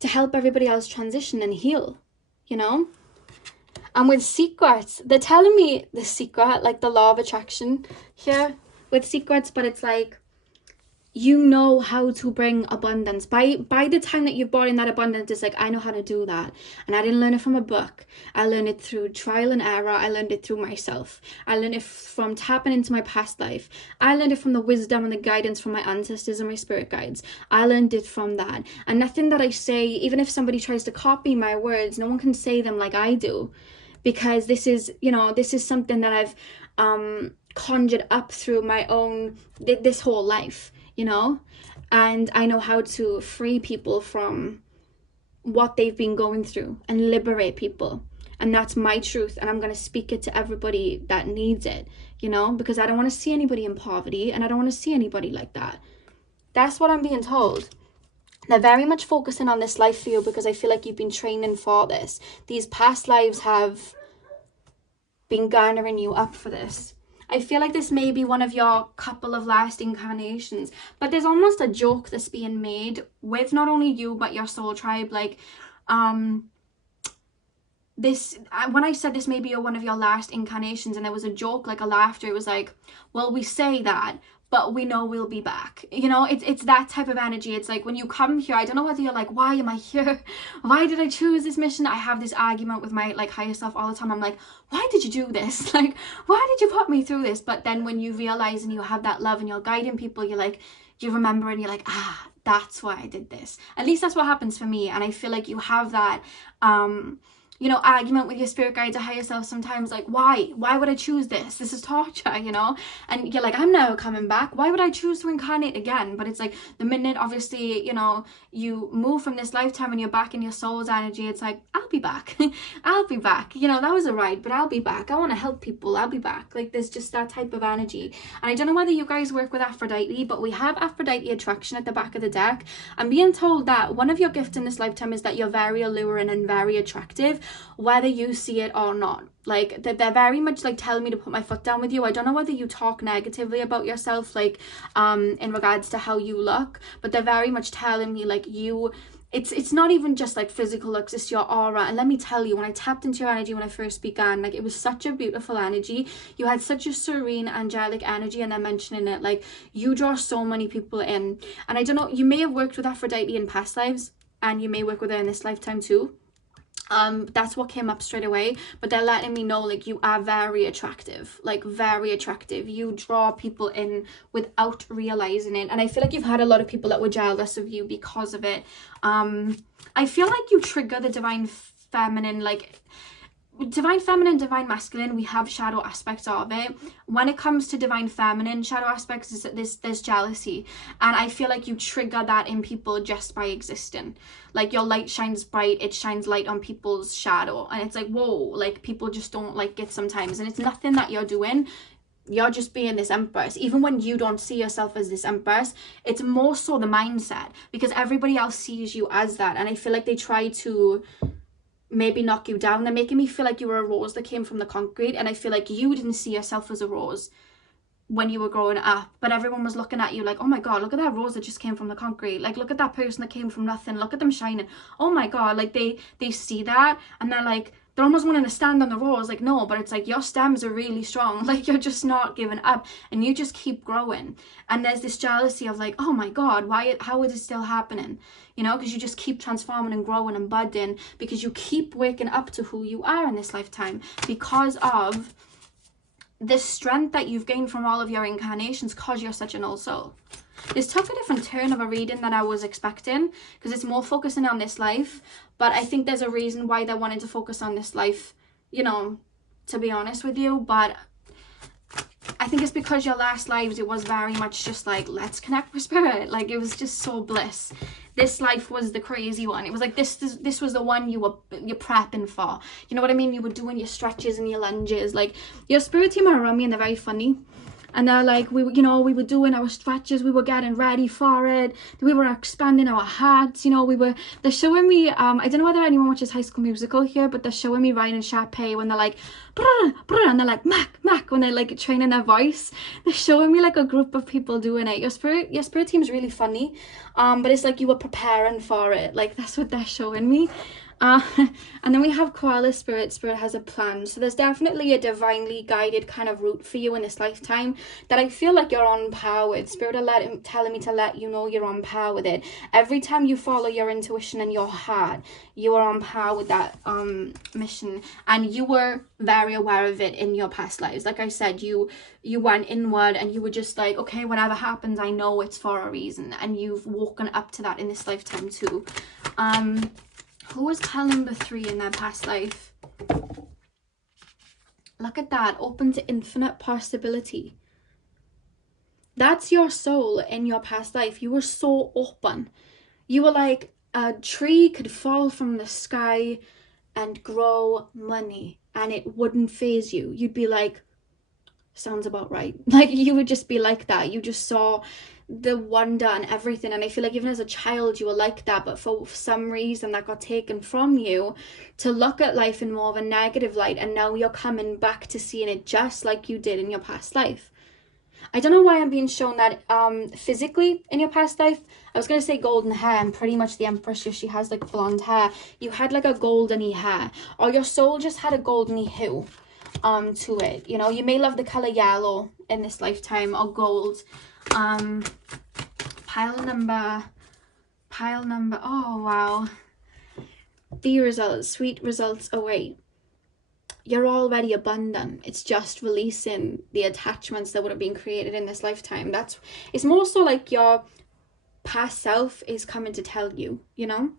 To help everybody else transition and heal, you know? And with secrets, they're telling me the secret, like the law of attraction here with secrets, but it's like, you know how to bring abundance. By the time that you've brought in that abundance, it's like, I know how to do that. And I didn't learn it from a book. I learned it through trial and error. I learned it through myself. I learned it from tapping into my past life. I learned it from the wisdom and the guidance from my ancestors and my spirit guides. I learned it from that. And nothing that I say, even if somebody tries to copy my words, no one can say them like I do. Because this is, this is something that I've conjured up through my own, this whole life. And I know how to free people from what they've been going through and liberate people. And that's my truth, and I'm going to speak it to everybody that needs it, because I don't want to see anybody in poverty, and I don't want to see anybody like that. That's what I'm being told. They're very much focusing on this life for you because I feel like you've been training for this. These past lives have been garnering you up for this. I feel like this may be one of your couple of last incarnations, but there's almost a joke that's being made with not only you, but your soul tribe. Like, this, when I said this may be one of your last incarnations, and there was a joke, like a laughter, it was like, well, we say that, but we know we'll be back. It's that type of energy. It's like when you come here, I don't know whether you're like, why am I here? Why did I choose this mission? I have this argument with my higher self all the time. I'm like, why did you do this? Like, why did you put me through this? But then when you realize and you have that love and you're guiding people, you're like, you remember and you're like, that's why I did this. At least that's what happens for me. And I feel like you have that, argument with your spirit guides or higher self sometimes, like, why would I choose this? This is torture, and you're like, I'm never coming back. Why would I choose to incarnate again? But it's like the minute, obviously, you move from this lifetime and you're back in your soul's energy, it's like, I'll be back. I'll be back. That was a ride, but I'll be back. I want to help people. I'll be back. Like, there's just that type of energy. And I don't know whether you guys work with Aphrodite, but we have Aphrodite attraction at the back of the deck. I'm being told that one of your gifts in this lifetime is that you're very alluring and very attractive, whether you see it or not. Like, they're very much like telling me to put my foot down with you. I don't know whether you talk negatively about yourself, like in regards to how you look, but they're very much telling me like it's not even just like physical looks, it's your aura. And let me tell you, when I tapped into your energy when I first began, like, it was such a beautiful energy. You had such a serene, angelic energy, and they're mentioning it, like, you draw so many people in. And I don't know, you may have worked with Aphrodite in past lives, and you may work with her in this lifetime too. That's what came up straight away, but they're letting me know, like, you are very attractive, like, very attractive. You draw people in without realizing it, and I feel like you've had a lot of people that were jealous of you because of it. I feel like you trigger the divine feminine, like, divine feminine, divine masculine, we have shadow aspects of it. When it comes to divine feminine, shadow aspects is that there's jealousy, and I feel like you trigger that in people just by existing. Like, your light shines bright, it shines light on people's shadow, and it's like, whoa, like, people just don't like it sometimes, and it's nothing that you're doing. You're just being this empress. Even when you don't see yourself as this empress, it's more so the mindset, because everybody else sees you as that, and I feel like they try to maybe knock you down. They're making me feel like you were a rose that came from the concrete, and I feel like you didn't see yourself as a rose when you were growing up, but everyone was looking at you like, oh my god, look at that rose that just came from the concrete, like, look at that person that came from nothing, look at them shining, oh my god. Like, they see that, and they're like, they're almost wanting to stand on the rose. Like, no, but it's like, your stems are really strong, like, you're just not giving up, and you just keep growing. And there's this jealousy of like, oh my god, how is it still happening? Because you just keep transforming and growing and budding, because you keep waking up to who you are in this lifetime, because of this strength that you've gained from all of your incarnations, because you're such an old soul. This took a different turn of a reading than I was expecting, because it's more focusing on this life, but I think there's a reason why they wanted to focus on this life, to be honest with you. But I think it's because your last lives, it was very much just like, let's connect with spirit. Like, it was just so bliss. This life was the crazy one. It was like, this was the one you're prepping for. You know what I mean? You were doing your stretches and your lunges. Like, your spirit team are around me, and they're very funny. And they're like, we were doing our stretches, we were getting ready for it, we were expanding our hearts, they're showing me, I don't know whether anyone watches High School Musical here, but they're showing me Ryan and Sharpay when they're like, brr, brr, and they're like Mac, Mac when they're like training their voice. They're showing me like a group of people doing it. Your spirit team's really funny, but it's like you were preparing for it. Like that's what they're showing me. Uh, and then we have koala spirit. Spirit has a plan. So there's definitely a divinely guided kind of route for you in this lifetime that I feel like you're on par with. Spirit are telling me to let you know you're on par with it. Every time you follow your intuition and your heart, you are on par with that mission, and you were very aware of it in your past lives. Like I said, you went inward and you were just like, okay, whatever happens, I know it's for a reason, and you've woken up to that in this lifetime too. Who was pile number 3 in their past life? Look at that, open to infinite possibility. That's your soul in your past life. You were so open. You were like, a tree could fall from the sky and grow money and it wouldn't faze you. You'd be like, sounds about right. Like you would just be like that. You just saw the wonder and everything, and I feel like even as a child you were like that, but for some reason that got taken from you to look at life in more of a negative light, and now you're coming back to seeing it just like you did in your past life. I don't know why I'm being shown that physically in your past life. I was going to say golden hair, and pretty much the Empress, she has like blonde hair. You had like a goldeny hair, or your soul just had a goldeny hue to it. You know, you may love the color yellow in this lifetime, or gold. Pile number, oh wow. The results, sweet results await. You're already abundant. It's just releasing the attachments that would have been created in this lifetime. It's more so like your past self is coming to tell you, you know?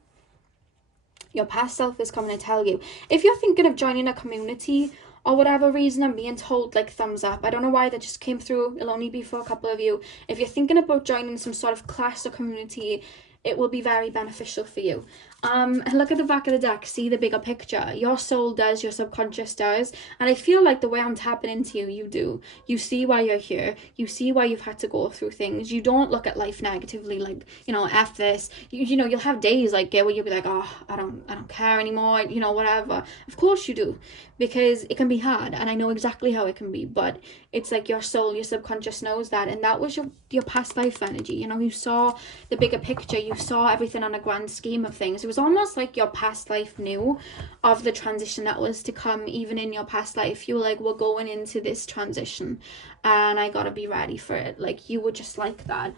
Your past self is coming to tell you. If you're thinking of joining a community or whatever reason, I'm being told like thumbs up. I don't know why that just came through. It'll only be for a couple of you. If you're thinking about joining some sort of class or community, it will be very beneficial for you. And look at the back of the deck, see the bigger picture. Your soul does, your subconscious does, and I feel like the way I'm tapping into you, you do. You see why you're here, you see why you've had to go through things. You don't look at life negatively, like, you know, F this. You know, you'll have days like where you'll be like, oh, I don't care anymore, you know, whatever. Of course you do, because it can be hard, and I know exactly how it can be, but it's like your soul, your subconscious knows that, and that was your past life energy. You know, you saw the bigger picture, you saw everything on a grand scheme of things. It was almost like your past life knew of the transition that was to come. Even in your past life, you were like, we're going into this transition and I gotta be ready for it. Like you were just like that.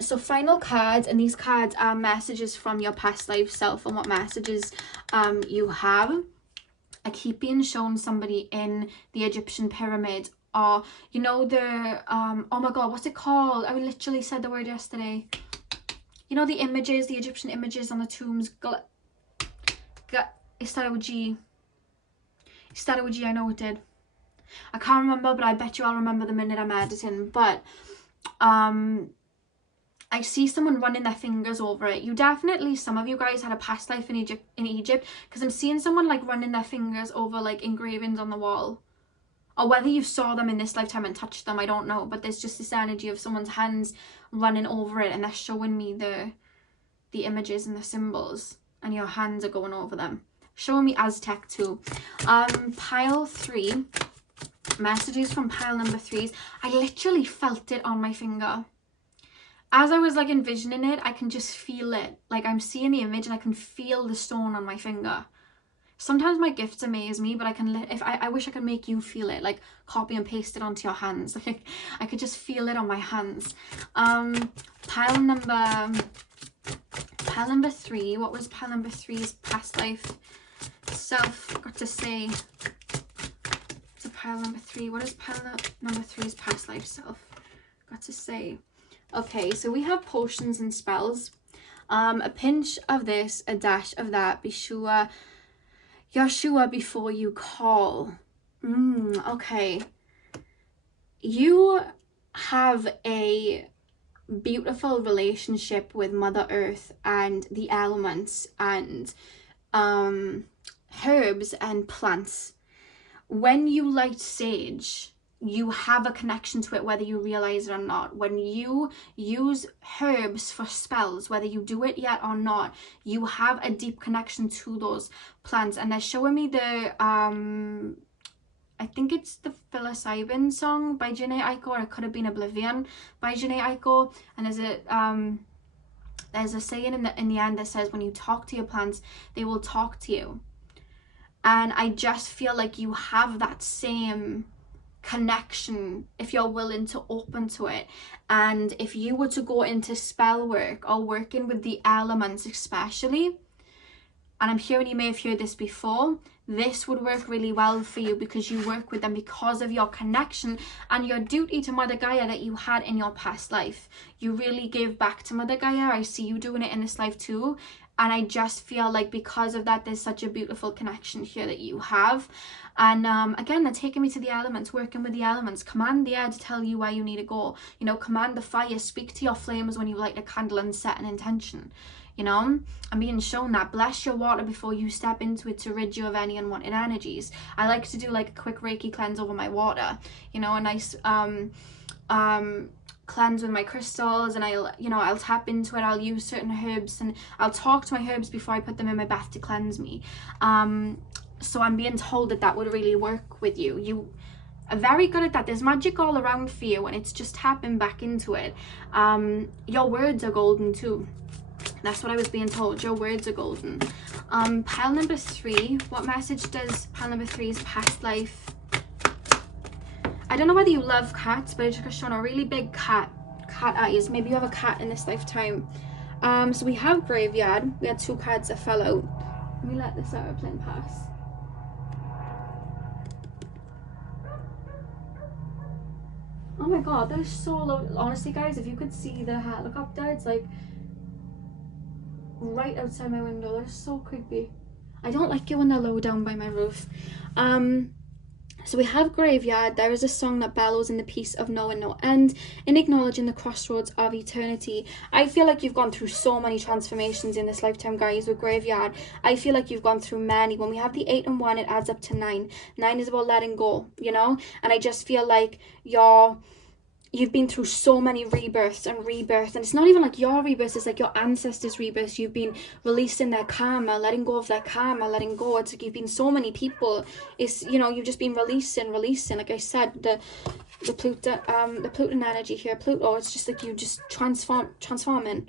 So final cards, and these cards are messages from your past life self and what messages you have. I keep being shown somebody in the Egyptian pyramid, or you know the oh my god, what's it called? I literally said the word yesterday. You know the images, the Egyptian images on the tombs. It started with G. It started with G, I know it did. I can't remember, but I bet you I'll remember the minute I'm editing. But I see someone running their fingers over it. You definitely, some of you guys had a past life in Egypt, because I'm seeing someone like running their fingers over like engravings on the wall. Or whether you saw them in this lifetime and touched them, I don't know. But there's just this energy of someone's hands running over it, and they're showing me the images and the symbols, and your hands are going over them. Showing me Aztec too. Pile 3. Messages from pile number 3s. I literally felt it on my finger. As I was like envisioning it, I can just feel it. Like I'm seeing the image and I can feel the stone on my finger. Sometimes my gifts amaze me, but I wish I could make you feel it, like copy and paste it onto your hands. Like I could just feel it on my hands. Pile number 3. What was pile number 3's past life self got to say? So pile number 3. What is pile number 3's past life self got to say? Okay, so we have potions and spells. A pinch of this, a dash of that. Be sure you're sure before you call. Okay. You have a beautiful relationship with Mother Earth and the elements and herbs and plants. When you light sage, you have a connection to it, whether you realize it or not. When you use herbs for spells, whether you do it yet or not, you have a deep connection to those plants. And they're showing me the I think it's the Psilocybin song by Jhené Aiko, or it could have been Oblivion by Jhené Aiko. And there's a saying in the end that says, when you talk to your plants, they will talk to you. And I just feel like you have that same connection if you're willing to open to it. And if you were to go into spell work or working with the elements especially, and I'm hearing you may have heard this before, this would work really well for you because you work with them because of your connection and your duty to Mother Gaia that you had in your past life. You really gave back to Mother Gaia. I see you doing it in this life too. And I just feel like because of that, there's such a beautiful connection here that you have. And again, they're taking me to the elements, working with the elements. Command the air to tell you where you need to go. You know, command the fire, speak to your flames when you light a candle and set an intention. You know, I'm being shown that. Bless your water before you step into it to rid you of any unwanted energies. I like to do like a quick Reiki cleanse over my water. You know, a nice cleanse with my crystals, and I'll tap into it. I'll use certain herbs and I'll talk to my herbs before I put them in my bath to cleanse me. So I'm being told that that would really work with you. You are very good at that. There's magic all around for you, and it's just tapping back into it. Your words are golden too. That's what I was being told. Your words are golden. Pile number 3. What message does pile number 3's past life? I don't know whether you love cats, but I just got shown a really big cat eyes. Maybe you have a cat in this lifetime. So we have graveyard. We had 2 cards that fell out. Let me let this aeroplane pass. Oh my god, they're so low. Honestly guys, if you could see the helicopter, it's like right outside my window. They're so creepy. I don't like it when they're low down by my roof. So we have graveyard. There is a song that bellows in the peace of knowing no end, in acknowledging the crossroads of eternity. I feel like you've gone through so many transformations in this lifetime, guys, with graveyard. I feel like you've gone through many. When we have the 8 and 1, it adds up to 9. 9 is about letting go, you know? And I just feel like you've been through so many rebirths, and it's not even like your rebirths, it's like your ancestors' rebirths. You've been releasing their karma, letting go of their karma, letting go. It's like you've been so many people. It's, you know, you've just been releasing. Like I said, the Pluton energy here, Pluto, it's just like you just transforming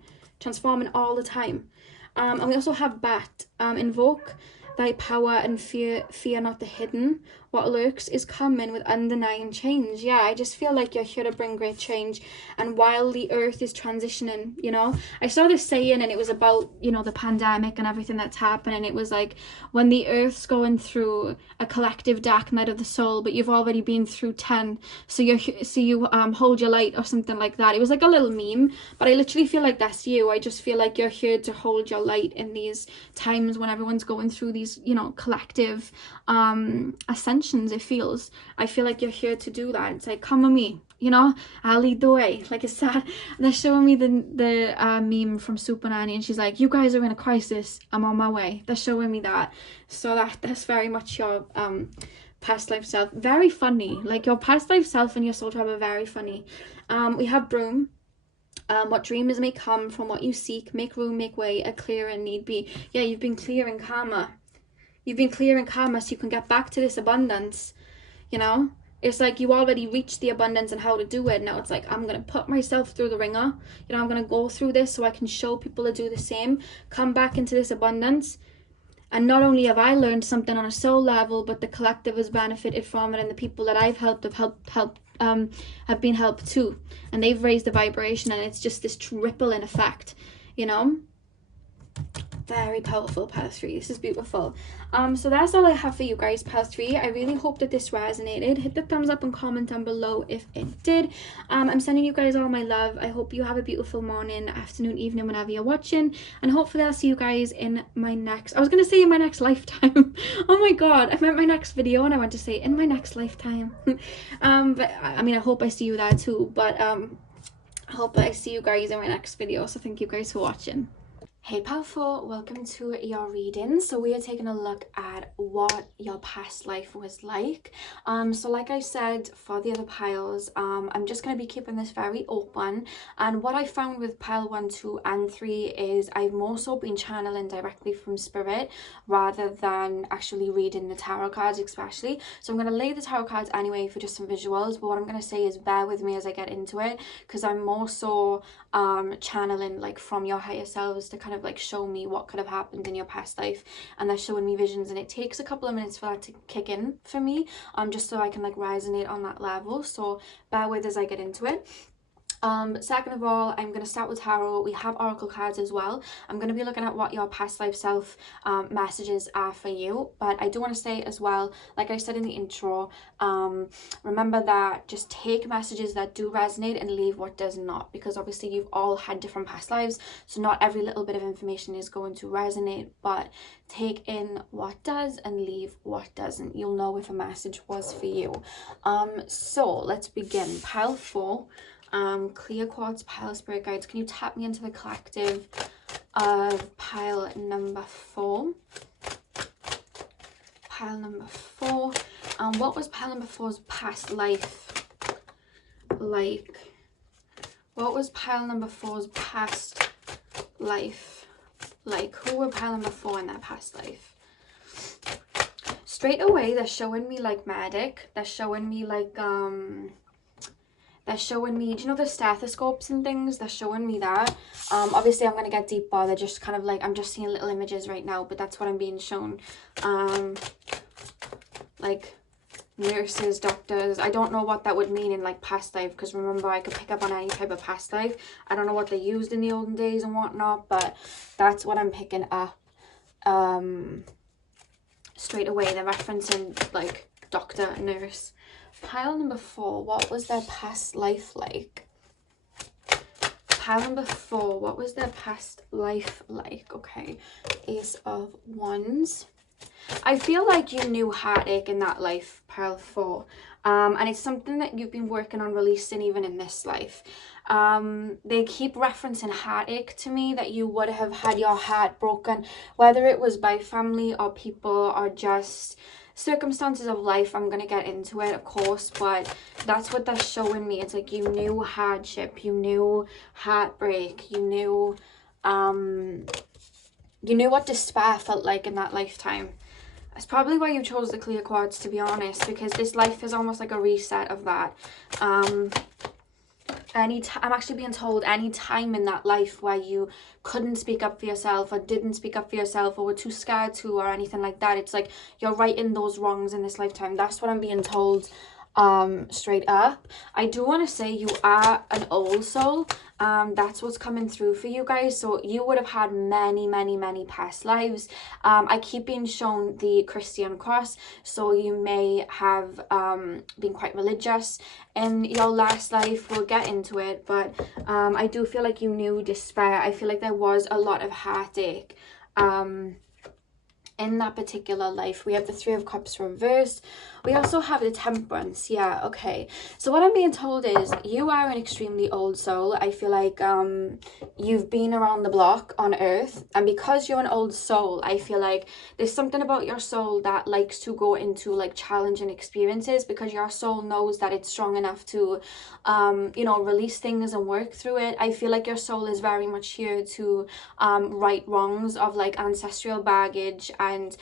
all the time. And we also have Bat, invoke thy power and fear not the hidden. What lurks is coming with undenying change. Yeah, I just feel like you're here to bring great change. And while the earth is transitioning, you know, I saw this saying, and it was about, you know, the pandemic and everything that's happening. It was like, when the earth's going through a collective dark night of the soul, but you've already been through 10, so you hold your light, or something like that. It was like a little meme, but I literally feel like that's you. I just feel like you're here to hold your light in these times when everyone's going through these, you know, collective ascensions. I feel like you're here to do that. It's like, come with me, you know, I'll lead the way. Like, it's sad. They're showing me the meme from Super Nanny, and she's like, you guys are in a crisis, I'm on my way. They're showing me that. So that's very much your past life self. Very funny. Like, your past life self and your soul tribe are very funny. We have Broom. What dreamers may come from what you seek, make room, make way, a clearing need be. Yeah, you've been clearing karma. You've been clearing karma so you can get back to this abundance, you know? It's like you already reached the abundance and how to do it. Now it's like, I'm going to put myself through the ringer. You know, I'm going to go through this so I can show people to do the same. Come back into this abundance. And not only have I learned something on a soul level, but the collective has benefited from it. And the people that I've helped have been helped too. And they've raised the vibration. And it's just this rippling effect, you know? Very powerful, pile 3. This is beautiful. So that's all I have for you guys, pile 3. I really hope that this resonated. Hit the thumbs up and comment down below if it did. I'm sending you guys all my love. I hope you have a beautiful morning, afternoon, evening, whenever you're watching, and hopefully I'll see you guys in my next, I was gonna say in my next lifetime. Oh my god, I meant my next video and I went to say in my next lifetime. But I mean, I hope I see you there too, but I hope I see you guys in my next video. So thank you guys for watching. Hey Pal4, welcome to your reading. So we are taking a look at what your past life was like. So like I said for the other piles, I'm just going to be keeping this very open. And what I found with pile 1, 2 and 3 is I've more so been channeling directly from spirit rather than actually reading the tarot cards especially. So I'm going to lay the tarot cards anyway for just some visuals, but what I'm going to say is bear with me as I get into it, because I'm more so channeling like from your higher selves to kind of like show me what could have happened in your past life, and they're showing me visions, and it takes a couple of minutes for that to kick in for me, just so I can like resonate on that level. So bear with as I get into it. Second of all, I'm going to start with tarot. We have oracle cards as well. I'm going to be looking at what your past life self messages are for you, but I do want to say as well, like I said in the intro, remember that just take messages that do resonate and leave what does not, because obviously you've all had different past lives, so not every little bit of information is going to resonate, but take in what does and leave what doesn't. You'll know if a message was for you. So let's begin. Pile 4. Clear quartz pile spirit guides, can you tap me into the collective of pile number 4? Pile number 4. What was pile number 4's past life like? What was pile number 4's past life like? Who were pile number 4 in their past life? Straight away they're showing me like Magick. They're showing me like they're showing me, do you know the stethoscopes and things? They're showing me that. Obviously I'm going to get deeper. They're just kind of like, I'm just seeing little images right now, but that's what I'm being shown. Like nurses, doctors. I don't know what that would mean in like past life, because remember I could pick up on any type of past life. I don't know what they used in the olden days and whatnot, but that's what I'm picking up. Straight away they're referencing like doctor, nurse. Pile number 4, what was their past life like? Pile number 4, what was their past life like? Okay, Ace of Wands. I feel like you knew heartache in that life, pile 4. And it's something that you've been working on releasing even in this life. They keep referencing heartache to me, that you would have had your heart broken, whether it was by family or people or just circumstances of life. I'm gonna get into it, of course, but that's what they're showing me. It's like you knew hardship, you knew heartbreak, you knew what despair felt like in that lifetime. That's probably why you chose the clear quartz, to be honest, because this life is almost like a reset of that. I'm actually being told any time in that life where you couldn't speak up for yourself or didn't speak up for yourself or were too scared to or anything like that, it's like you're righting those wrongs in this lifetime. That's what I'm being told, straight up. I do want to say you are an old soul. That's what's coming through for you guys. So you would have had many past lives. I keep being shown the Christian cross, so you may have been quite religious in your last life. We'll get into it, but I do feel like you knew despair. I feel like there was a lot of heartache in that particular life. We have the 3 of Cups reversed. We also have the Temperance. Yeah, okay. So what I'm being told is you are an extremely old soul. I feel like you've been around the block on Earth, and because you're an old soul, I feel like there's something about your soul that likes to go into like challenging experiences, because your soul knows that it's strong enough to you know, release things and work through it. I feel like your soul is very much here to right wrongs of like ancestral baggage and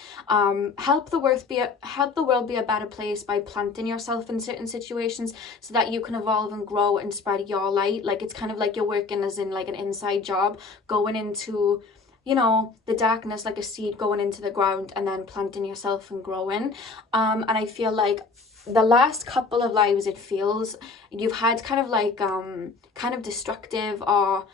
help the world be a better place by planting yourself in certain situations so that you can evolve and grow and spread your light. Like it's kind of like you're working as in like an inside job, going into, you know, the darkness, like a seed going into the ground and then planting yourself and growing. And I feel like the last couple of lives, it feels you've had kind of like kind of destructive or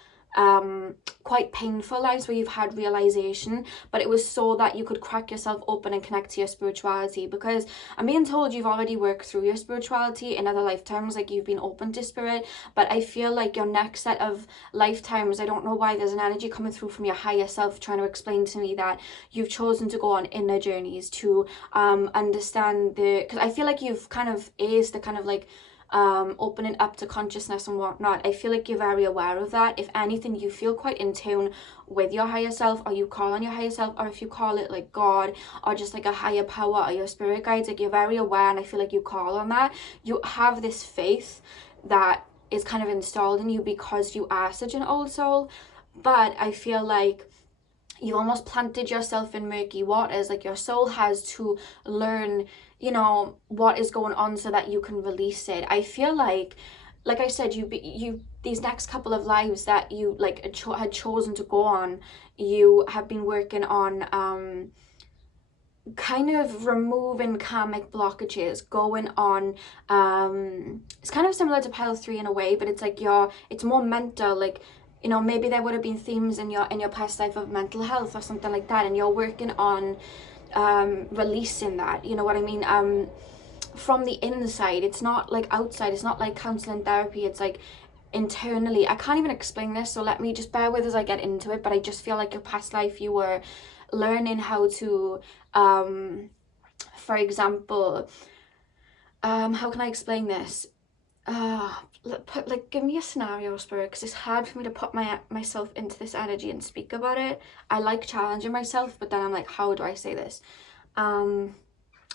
quite painful lives where you've had realization, but it was so that you could crack yourself open and connect to your spirituality. Because I'm being told you've already worked through your spirituality in other lifetimes, like you've been open to spirit, but I feel like your next set of lifetimes, I don't know why, there's an energy coming through from your higher self trying to explain to me that you've chosen to go on inner journeys to understand the, because I feel like you've kind of aced the kind of like opening up to consciousness and whatnot. I feel like you're very aware of that. If anything, you feel quite in tune with your higher self, or you call on your higher self, or if you call it like God, or just like a higher power, or your spirit guides, like you're very aware, and I feel like you call on that. You have this faith that is kind of installed in you because you are such an old soul. But I feel like you almost planted yourself in murky waters. Like your soul has to learn, you know, what is going on so that you can release it. I feel like I said, you these next couple of lives that you like had chosen to go on, you have been working on kind of removing karmic blockages, going on it's kind of similar to pile 3 in a way, but it's like it's more mental. Like, you know, maybe there would have been themes in your past life of mental health or something like that, and you're working on releasing that, you know what I mean, from the inside. It's not like outside. It's not like counseling therapy. It's like internally. I can't even explain this, so let me just bear with as I get into it. But I just feel like your past life, you were learning how to for example, how can I explain this? Give me a scenario, spirit, because it's hard for me to put myself into this energy and speak about it. I like challenging myself, but then I'm like, how do I say this?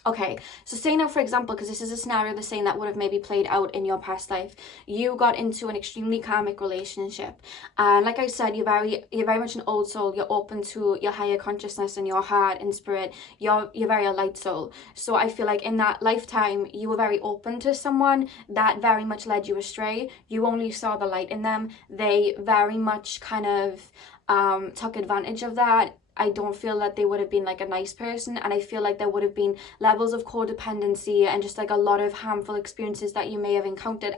Okay, so say now, for example, because this is a scenario the same that would have maybe played out in your past life, you got into an extremely karmic relationship, and like I said, you're very much an old soul. You're open to your higher consciousness and your heart and spirit. You're very a light soul. So I feel like in that lifetime you were very open to someone that very much led you astray. You only saw the light in them. They very much kind of took advantage of that. I don't feel that they would have been like a nice person, and I feel like there would have been levels of codependency and just like a lot of harmful experiences that you may have encountered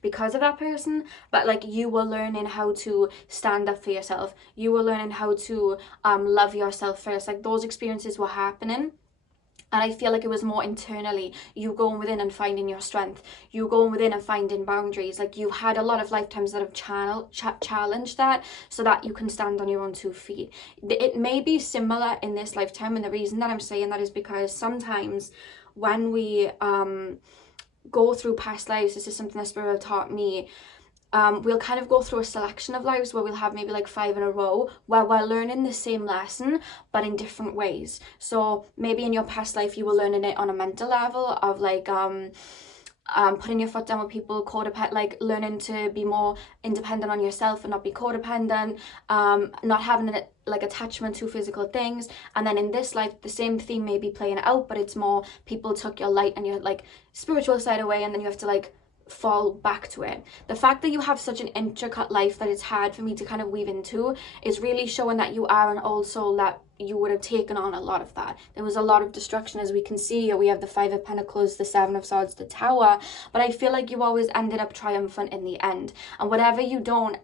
because of that person. But like, you were learning how to stand up for yourself. You were learning how to love yourself first. Like, those experiences were happening. And I feel like it was more internally, you going within and finding your strength, you going within and finding boundaries. Like, you had a lot of lifetimes that have challenged that so that you can stand on your own 2 feet. It may be similar in this lifetime, and the reason that I'm saying that is because sometimes when we go through past lives, this is something that Spirit taught me, we'll kind of go through a selection of lives where we'll have maybe like 5 in a row where we're learning the same lesson but in different ways. So maybe in your past life you were learning it on a mental level of like putting your foot down with people, codependent, like learning to be more independent on yourself and not be codependent, not having like attachment to physical things. And then in this life the same theme may be playing out, but it's more people took your light and your like spiritual side away, and then you have to like fall back to it. The fact that you have such an intricate life that it's hard for me to kind of weave into is really showing that you are an old soul, that you would have taken on a lot of that. There was a lot of destruction, as we can see here. We have the 5 of Pentacles, the 7 of Swords, the Tower, but I feel like you always ended up triumphant in the end. And whatever you don't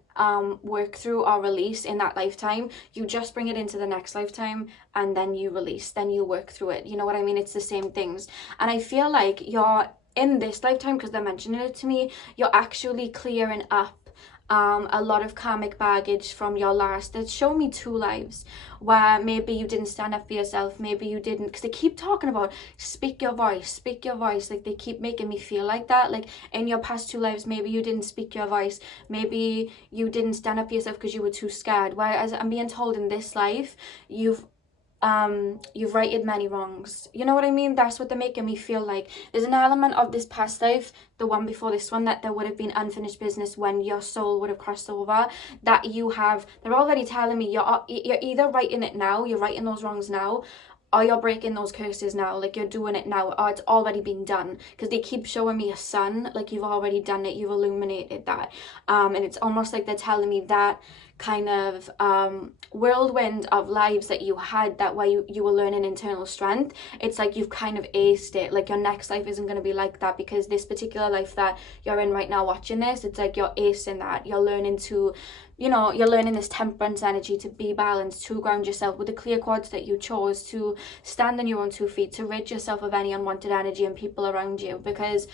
work through or release in that lifetime, you just bring it into the next lifetime, and then you release, then you work through it. You know what I mean? It's the same things. And I feel like you're in this lifetime, because they're mentioning it to me, you're actually clearing up a lot of karmic baggage from your last. It's shown me 2 lives where maybe you didn't stand up for yourself, maybe you didn't, because they keep talking about speak your voice, like they keep making me feel like that. Like, in your past 2 lives, maybe you didn't speak your voice, maybe you didn't stand up for yourself because you were too scared, whereas I'm being told in this life you've righted many wrongs. You know what I mean? That's what they're making me feel like. There's an element of this past life, the one before this one, that there would have been unfinished business when your soul would have crossed over, that you have, they're already telling me you're either righting it now, you're righting those wrongs now, or you're breaking those curses now. Like, you're doing it now, or it's already been done, because they keep showing me a sun, like you've already done it, you've illuminated that, and it's almost like they're telling me that kind of whirlwind of lives that you had, that way you were learning internal strength, it's like you've kind of aced it. Like, your next life isn't going to be like that, because this particular life that you're in right now watching this, it's like you're acing that. You're learning to, you know, you're learning this temperance energy, to be balanced, to ground yourself with the clear cords that you chose, to stand on your own 2 feet, to rid yourself of any unwanted energy and people around you. Because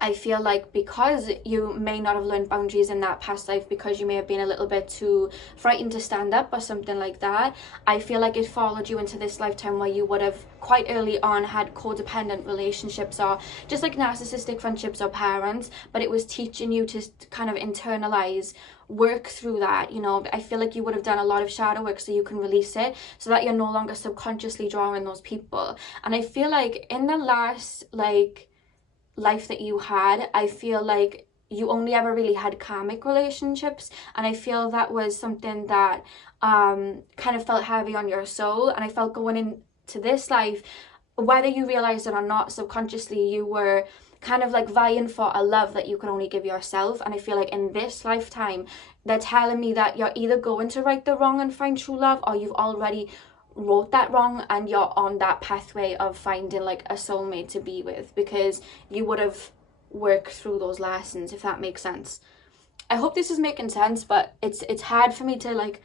I feel like because you may not have learned boundaries in that past life, because you may have been a little bit too frightened to stand up or something like that, I feel like it followed you into this lifetime where you would have quite early on had codependent relationships, or just like narcissistic friendships or parents, but it was teaching you to kind of internalize, work through that. You know, I feel like you would have done a lot of shadow work so you can release it, so that you're no longer subconsciously drawing those people. And I feel like in the last like life that you had, I feel like you only ever really had karmic relationships, and I feel that was something that kind of felt heavy on your soul. And I felt going into this life, whether you realized it or not, subconsciously you were kind of like vying for a love that you can only give yourself. And I feel like in this lifetime they're telling me that you're either going to right the wrong and find true love, or you've already wrote that wrong and you're on that pathway of finding like a soulmate to be with, because you would have worked through those lessons, if that makes sense. I hope this is making sense, but it's hard for me to like,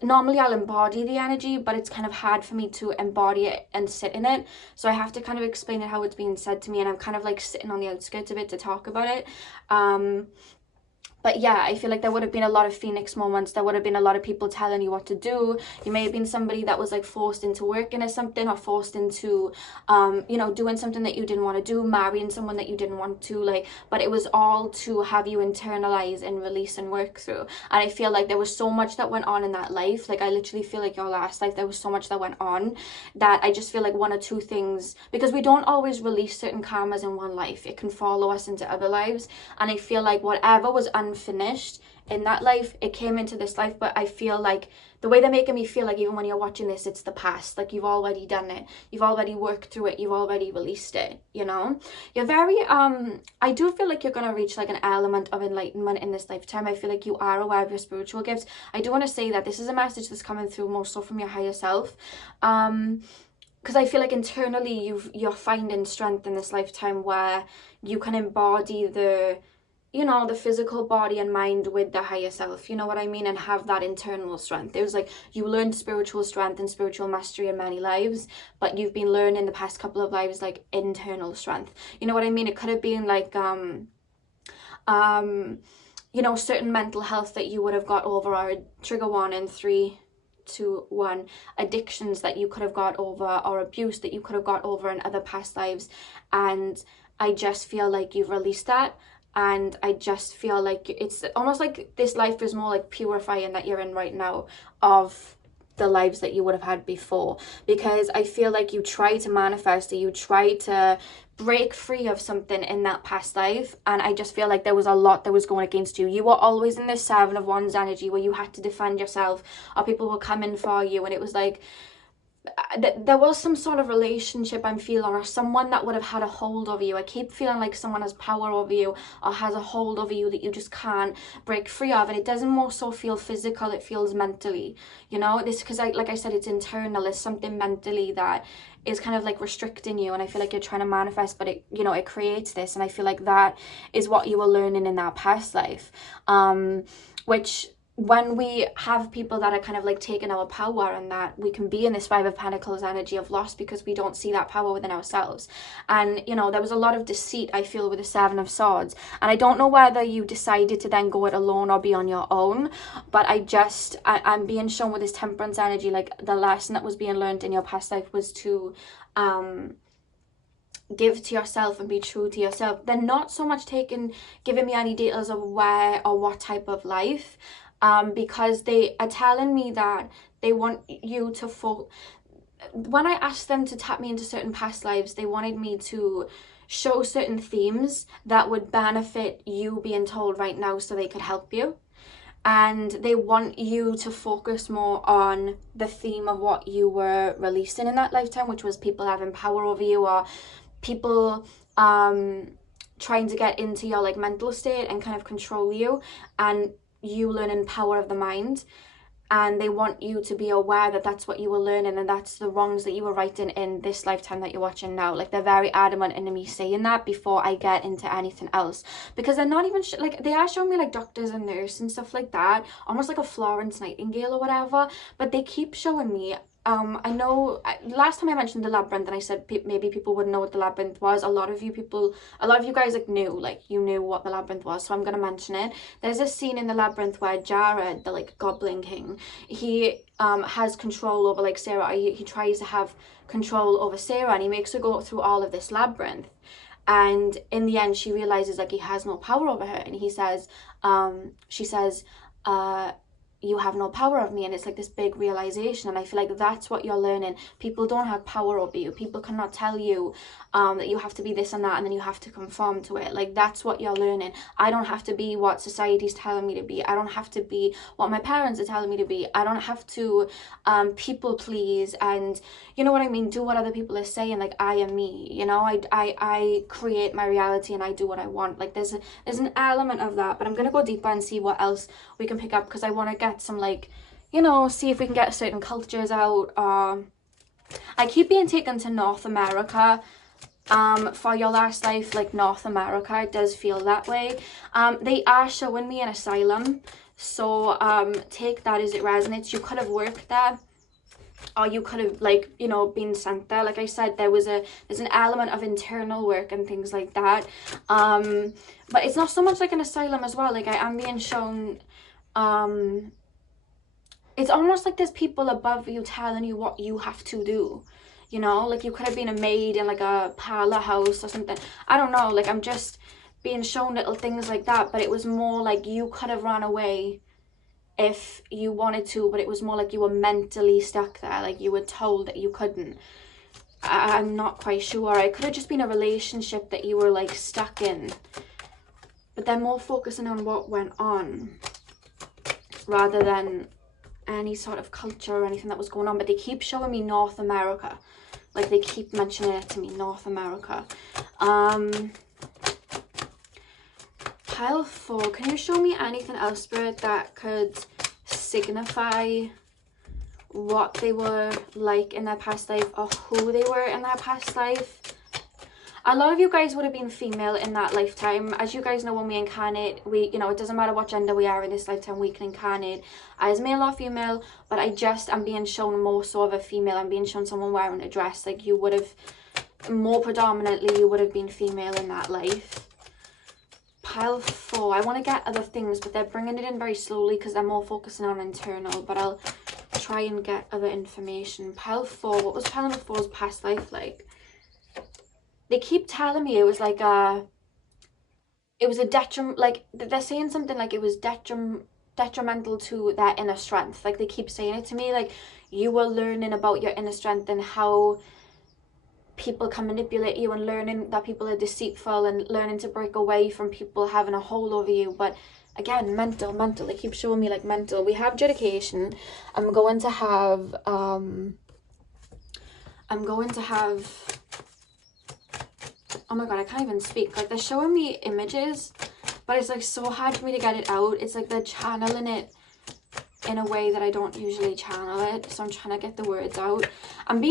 normally I'll embody the energy, but it's kind of hard for me to embody it and sit in it, so I have to kind of explain it how it's being said to me, and I'm kind of like sitting on the outskirts of it to talk about it. But yeah, I feel like there would have been a lot of phoenix moments. There would have been a lot of people telling you what to do. You may have been somebody that was like forced into working or something, or forced into, you know, doing something that you didn't want to do, marrying someone that you didn't want to, like, but it was all to have you internalize and release and work through. And I feel like there was so much that went on in that life. Like, I literally feel like your last life, there was so much that went on that I just feel like one or two things, because we don't always release certain karmas in one life, it can follow us into other lives. And I feel like whatever was unfinished in that life, it came into this life. But I feel like the way they're making me feel, like even when you're watching this, it's the past. Like, you've already done it, you've already worked through it, you've already released it, you know. You're very I do feel like you're going to reach like an element of enlightenment in this lifetime. I feel like you are aware of your spiritual gifts. I do want to say that this is a message that's coming through more so from your higher self, because I feel like internally you're finding strength in this lifetime where you can embody the, you know, the physical body and mind with the higher self, you know what I mean, and have that internal strength. It was like you learned spiritual strength and spiritual mastery in many lives, but you've been learning the past couple of lives like internal strength, you know what I mean. It could have been like you know, certain mental health that you would have got over, or trigger warning, 3 2 1, addictions that you could have got over, or abuse that you could have got over in other past lives. And I just feel like you've released that, and I just feel like it's almost like this life is more like purifying that you're in right now of the lives that you would have had before. Because I feel like you try to manifest it, you try to break free of something in that past life, and I just feel like there was a lot that was going against you. You were always in this 7 of Wands energy where you had to defend yourself, or people were coming for you, and it was like there was some sort of relationship I'm feeling, or someone that would have had a hold over you. I keep feeling like someone has power over you or has a hold over you that you just can't break free of. And it doesn't more so feel physical, it feels mentally, you know, this, because like I said, it's internal. It's something mentally that is kind of like restricting you, and I feel like you're trying to manifest, but it, you know, it creates this. And I feel like that is what you were learning in that past life, which, when we have people that are kind of like taking our power, and that we can be in this 5 of Pentacles energy of loss because we don't see that power within ourselves. And, you know, there was a lot of deceit, I feel, with the 7 of Swords. And I don't know whether you decided to then go it alone or be on your own, but I'm being shown with this Temperance energy, like the lesson that was being learned in your past life was to give to yourself and be true to yourself. They're not so much giving me any details of where or what type of life, because they are telling me that they want you to when I asked them to tap me into certain past lives, they wanted me to show certain themes that would benefit you being told right now, so they could help you. And they want you to focus more on the theme of what you were releasing in that lifetime, which was people having power over you, or people trying to get into your like mental state and kind of control you, and you learning power of the mind. And they want you to be aware that that's what you were learning, and that's the wrongs that you were righting in this lifetime that you're watching now. Like, they're very adamant in me saying that before I get into anything else, because they're not even like, they are showing me like doctors and nurses and stuff like that, almost like a Florence Nightingale or whatever, but they keep showing me I know last time I mentioned the labyrinth and I said maybe people wouldn't know what the labyrinth was. A lot of you guys like knew, like you knew what the labyrinth was, so I'm gonna mention it. There's a scene in the labyrinth where Jared, the like goblin king, he has control over like Sarah. He tries to have control over Sarah, and he makes her go through all of this labyrinth, and in the end she realizes like he has no power over her, and he says she says you have no power over me, and it's like this big realization. And I feel like that's what you're learning. People don't have power over you. People cannot tell you that you have to be this and that and then you have to conform to it. Like, that's what you're learning. I don't have to be what society's telling me to be. I don't have to be what my parents are telling me to be. I don't have to people please and, you know what I mean, do what other people are saying. Like, I am me, you know. I create my reality and I do what I want. Like, there's an element of that, but I'm gonna go deeper and see what else we can pick up, because I want to get some, like, you know, see if we can get certain cultures out. I keep being taken to North America for your last life, like North America. It does feel that way. They are showing me an asylum, so take that as it resonates. You could have worked there, or you could have, like, you know, been sent there. Like I said, there's an element of internal work and things like that, but it's not so much like an asylum as well. Like, I am being shown it's almost like there's people above you telling you what you have to do, you know. Like, you could have been a maid in like a parlor house or something. I don't know, like, I'm just being shown little things like that, but it was more like you could have ran away if you wanted to, but it was more like you were mentally stuck there, like you were told that you couldn't. I'm not quite sure. It could have just been a relationship that you were like stuck in, but they're more focusing on what went on rather than any sort of culture or anything that was going on. But they keep showing me North America, like they keep mentioning it to me, North America. Pile 4, can you show me anything else, Spirit, that could signify what they were like in their past life, or who they were in their past life? A lot of you guys would have been female in that lifetime. As you guys know, when we incarnate, you know, it doesn't matter what gender we are in this lifetime, we can incarnate as male or female, but I'm being shown more so of a female. I'm being shown someone wearing a dress. Like, you would have, more predominantly, you would have been female in that life. Pile 4, I want to get other things, but they're bringing it in very slowly because they're more focusing on internal, but I'll try and get other information. Pile 4, what was Pile 4's past life like? They keep telling me it was like it was a detriment, like they're saying something like it was detrimental to their inner strength. Like, they keep saying it to me, like, you were learning about your inner strength and how people can manipulate you, and learning that people are deceitful, and learning to break away from people having a hold over you. But again, mental, they keep showing me like mental. We have dedication. I'm going to have oh my god, I can't even speak. Like, they're showing me images, but it's like so hard for me to get it out. It's like they're channeling it in a way that I don't usually channel it, so I'm trying to get the words out. I'm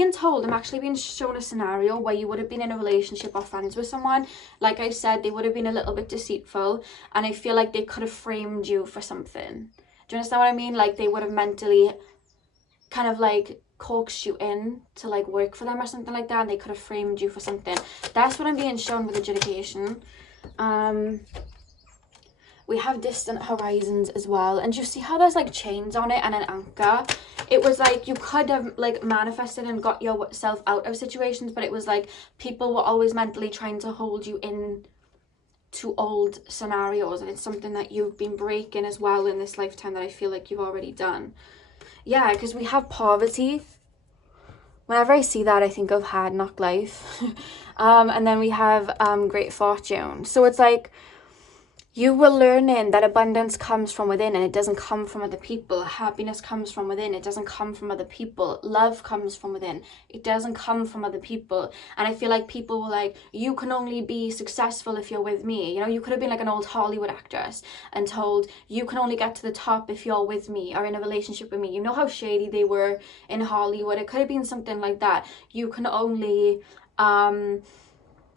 actually being shown a scenario where you would have been in a relationship or friends with someone. Like I said, they would have been a little bit deceitful, and I feel like they could have framed you for something. Do you understand what I mean? Like, they would have mentally kind of like coaxed you in to like work for them or something like that, and they could have framed you for something. That's what I'm being shown with adjudication. We have distant horizons as well, and you see how there's like chains on it and an anchor. It was like you could have like manifested and got yourself out of situations, but it was like people were always mentally trying to hold you in to old scenarios, and it's something that you've been breaking as well in this lifetime that I feel like you've already done. Yeah, because we have poverty. Whenever I see that, I think of hard knock life. And then we have great fortune. So it's like you were learning that abundance comes from within, and it doesn't come from other people. Happiness comes from within. It doesn't come from other people. Love comes from within. It doesn't come from other people. And I feel like people were like, you can only be successful if you're with me. You know, you could have been like an old Hollywood actress and told, you can only get to the top if you're with me or in a relationship with me. You know how shady they were in Hollywood? It could have been something like that. You can only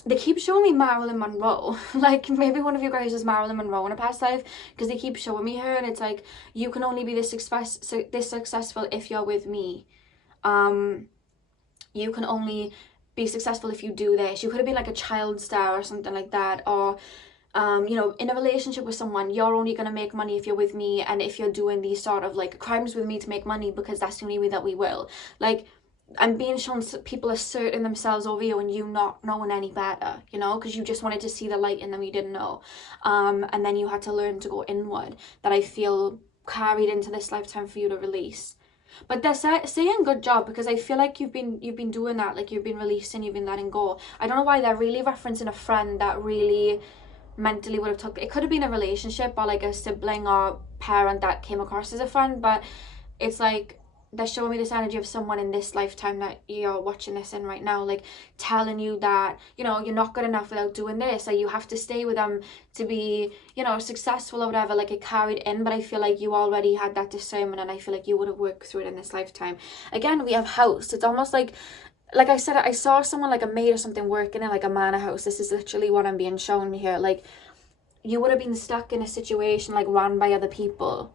they keep showing me Marilyn Monroe. Like, maybe one of you guys is Marilyn Monroe in a past life, because they keep showing me her, and it's like, you can only be this successful if you're with me. You can only be successful if you do this. You could have been like a child star or something like that, or you know, in a relationship with someone, you're only going to make money if you're with me, and if you're doing these sort of like crimes with me to make money, because that's the only way that we will. Like, I'm being shown people asserting themselves over you and you not knowing any better, you know, because you just wanted to see the light in them you didn't know. And then you had to learn to go inward, that I feel carried into this lifetime for you to release. But they're saying good job, because I feel like you've been doing that, like you've been releasing, you've been letting go. I don't know why they're really referencing a friend that really mentally would have took it. Could have been a relationship or like a sibling or parent that came across as a friend, but it's like they're showing me this energy of someone in this lifetime that you're watching this in right now, like telling you that, you know, you're not good enough without doing this, or you have to stay with them to be, you know, successful or whatever. Like, it carried in, but I feel like you already had that discernment, and I feel like you would have worked through it in this lifetime. Again, we have house. It's almost like I said, I saw someone like a maid or something working in like a manor house. This is literally what I'm being shown here. Like, you would have been stuck in a situation like run by other people.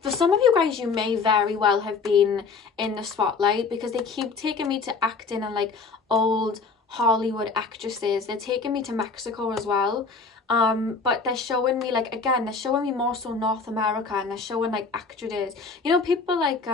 For some of you guys, you may very well have been in the spotlight, because they keep taking me to acting and like old Hollywood actresses. They're taking me to Mexico as well. But they're showing me, like, again, they're showing me more so North America, and they're showing like actresses. You know, people like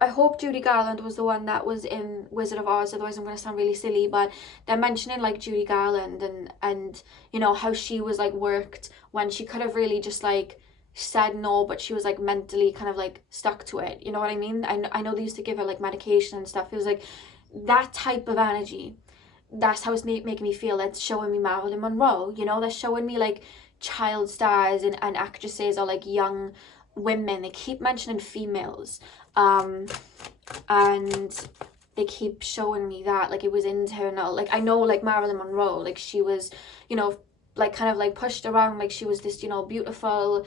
I hope Judy Garland was the one that was in Wizard of Oz, otherwise I'm going to sound really silly, but they're mentioning like Judy Garland and you know, how she was like worked when she could have really just like said no, but she was like mentally kind of like stuck to it. You know what I mean? I know they used to give her like medication and stuff. It was like that type of energy. That's how it's making me feel. It's showing me Marilyn Monroe, you know, they're showing me like child stars and actresses, or like young women. They keep mentioning females, and they keep showing me that like it was internal. Like, I know like Marilyn Monroe, like she was, you know, like kind of like pushed around, like she was this, you know, beautiful,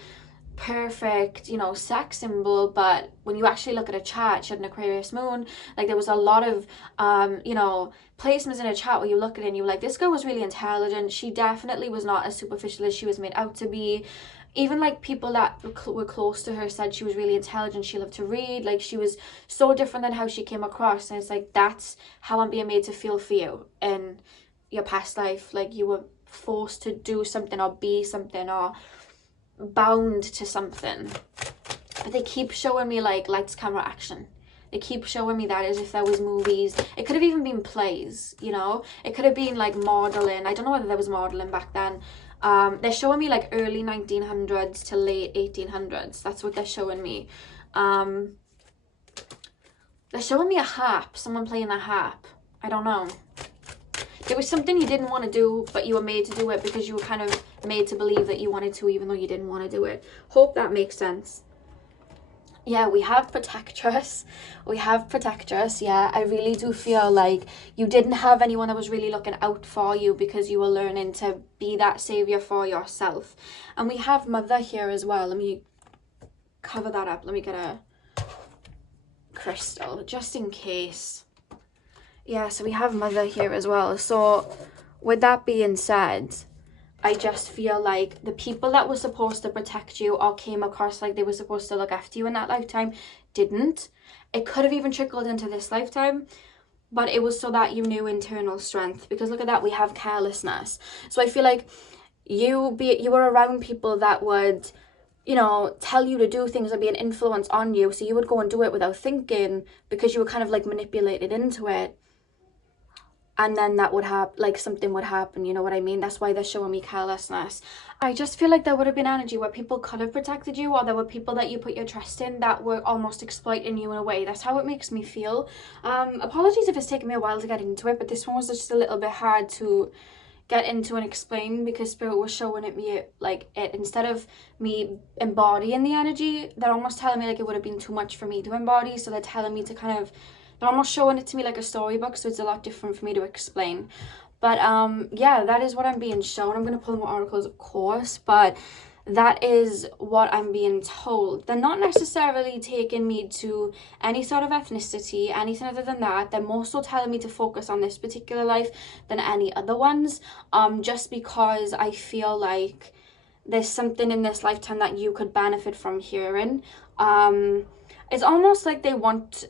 perfect, you know, sex symbol. But when you actually look at a chart, she had an Aquarius moon. Like, there was a lot of you know, placements in a chart where you look at it and you're like, this girl was really intelligent. She definitely was not as superficial as she was made out to be. Even like people that were close to her said she was really intelligent, she loved to read. Like, she was so different than how she came across. And it's like, that's how I'm being made to feel for you in your past life. Like, you were forced to do something or be something or bound to something. But they keep showing me like lights, camera, action. They keep showing me that as if there was movies. It could have even been plays, you know. It could have been like modeling. I don't know whether there was modeling back then. They're showing me like early 1900s to late 1800s. That's what they're showing me. They're showing me a harp. Someone playing a harp. I don't know. It was something you didn't want to do, but you were made to do it because you were kind of made to believe that you wanted to, even though you didn't want to do it. Hope that makes sense. Yeah, we have Protectress. We have Protectress. Yeah, I really do feel like you didn't have anyone that was really looking out for you, because you were learning to be that savior for yourself. And we have Mother here as well. Let me cover that up. Let me get a crystal just in case. Yeah, so we have Mother here as well. So with that being said, I just feel like the people that were supposed to protect you or came across like they were supposed to look after you in that lifetime didn't. It could have even trickled into this lifetime, but it was so that you knew internal strength. Because look at that, we have carelessness. So I feel like you were around people that would, you know, tell you to do things or be an influence on you, so you would go and do it without thinking, because you were kind of like manipulated into it. And then that would happen, like something would happen, you know what I mean? That's why they're showing me carelessness. I just feel like there would have been energy where people could have protected you, or there were people that you put your trust in that were almost exploiting you in a way. That's how it makes me feel. Apologies if it's taken me a while to get into it, but this one was just a little bit hard to get into and explain, because Spirit was showing it me like it, instead of me embodying the energy, they're almost telling me like it would have been too much for me to embody. So they're telling me to kind of, they're almost showing it to me like a storybook, so it's a lot different for me to explain. But yeah, that is what I'm being shown. I'm going to pull more oracles, of course, but that is what I'm being told. They're not necessarily taking me to any sort of ethnicity, anything other than that. They're more so telling me to focus on this particular life than any other ones, just because I feel like there's something in this lifetime that you could benefit from hearing. It's almost like they want,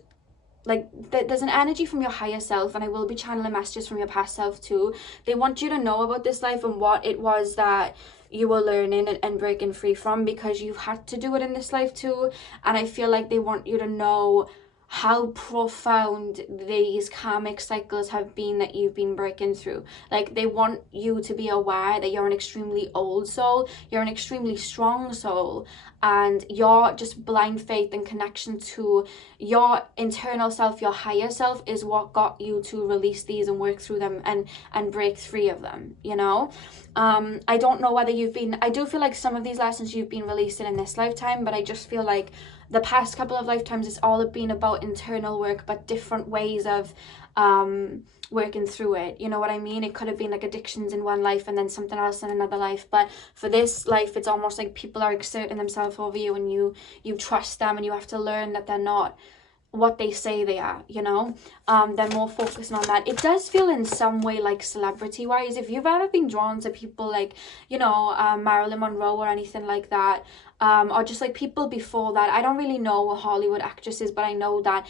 like, there's an energy from your higher self, and I will be channeling messages from your past self too. They want you to know about this life and what it was that you were learning and breaking free from, because you've had to do it in this life too. And I feel like they want you to know how profound these karmic cycles have been that you've been breaking through. Like, they want you to be aware that you're an extremely old soul, you're an extremely strong soul, and your just blind faith and connection to your internal self, your higher self, is what got you to release these and work through them and break free of them, you know. I don't know whether I do feel like some of these lessons you've been releasing in this lifetime, but I just feel like the past couple of lifetimes it's all been about internal work, but different ways of working through it, you know what I mean? It could have been like addictions in one life and then something else in another life, but for this life it's almost like people are exerting themselves over you, and you trust them, and you have to learn that they're not what they say they are, you know. They're more focusing on that. It does feel in some way like celebrity wise, if you've ever been drawn to people like, you know, Marilyn Monroe or anything like that, or just like people before that. I don't really know Hollywood actresses, but I know that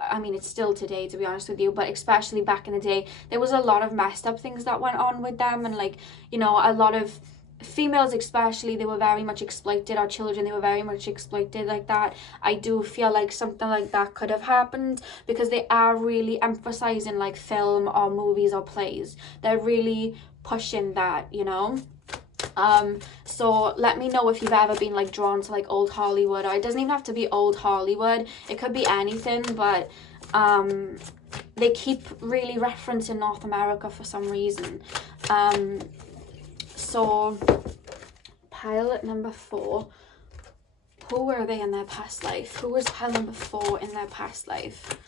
I mean, it's still today, to be honest with you, but especially back in the day, there was a lot of messed up things that went on with them, and like, you know, a lot of females especially, they were very much exploited, or children, they were very much exploited like that. I do feel like something like that could have happened, because they are really emphasizing like film or movies or plays. They're really pushing that, you know. So let me know if you've ever been like drawn to like old Hollywood, or it doesn't even have to be old Hollywood, it could be anything, but they keep really referencing North America for some reason. So pile number 4, who were they in their past life? Who was pile number 4 in their past life?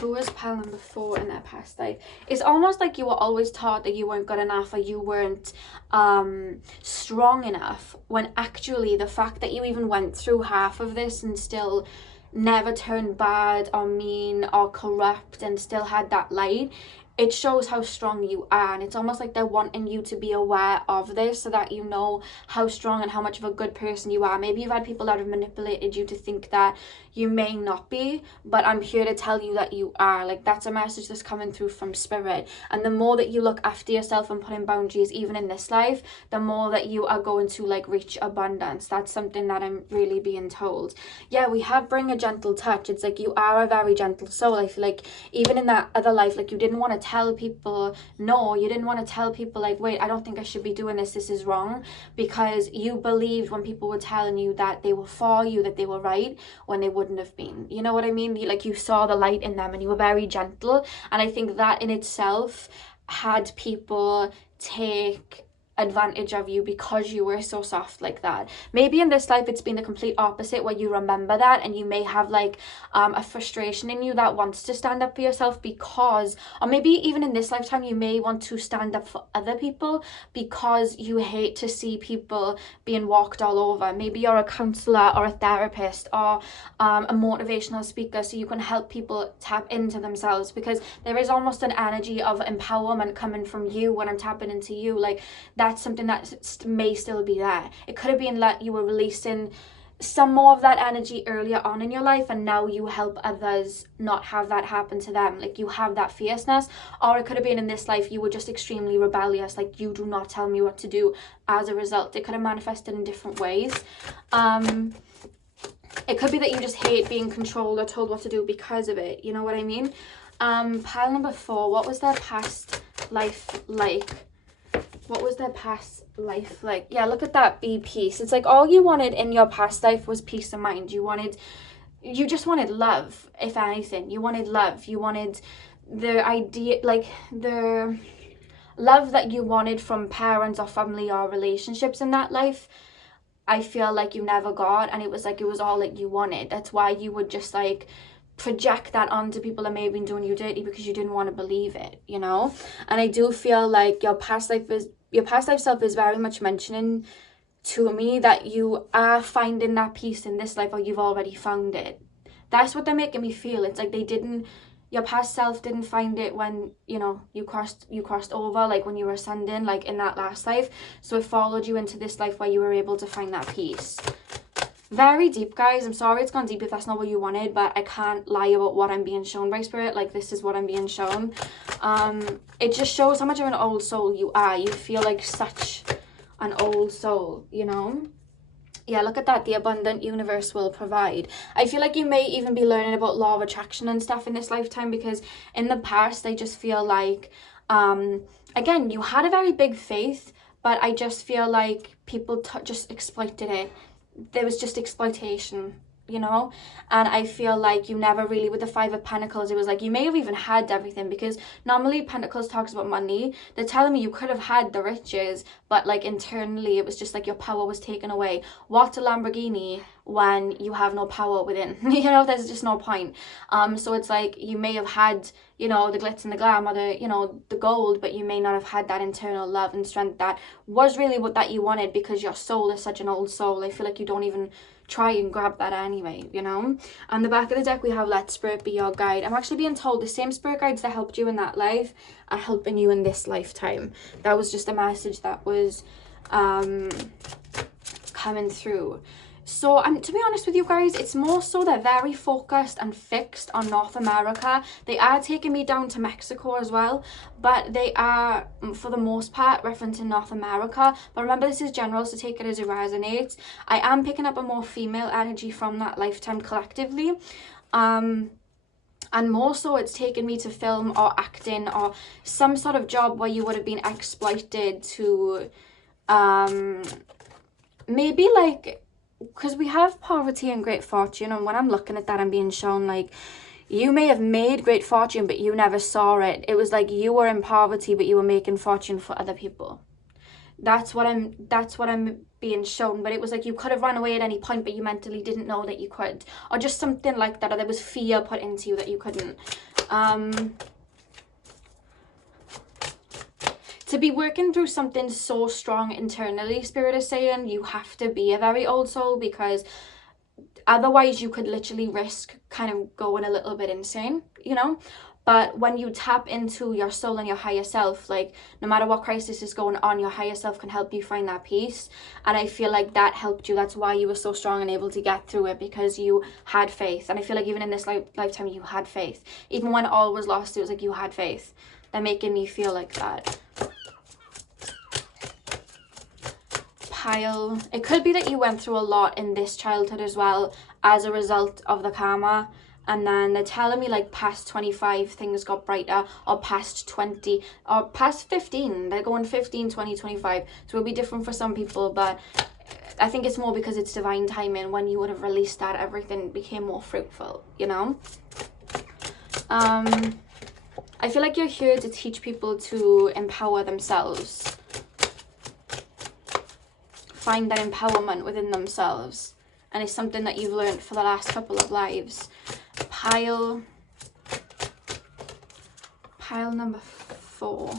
Who was pile number 4 in their past life? It's almost like you were always taught that you weren't good enough, or you weren't strong enough, when actually the fact that you even went through half of this and still never turned bad or mean or corrupt and still had that light, it shows how strong you are. And it's almost like they're wanting you to be aware of this, so that you know how strong and how much of a good person you are. Maybe you've had people that have manipulated you to think that you may not be, but I'm here to tell you that you are. Like, that's a message that's coming through from spirit. And the more that you look after yourself and put in boundaries, even in this life, the more that you are going to like reach abundance. That's something that I'm really being told. Yeah, we have bring a gentle touch. It's like you are a very gentle soul. I feel like even in that other life, like, you didn't want to tell people no, you didn't want to tell people like, wait, I don't think I should be doing this, this is wrong, because you believed when people were telling you that they were for you, that they were right, when they wouldn't have been, you know what I mean? Like, you saw the light in them and you were very gentle, and I think that in itself had people take advantage of you because you were so soft like that. Maybe in this life it's been the complete opposite, where you remember that and you may have like a frustration in you that wants to stand up for yourself, because, or maybe even in this lifetime you may want to stand up for other people because you hate to see people being walked all over. Maybe you're a counselor or a therapist or a motivational speaker, so you can help people tap into themselves, because there is almost an energy of empowerment coming from you when I'm tapping into you. Like, that's something that may still be there. It could have been that you were releasing some more of that energy earlier on in your life, and now you help others not have that happen to them. Like, you have that fierceness. Or it could have been in this life you were just extremely rebellious, like, you do not tell me what to do. As a result, it could have manifested in different ways. It could be that you just hate being controlled or told what to do because of it, you know what I mean? Pile number 4, what was their past life like? What was their past life like? Yeah, look at that, be peace. It's like all you wanted in your past life was peace of mind. You just wanted love, if anything. You wanted love. You wanted the idea, like the love that you wanted from parents or family or relationships in that life. I feel like you never got, and it was like, it was all that you wanted. That's why you would just like project that onto people that may have been doing you dirty, because you didn't want to believe it, you know? And I do feel like your past life self is very much mentioning to me that you are finding that peace in this life, or you've already found it. That's what they're making me feel. It's like your past self didn't find it when, you know, you crossed over, like when you were ascending, like in that last life. So it followed you into this life where you were able to find that peace. Very deep, guys. I'm sorry it's gone deep if that's not what you wanted, but I can't lie about what I'm being shown by Spirit. Like, this is what I'm being shown. It just shows how much of an old soul you are. You feel like such an old soul, you know? Yeah, look at that. The abundant universe will provide. I feel like you may even be learning about law of attraction and stuff in this lifetime, because in the past, I just feel like, again, you had a very big faith, but I just feel like people just exploited it. There was just exploitation, you know? And I feel like you never really, with the Five of Pentacles, it was like you may have even had everything, because normally Pentacles talks about money. They're telling me you could have had the riches, but like internally it was just like your power was taken away. What's a Lamborghini when you have no power within? You know, there's just no point. So it's like you may have had, you know, the glitz and the glam, or the, you know, the gold, but you may not have had that internal love and strength that was really what that you wanted, because your soul is such an old soul. I feel like you don't even try and grab that anyway, you know? On the back of the deck, we have Let Spirit Be Your Guide. I'm actually being told the same spirit guides that helped you in that life are helping you in this lifetime. That was just a message that was coming through. So, to be honest with you guys, it's more so they're very focused and fixed on North America. They are taking me down to Mexico as well, but they are, for the most part, referencing North America. But remember, this is general, so take it as it resonates. I am picking up a more female energy from that lifetime collectively. And more so, it's taken me to film or acting or some sort of job where you would have been exploited to, maybe like, because we have poverty and great fortune, and when I'm looking at that, I'm being shown like you may have made great fortune, but you never saw it. It was like you were in poverty, but you were making fortune for other people. That's what I'm being shown. But it was like you could have run away at any point, but you mentally didn't know that you could, or just something like that, or there was fear put into you that you couldn't. To be working through something so strong internally, Spirit is saying you have to be a very old soul, because otherwise you could literally risk kind of going a little bit insane, you know? But when you tap into your soul and your higher self, like no matter what crisis is going on, your higher self can help you find that peace. And I feel like that helped you. That's why you were so strong and able to get through it, because you had faith. And I feel like even in this lifetime, you had faith. Even when all was lost, it was like you had faith. They're making me feel like that. Pile. It could be that you went through a lot in this childhood as well as a result of the karma, and then they're telling me like past 25 things got brighter, or past 20 or past 15. They're going 15, 20, 25, so it'll be different for some people, but I think it's more because it's divine timing. When you would have released that, everything became more fruitful, you know? I feel like you're here to teach people to empower themselves, find that empowerment within themselves, and it's something that you've learned for the last couple of lives. Pile number 4,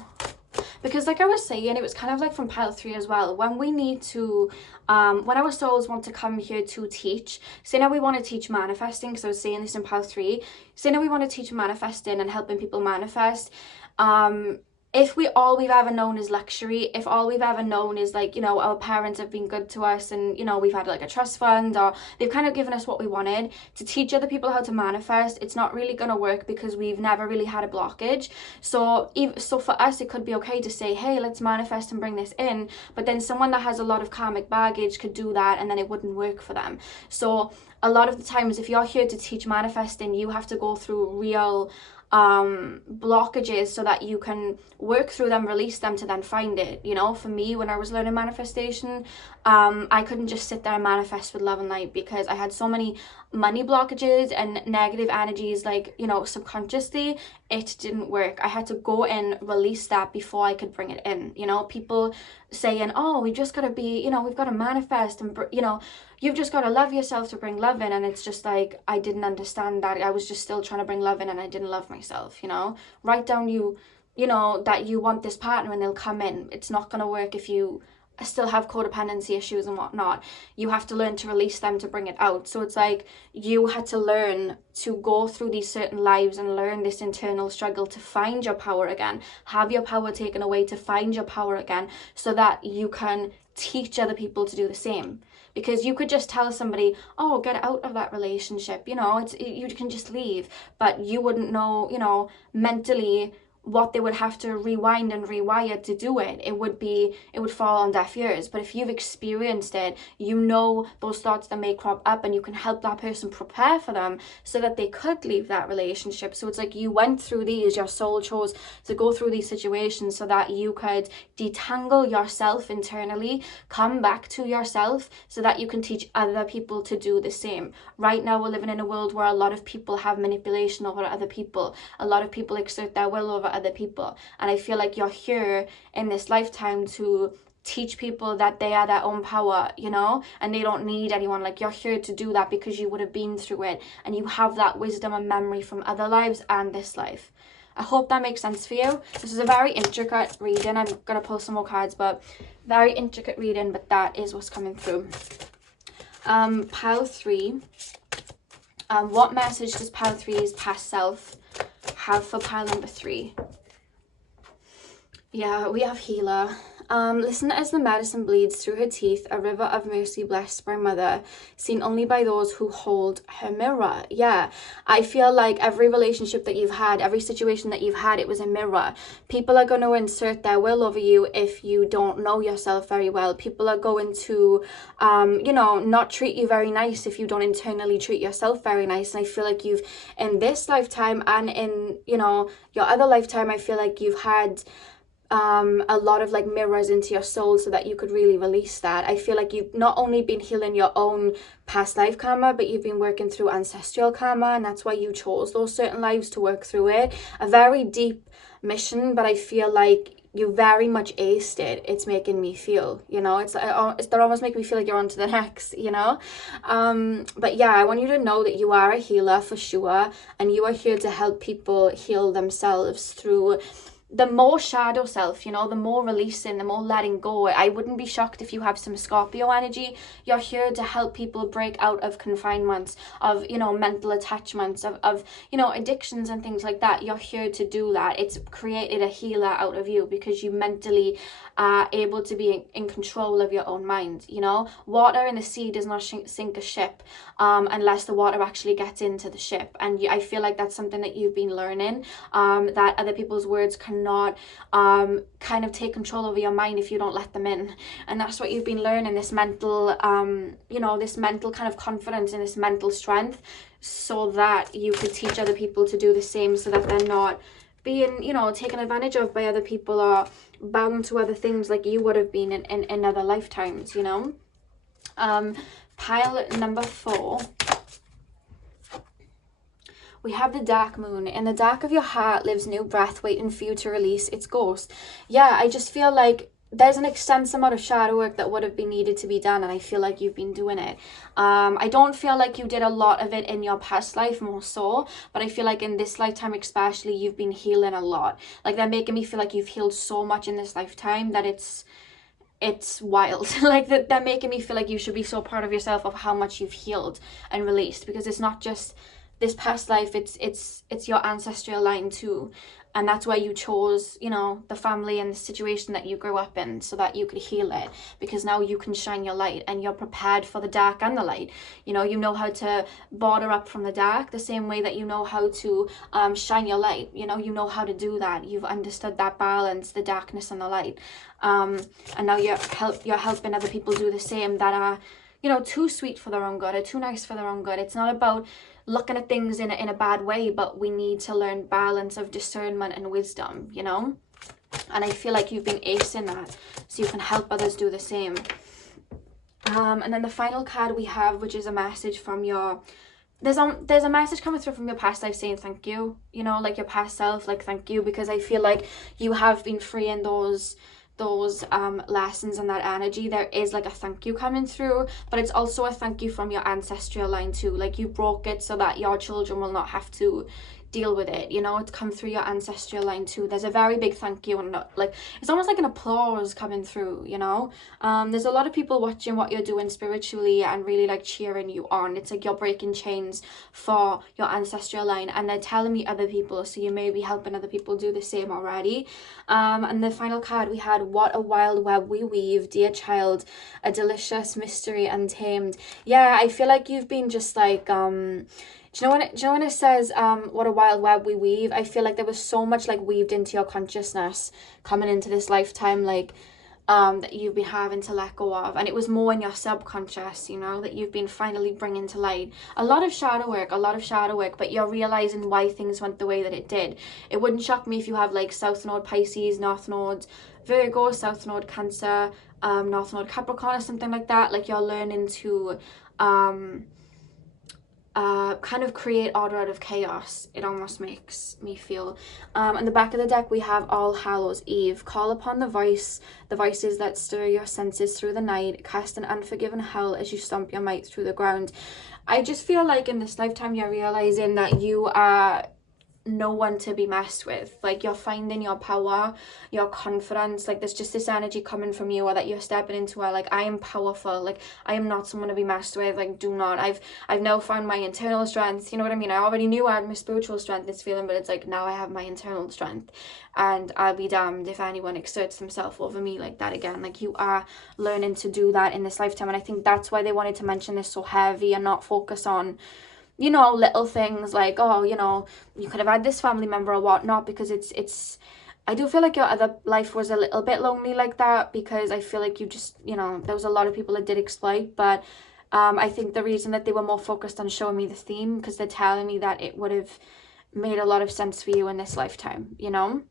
because like I was saying, it was kind of like from pile 3 as well. When we need to when our souls want to come here to teach, say now we want to teach manifesting, because I was saying this in pile 3, say now we want to teach manifesting and helping people manifest. If all we've ever known is luxury, if all we've ever known is like, you know, our parents have been good to us and, you know, we've had like a trust fund, or they've kind of given us what we wanted, to teach other people how to manifest, it's not really going to work, because we've never really had a blockage. So for us, it could be okay to say, hey, let's manifest and bring this in, but then someone that has a lot of karmic baggage could do that, and then it wouldn't work for them. So a lot of the times, if you're here to teach manifesting, you have to go through real blockages so that you can work through them, release them, to then find it. You know, for me, when I was learning manifestation, I couldn't just sit there and manifest with love and light, because I had so many money blockages and negative energies, like, you know, subconsciously it didn't work. I had to go in, release that before I could bring it in. You know, people saying, oh, we just gotta be, you know, we've got to manifest, and you know, you've just got to love yourself to bring love in. And it's just like, I didn't understand that. I was just still trying to bring love in, and I didn't love myself, you know. Write down you know, that you want this partner and they'll come in. It's not going to work if you still have codependency issues and whatnot, you have to learn to release them to bring it out. So it's like you had to learn to go through these certain lives and learn this internal struggle to find your power again, have your power taken away to find your power again, so that you can teach other people to do the same. Because you could just tell somebody, oh, get out of that relationship, you know, you can just leave, but you wouldn't know, you know, mentally what they would have to rewind and rewire to do it. It would fall on deaf ears. But if you've experienced it, you know those thoughts that may crop up, and you can help that person prepare for them so that they could leave that relationship. So it's like you went through these, your soul chose to go through these situations so that you could detangle yourself internally, come back to yourself, so that you can teach other people to do the same. Right now we're living in a world where a lot of people have manipulation over other people. A lot of people exert their will over other people, and I feel like you're here in this lifetime to teach people that they are their own power, you know, and they don't need anyone. Like, you're here to do that because you would have been through it, and you have that wisdom and memory from other lives and this life. I hope that makes sense for you. This is a very intricate reading. I'm gonna pull some more cards, but very intricate reading, but that is what's coming through. Pile 3. What message does pile 3's past self have for pile number 3? Yeah, we have healer. Listen as the medicine bleeds through her teeth, a river of mercy blessed by mother, seen only by those who hold her mirror. Yeah, I feel like every relationship that you've had, every situation that you've had, it was a mirror. People are going to insert their will over you if you don't know yourself very well. People are going to, you know, not treat you very nice if you don't internally treat yourself very nice. And I feel like you've, in this lifetime and in, you know, your other lifetime, I feel like you've had a lot of like mirrors into your soul so that you could really release that. I feel like you've not only been healing your own past life karma, but you've been working through ancestral karma, and that's why you chose those certain lives to work through it. A very deep mission, but I feel like you very much aced it. It's making me feel, you know, it's that almost make me feel like you're on to the next, you know. But yeah, I want you to know that you are a healer for sure, and you are here to help people heal themselves through the more shadow self, you know, the more releasing, the more letting go. I wouldn't be shocked if you have some Scorpio energy. You're here to help people break out of confinements, of, you know, mental attachments, of you know, addictions and things like that. You're here to do that. It's created a healer out of you because you mentally are able to be in control of your own mind, you know. Water in the sea does not sink a ship unless the water actually gets into the ship. And I feel like that's something that you've been learning, that other people's words cannot kind of take control over your mind if you don't let them in. And that's what you've been learning, this mental you know, this mental kind of confidence and this mental strength, so that you could teach other people to do the same, so that they're not being, you know, taken advantage of by other people or bound to other things like you would have been in other lifetimes, you know. Pile number 4. We have the dark moon. In the dark of your heart lives new breath waiting for you to release its ghost. Yeah, I just feel like there's an extensive amount of shadow work that would have been needed to be done, and I feel like you've been doing it. I don't feel like you did a lot of it in your past life, more so, but I feel like in this lifetime especially, you've been healing a lot. Like, they're making me feel like you've healed so much in this lifetime that it's wild. Like, that they're making me feel like you should be so proud of yourself of how much you've healed and released, because it's not just this past life, it's your ancestral line too. And that's why you chose, you know, the family and the situation that you grew up in, so that you could heal it, because now you can shine your light and you're prepared for the dark and the light. You know how to border up from the dark the same way that you know how to shine your light. You know how to do that. You've understood that balance, the darkness and the light. And now you're helping other people do the same, that are, you know, too sweet for their own good or too nice for their own good. It's not about looking at things in a bad way, but we need to learn balance of discernment and wisdom, you know. And I feel like you've been acing that, so you can help others do the same. And then the final card we have, which is a message from your, there's a message coming through from your past life saying thank you, you know, like your past self, like thank you, because I feel like you have been freeing those lessons and that energy. There is like a thank you coming through, but it's also a thank you from your ancestral line too. Like, you broke it so that your children will not have to deal with it, you know. It's come through your ancestral line too. There's a very big thank you, and like it's almost like an applause coming through, you know. There's a lot of people watching what you're doing spiritually and really like cheering you on. It's like you're breaking chains for your ancestral line, and they're telling me other people, so you may be helping other people do the same already. And the final card we had, what a wild web we weave, dear child, a delicious mystery untamed. Yeah, I feel like you've been just like do you know when it says what a wild web we weave? I feel like there was so much like weaved into your consciousness coming into this lifetime, like that you've been having to let go of, and it was more in your subconscious, you know, that you've been finally bringing to light. A lot of shadow work, but you're realizing why things went the way that it did. It wouldn't shock me if you have like South Node Pisces, North Node Virgo, South Node Cancer, North Node Capricorn or something like that. Like you're learning to kind of create order out of chaos. It almost makes me feel. On the back of the deck we have All Hallows Eve. Call upon the voices that stir your senses through the night. Cast an unforgiven hell as you stomp your might through the ground. I just feel like in this lifetime you're realizing that you are no one to be messed with. Like you're finding your power, your confidence. Like there's just this energy coming from you, or that you're stepping into where like I am powerful, like I am not someone to be messed with. Like do not, I've now found my internal strength, you know what I mean? I already knew I had my spiritual strength, this feeling, but it's like now I have my internal strength, and I'll be damned if anyone exerts themselves over me like that again. Like you are learning to do that in this lifetime, and I think that's why they wanted to mention this so heavy and not focus on, you know, little things like, oh, you know, you could have had this family member or whatnot, because it's I do feel like your other life was a little bit lonely like that, because I feel like you just, you know, there was a lot of people that did exploit. But I think the reason that they were more focused on showing me the theme, because they're telling me that it would have made a lot of sense for you in this lifetime, you know.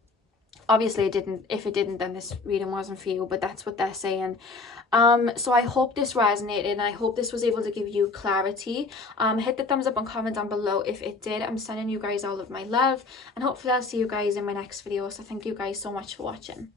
Obviously it didn't. If it didn't, then this reading wasn't for you, but that's what they're saying. So I hope this resonated, and I hope this was able to give you clarity. Hit the thumbs up and comment down below if it did. I'm sending you guys all of my love, and hopefully I'll see you guys in my next video. So thank you guys so much for watching.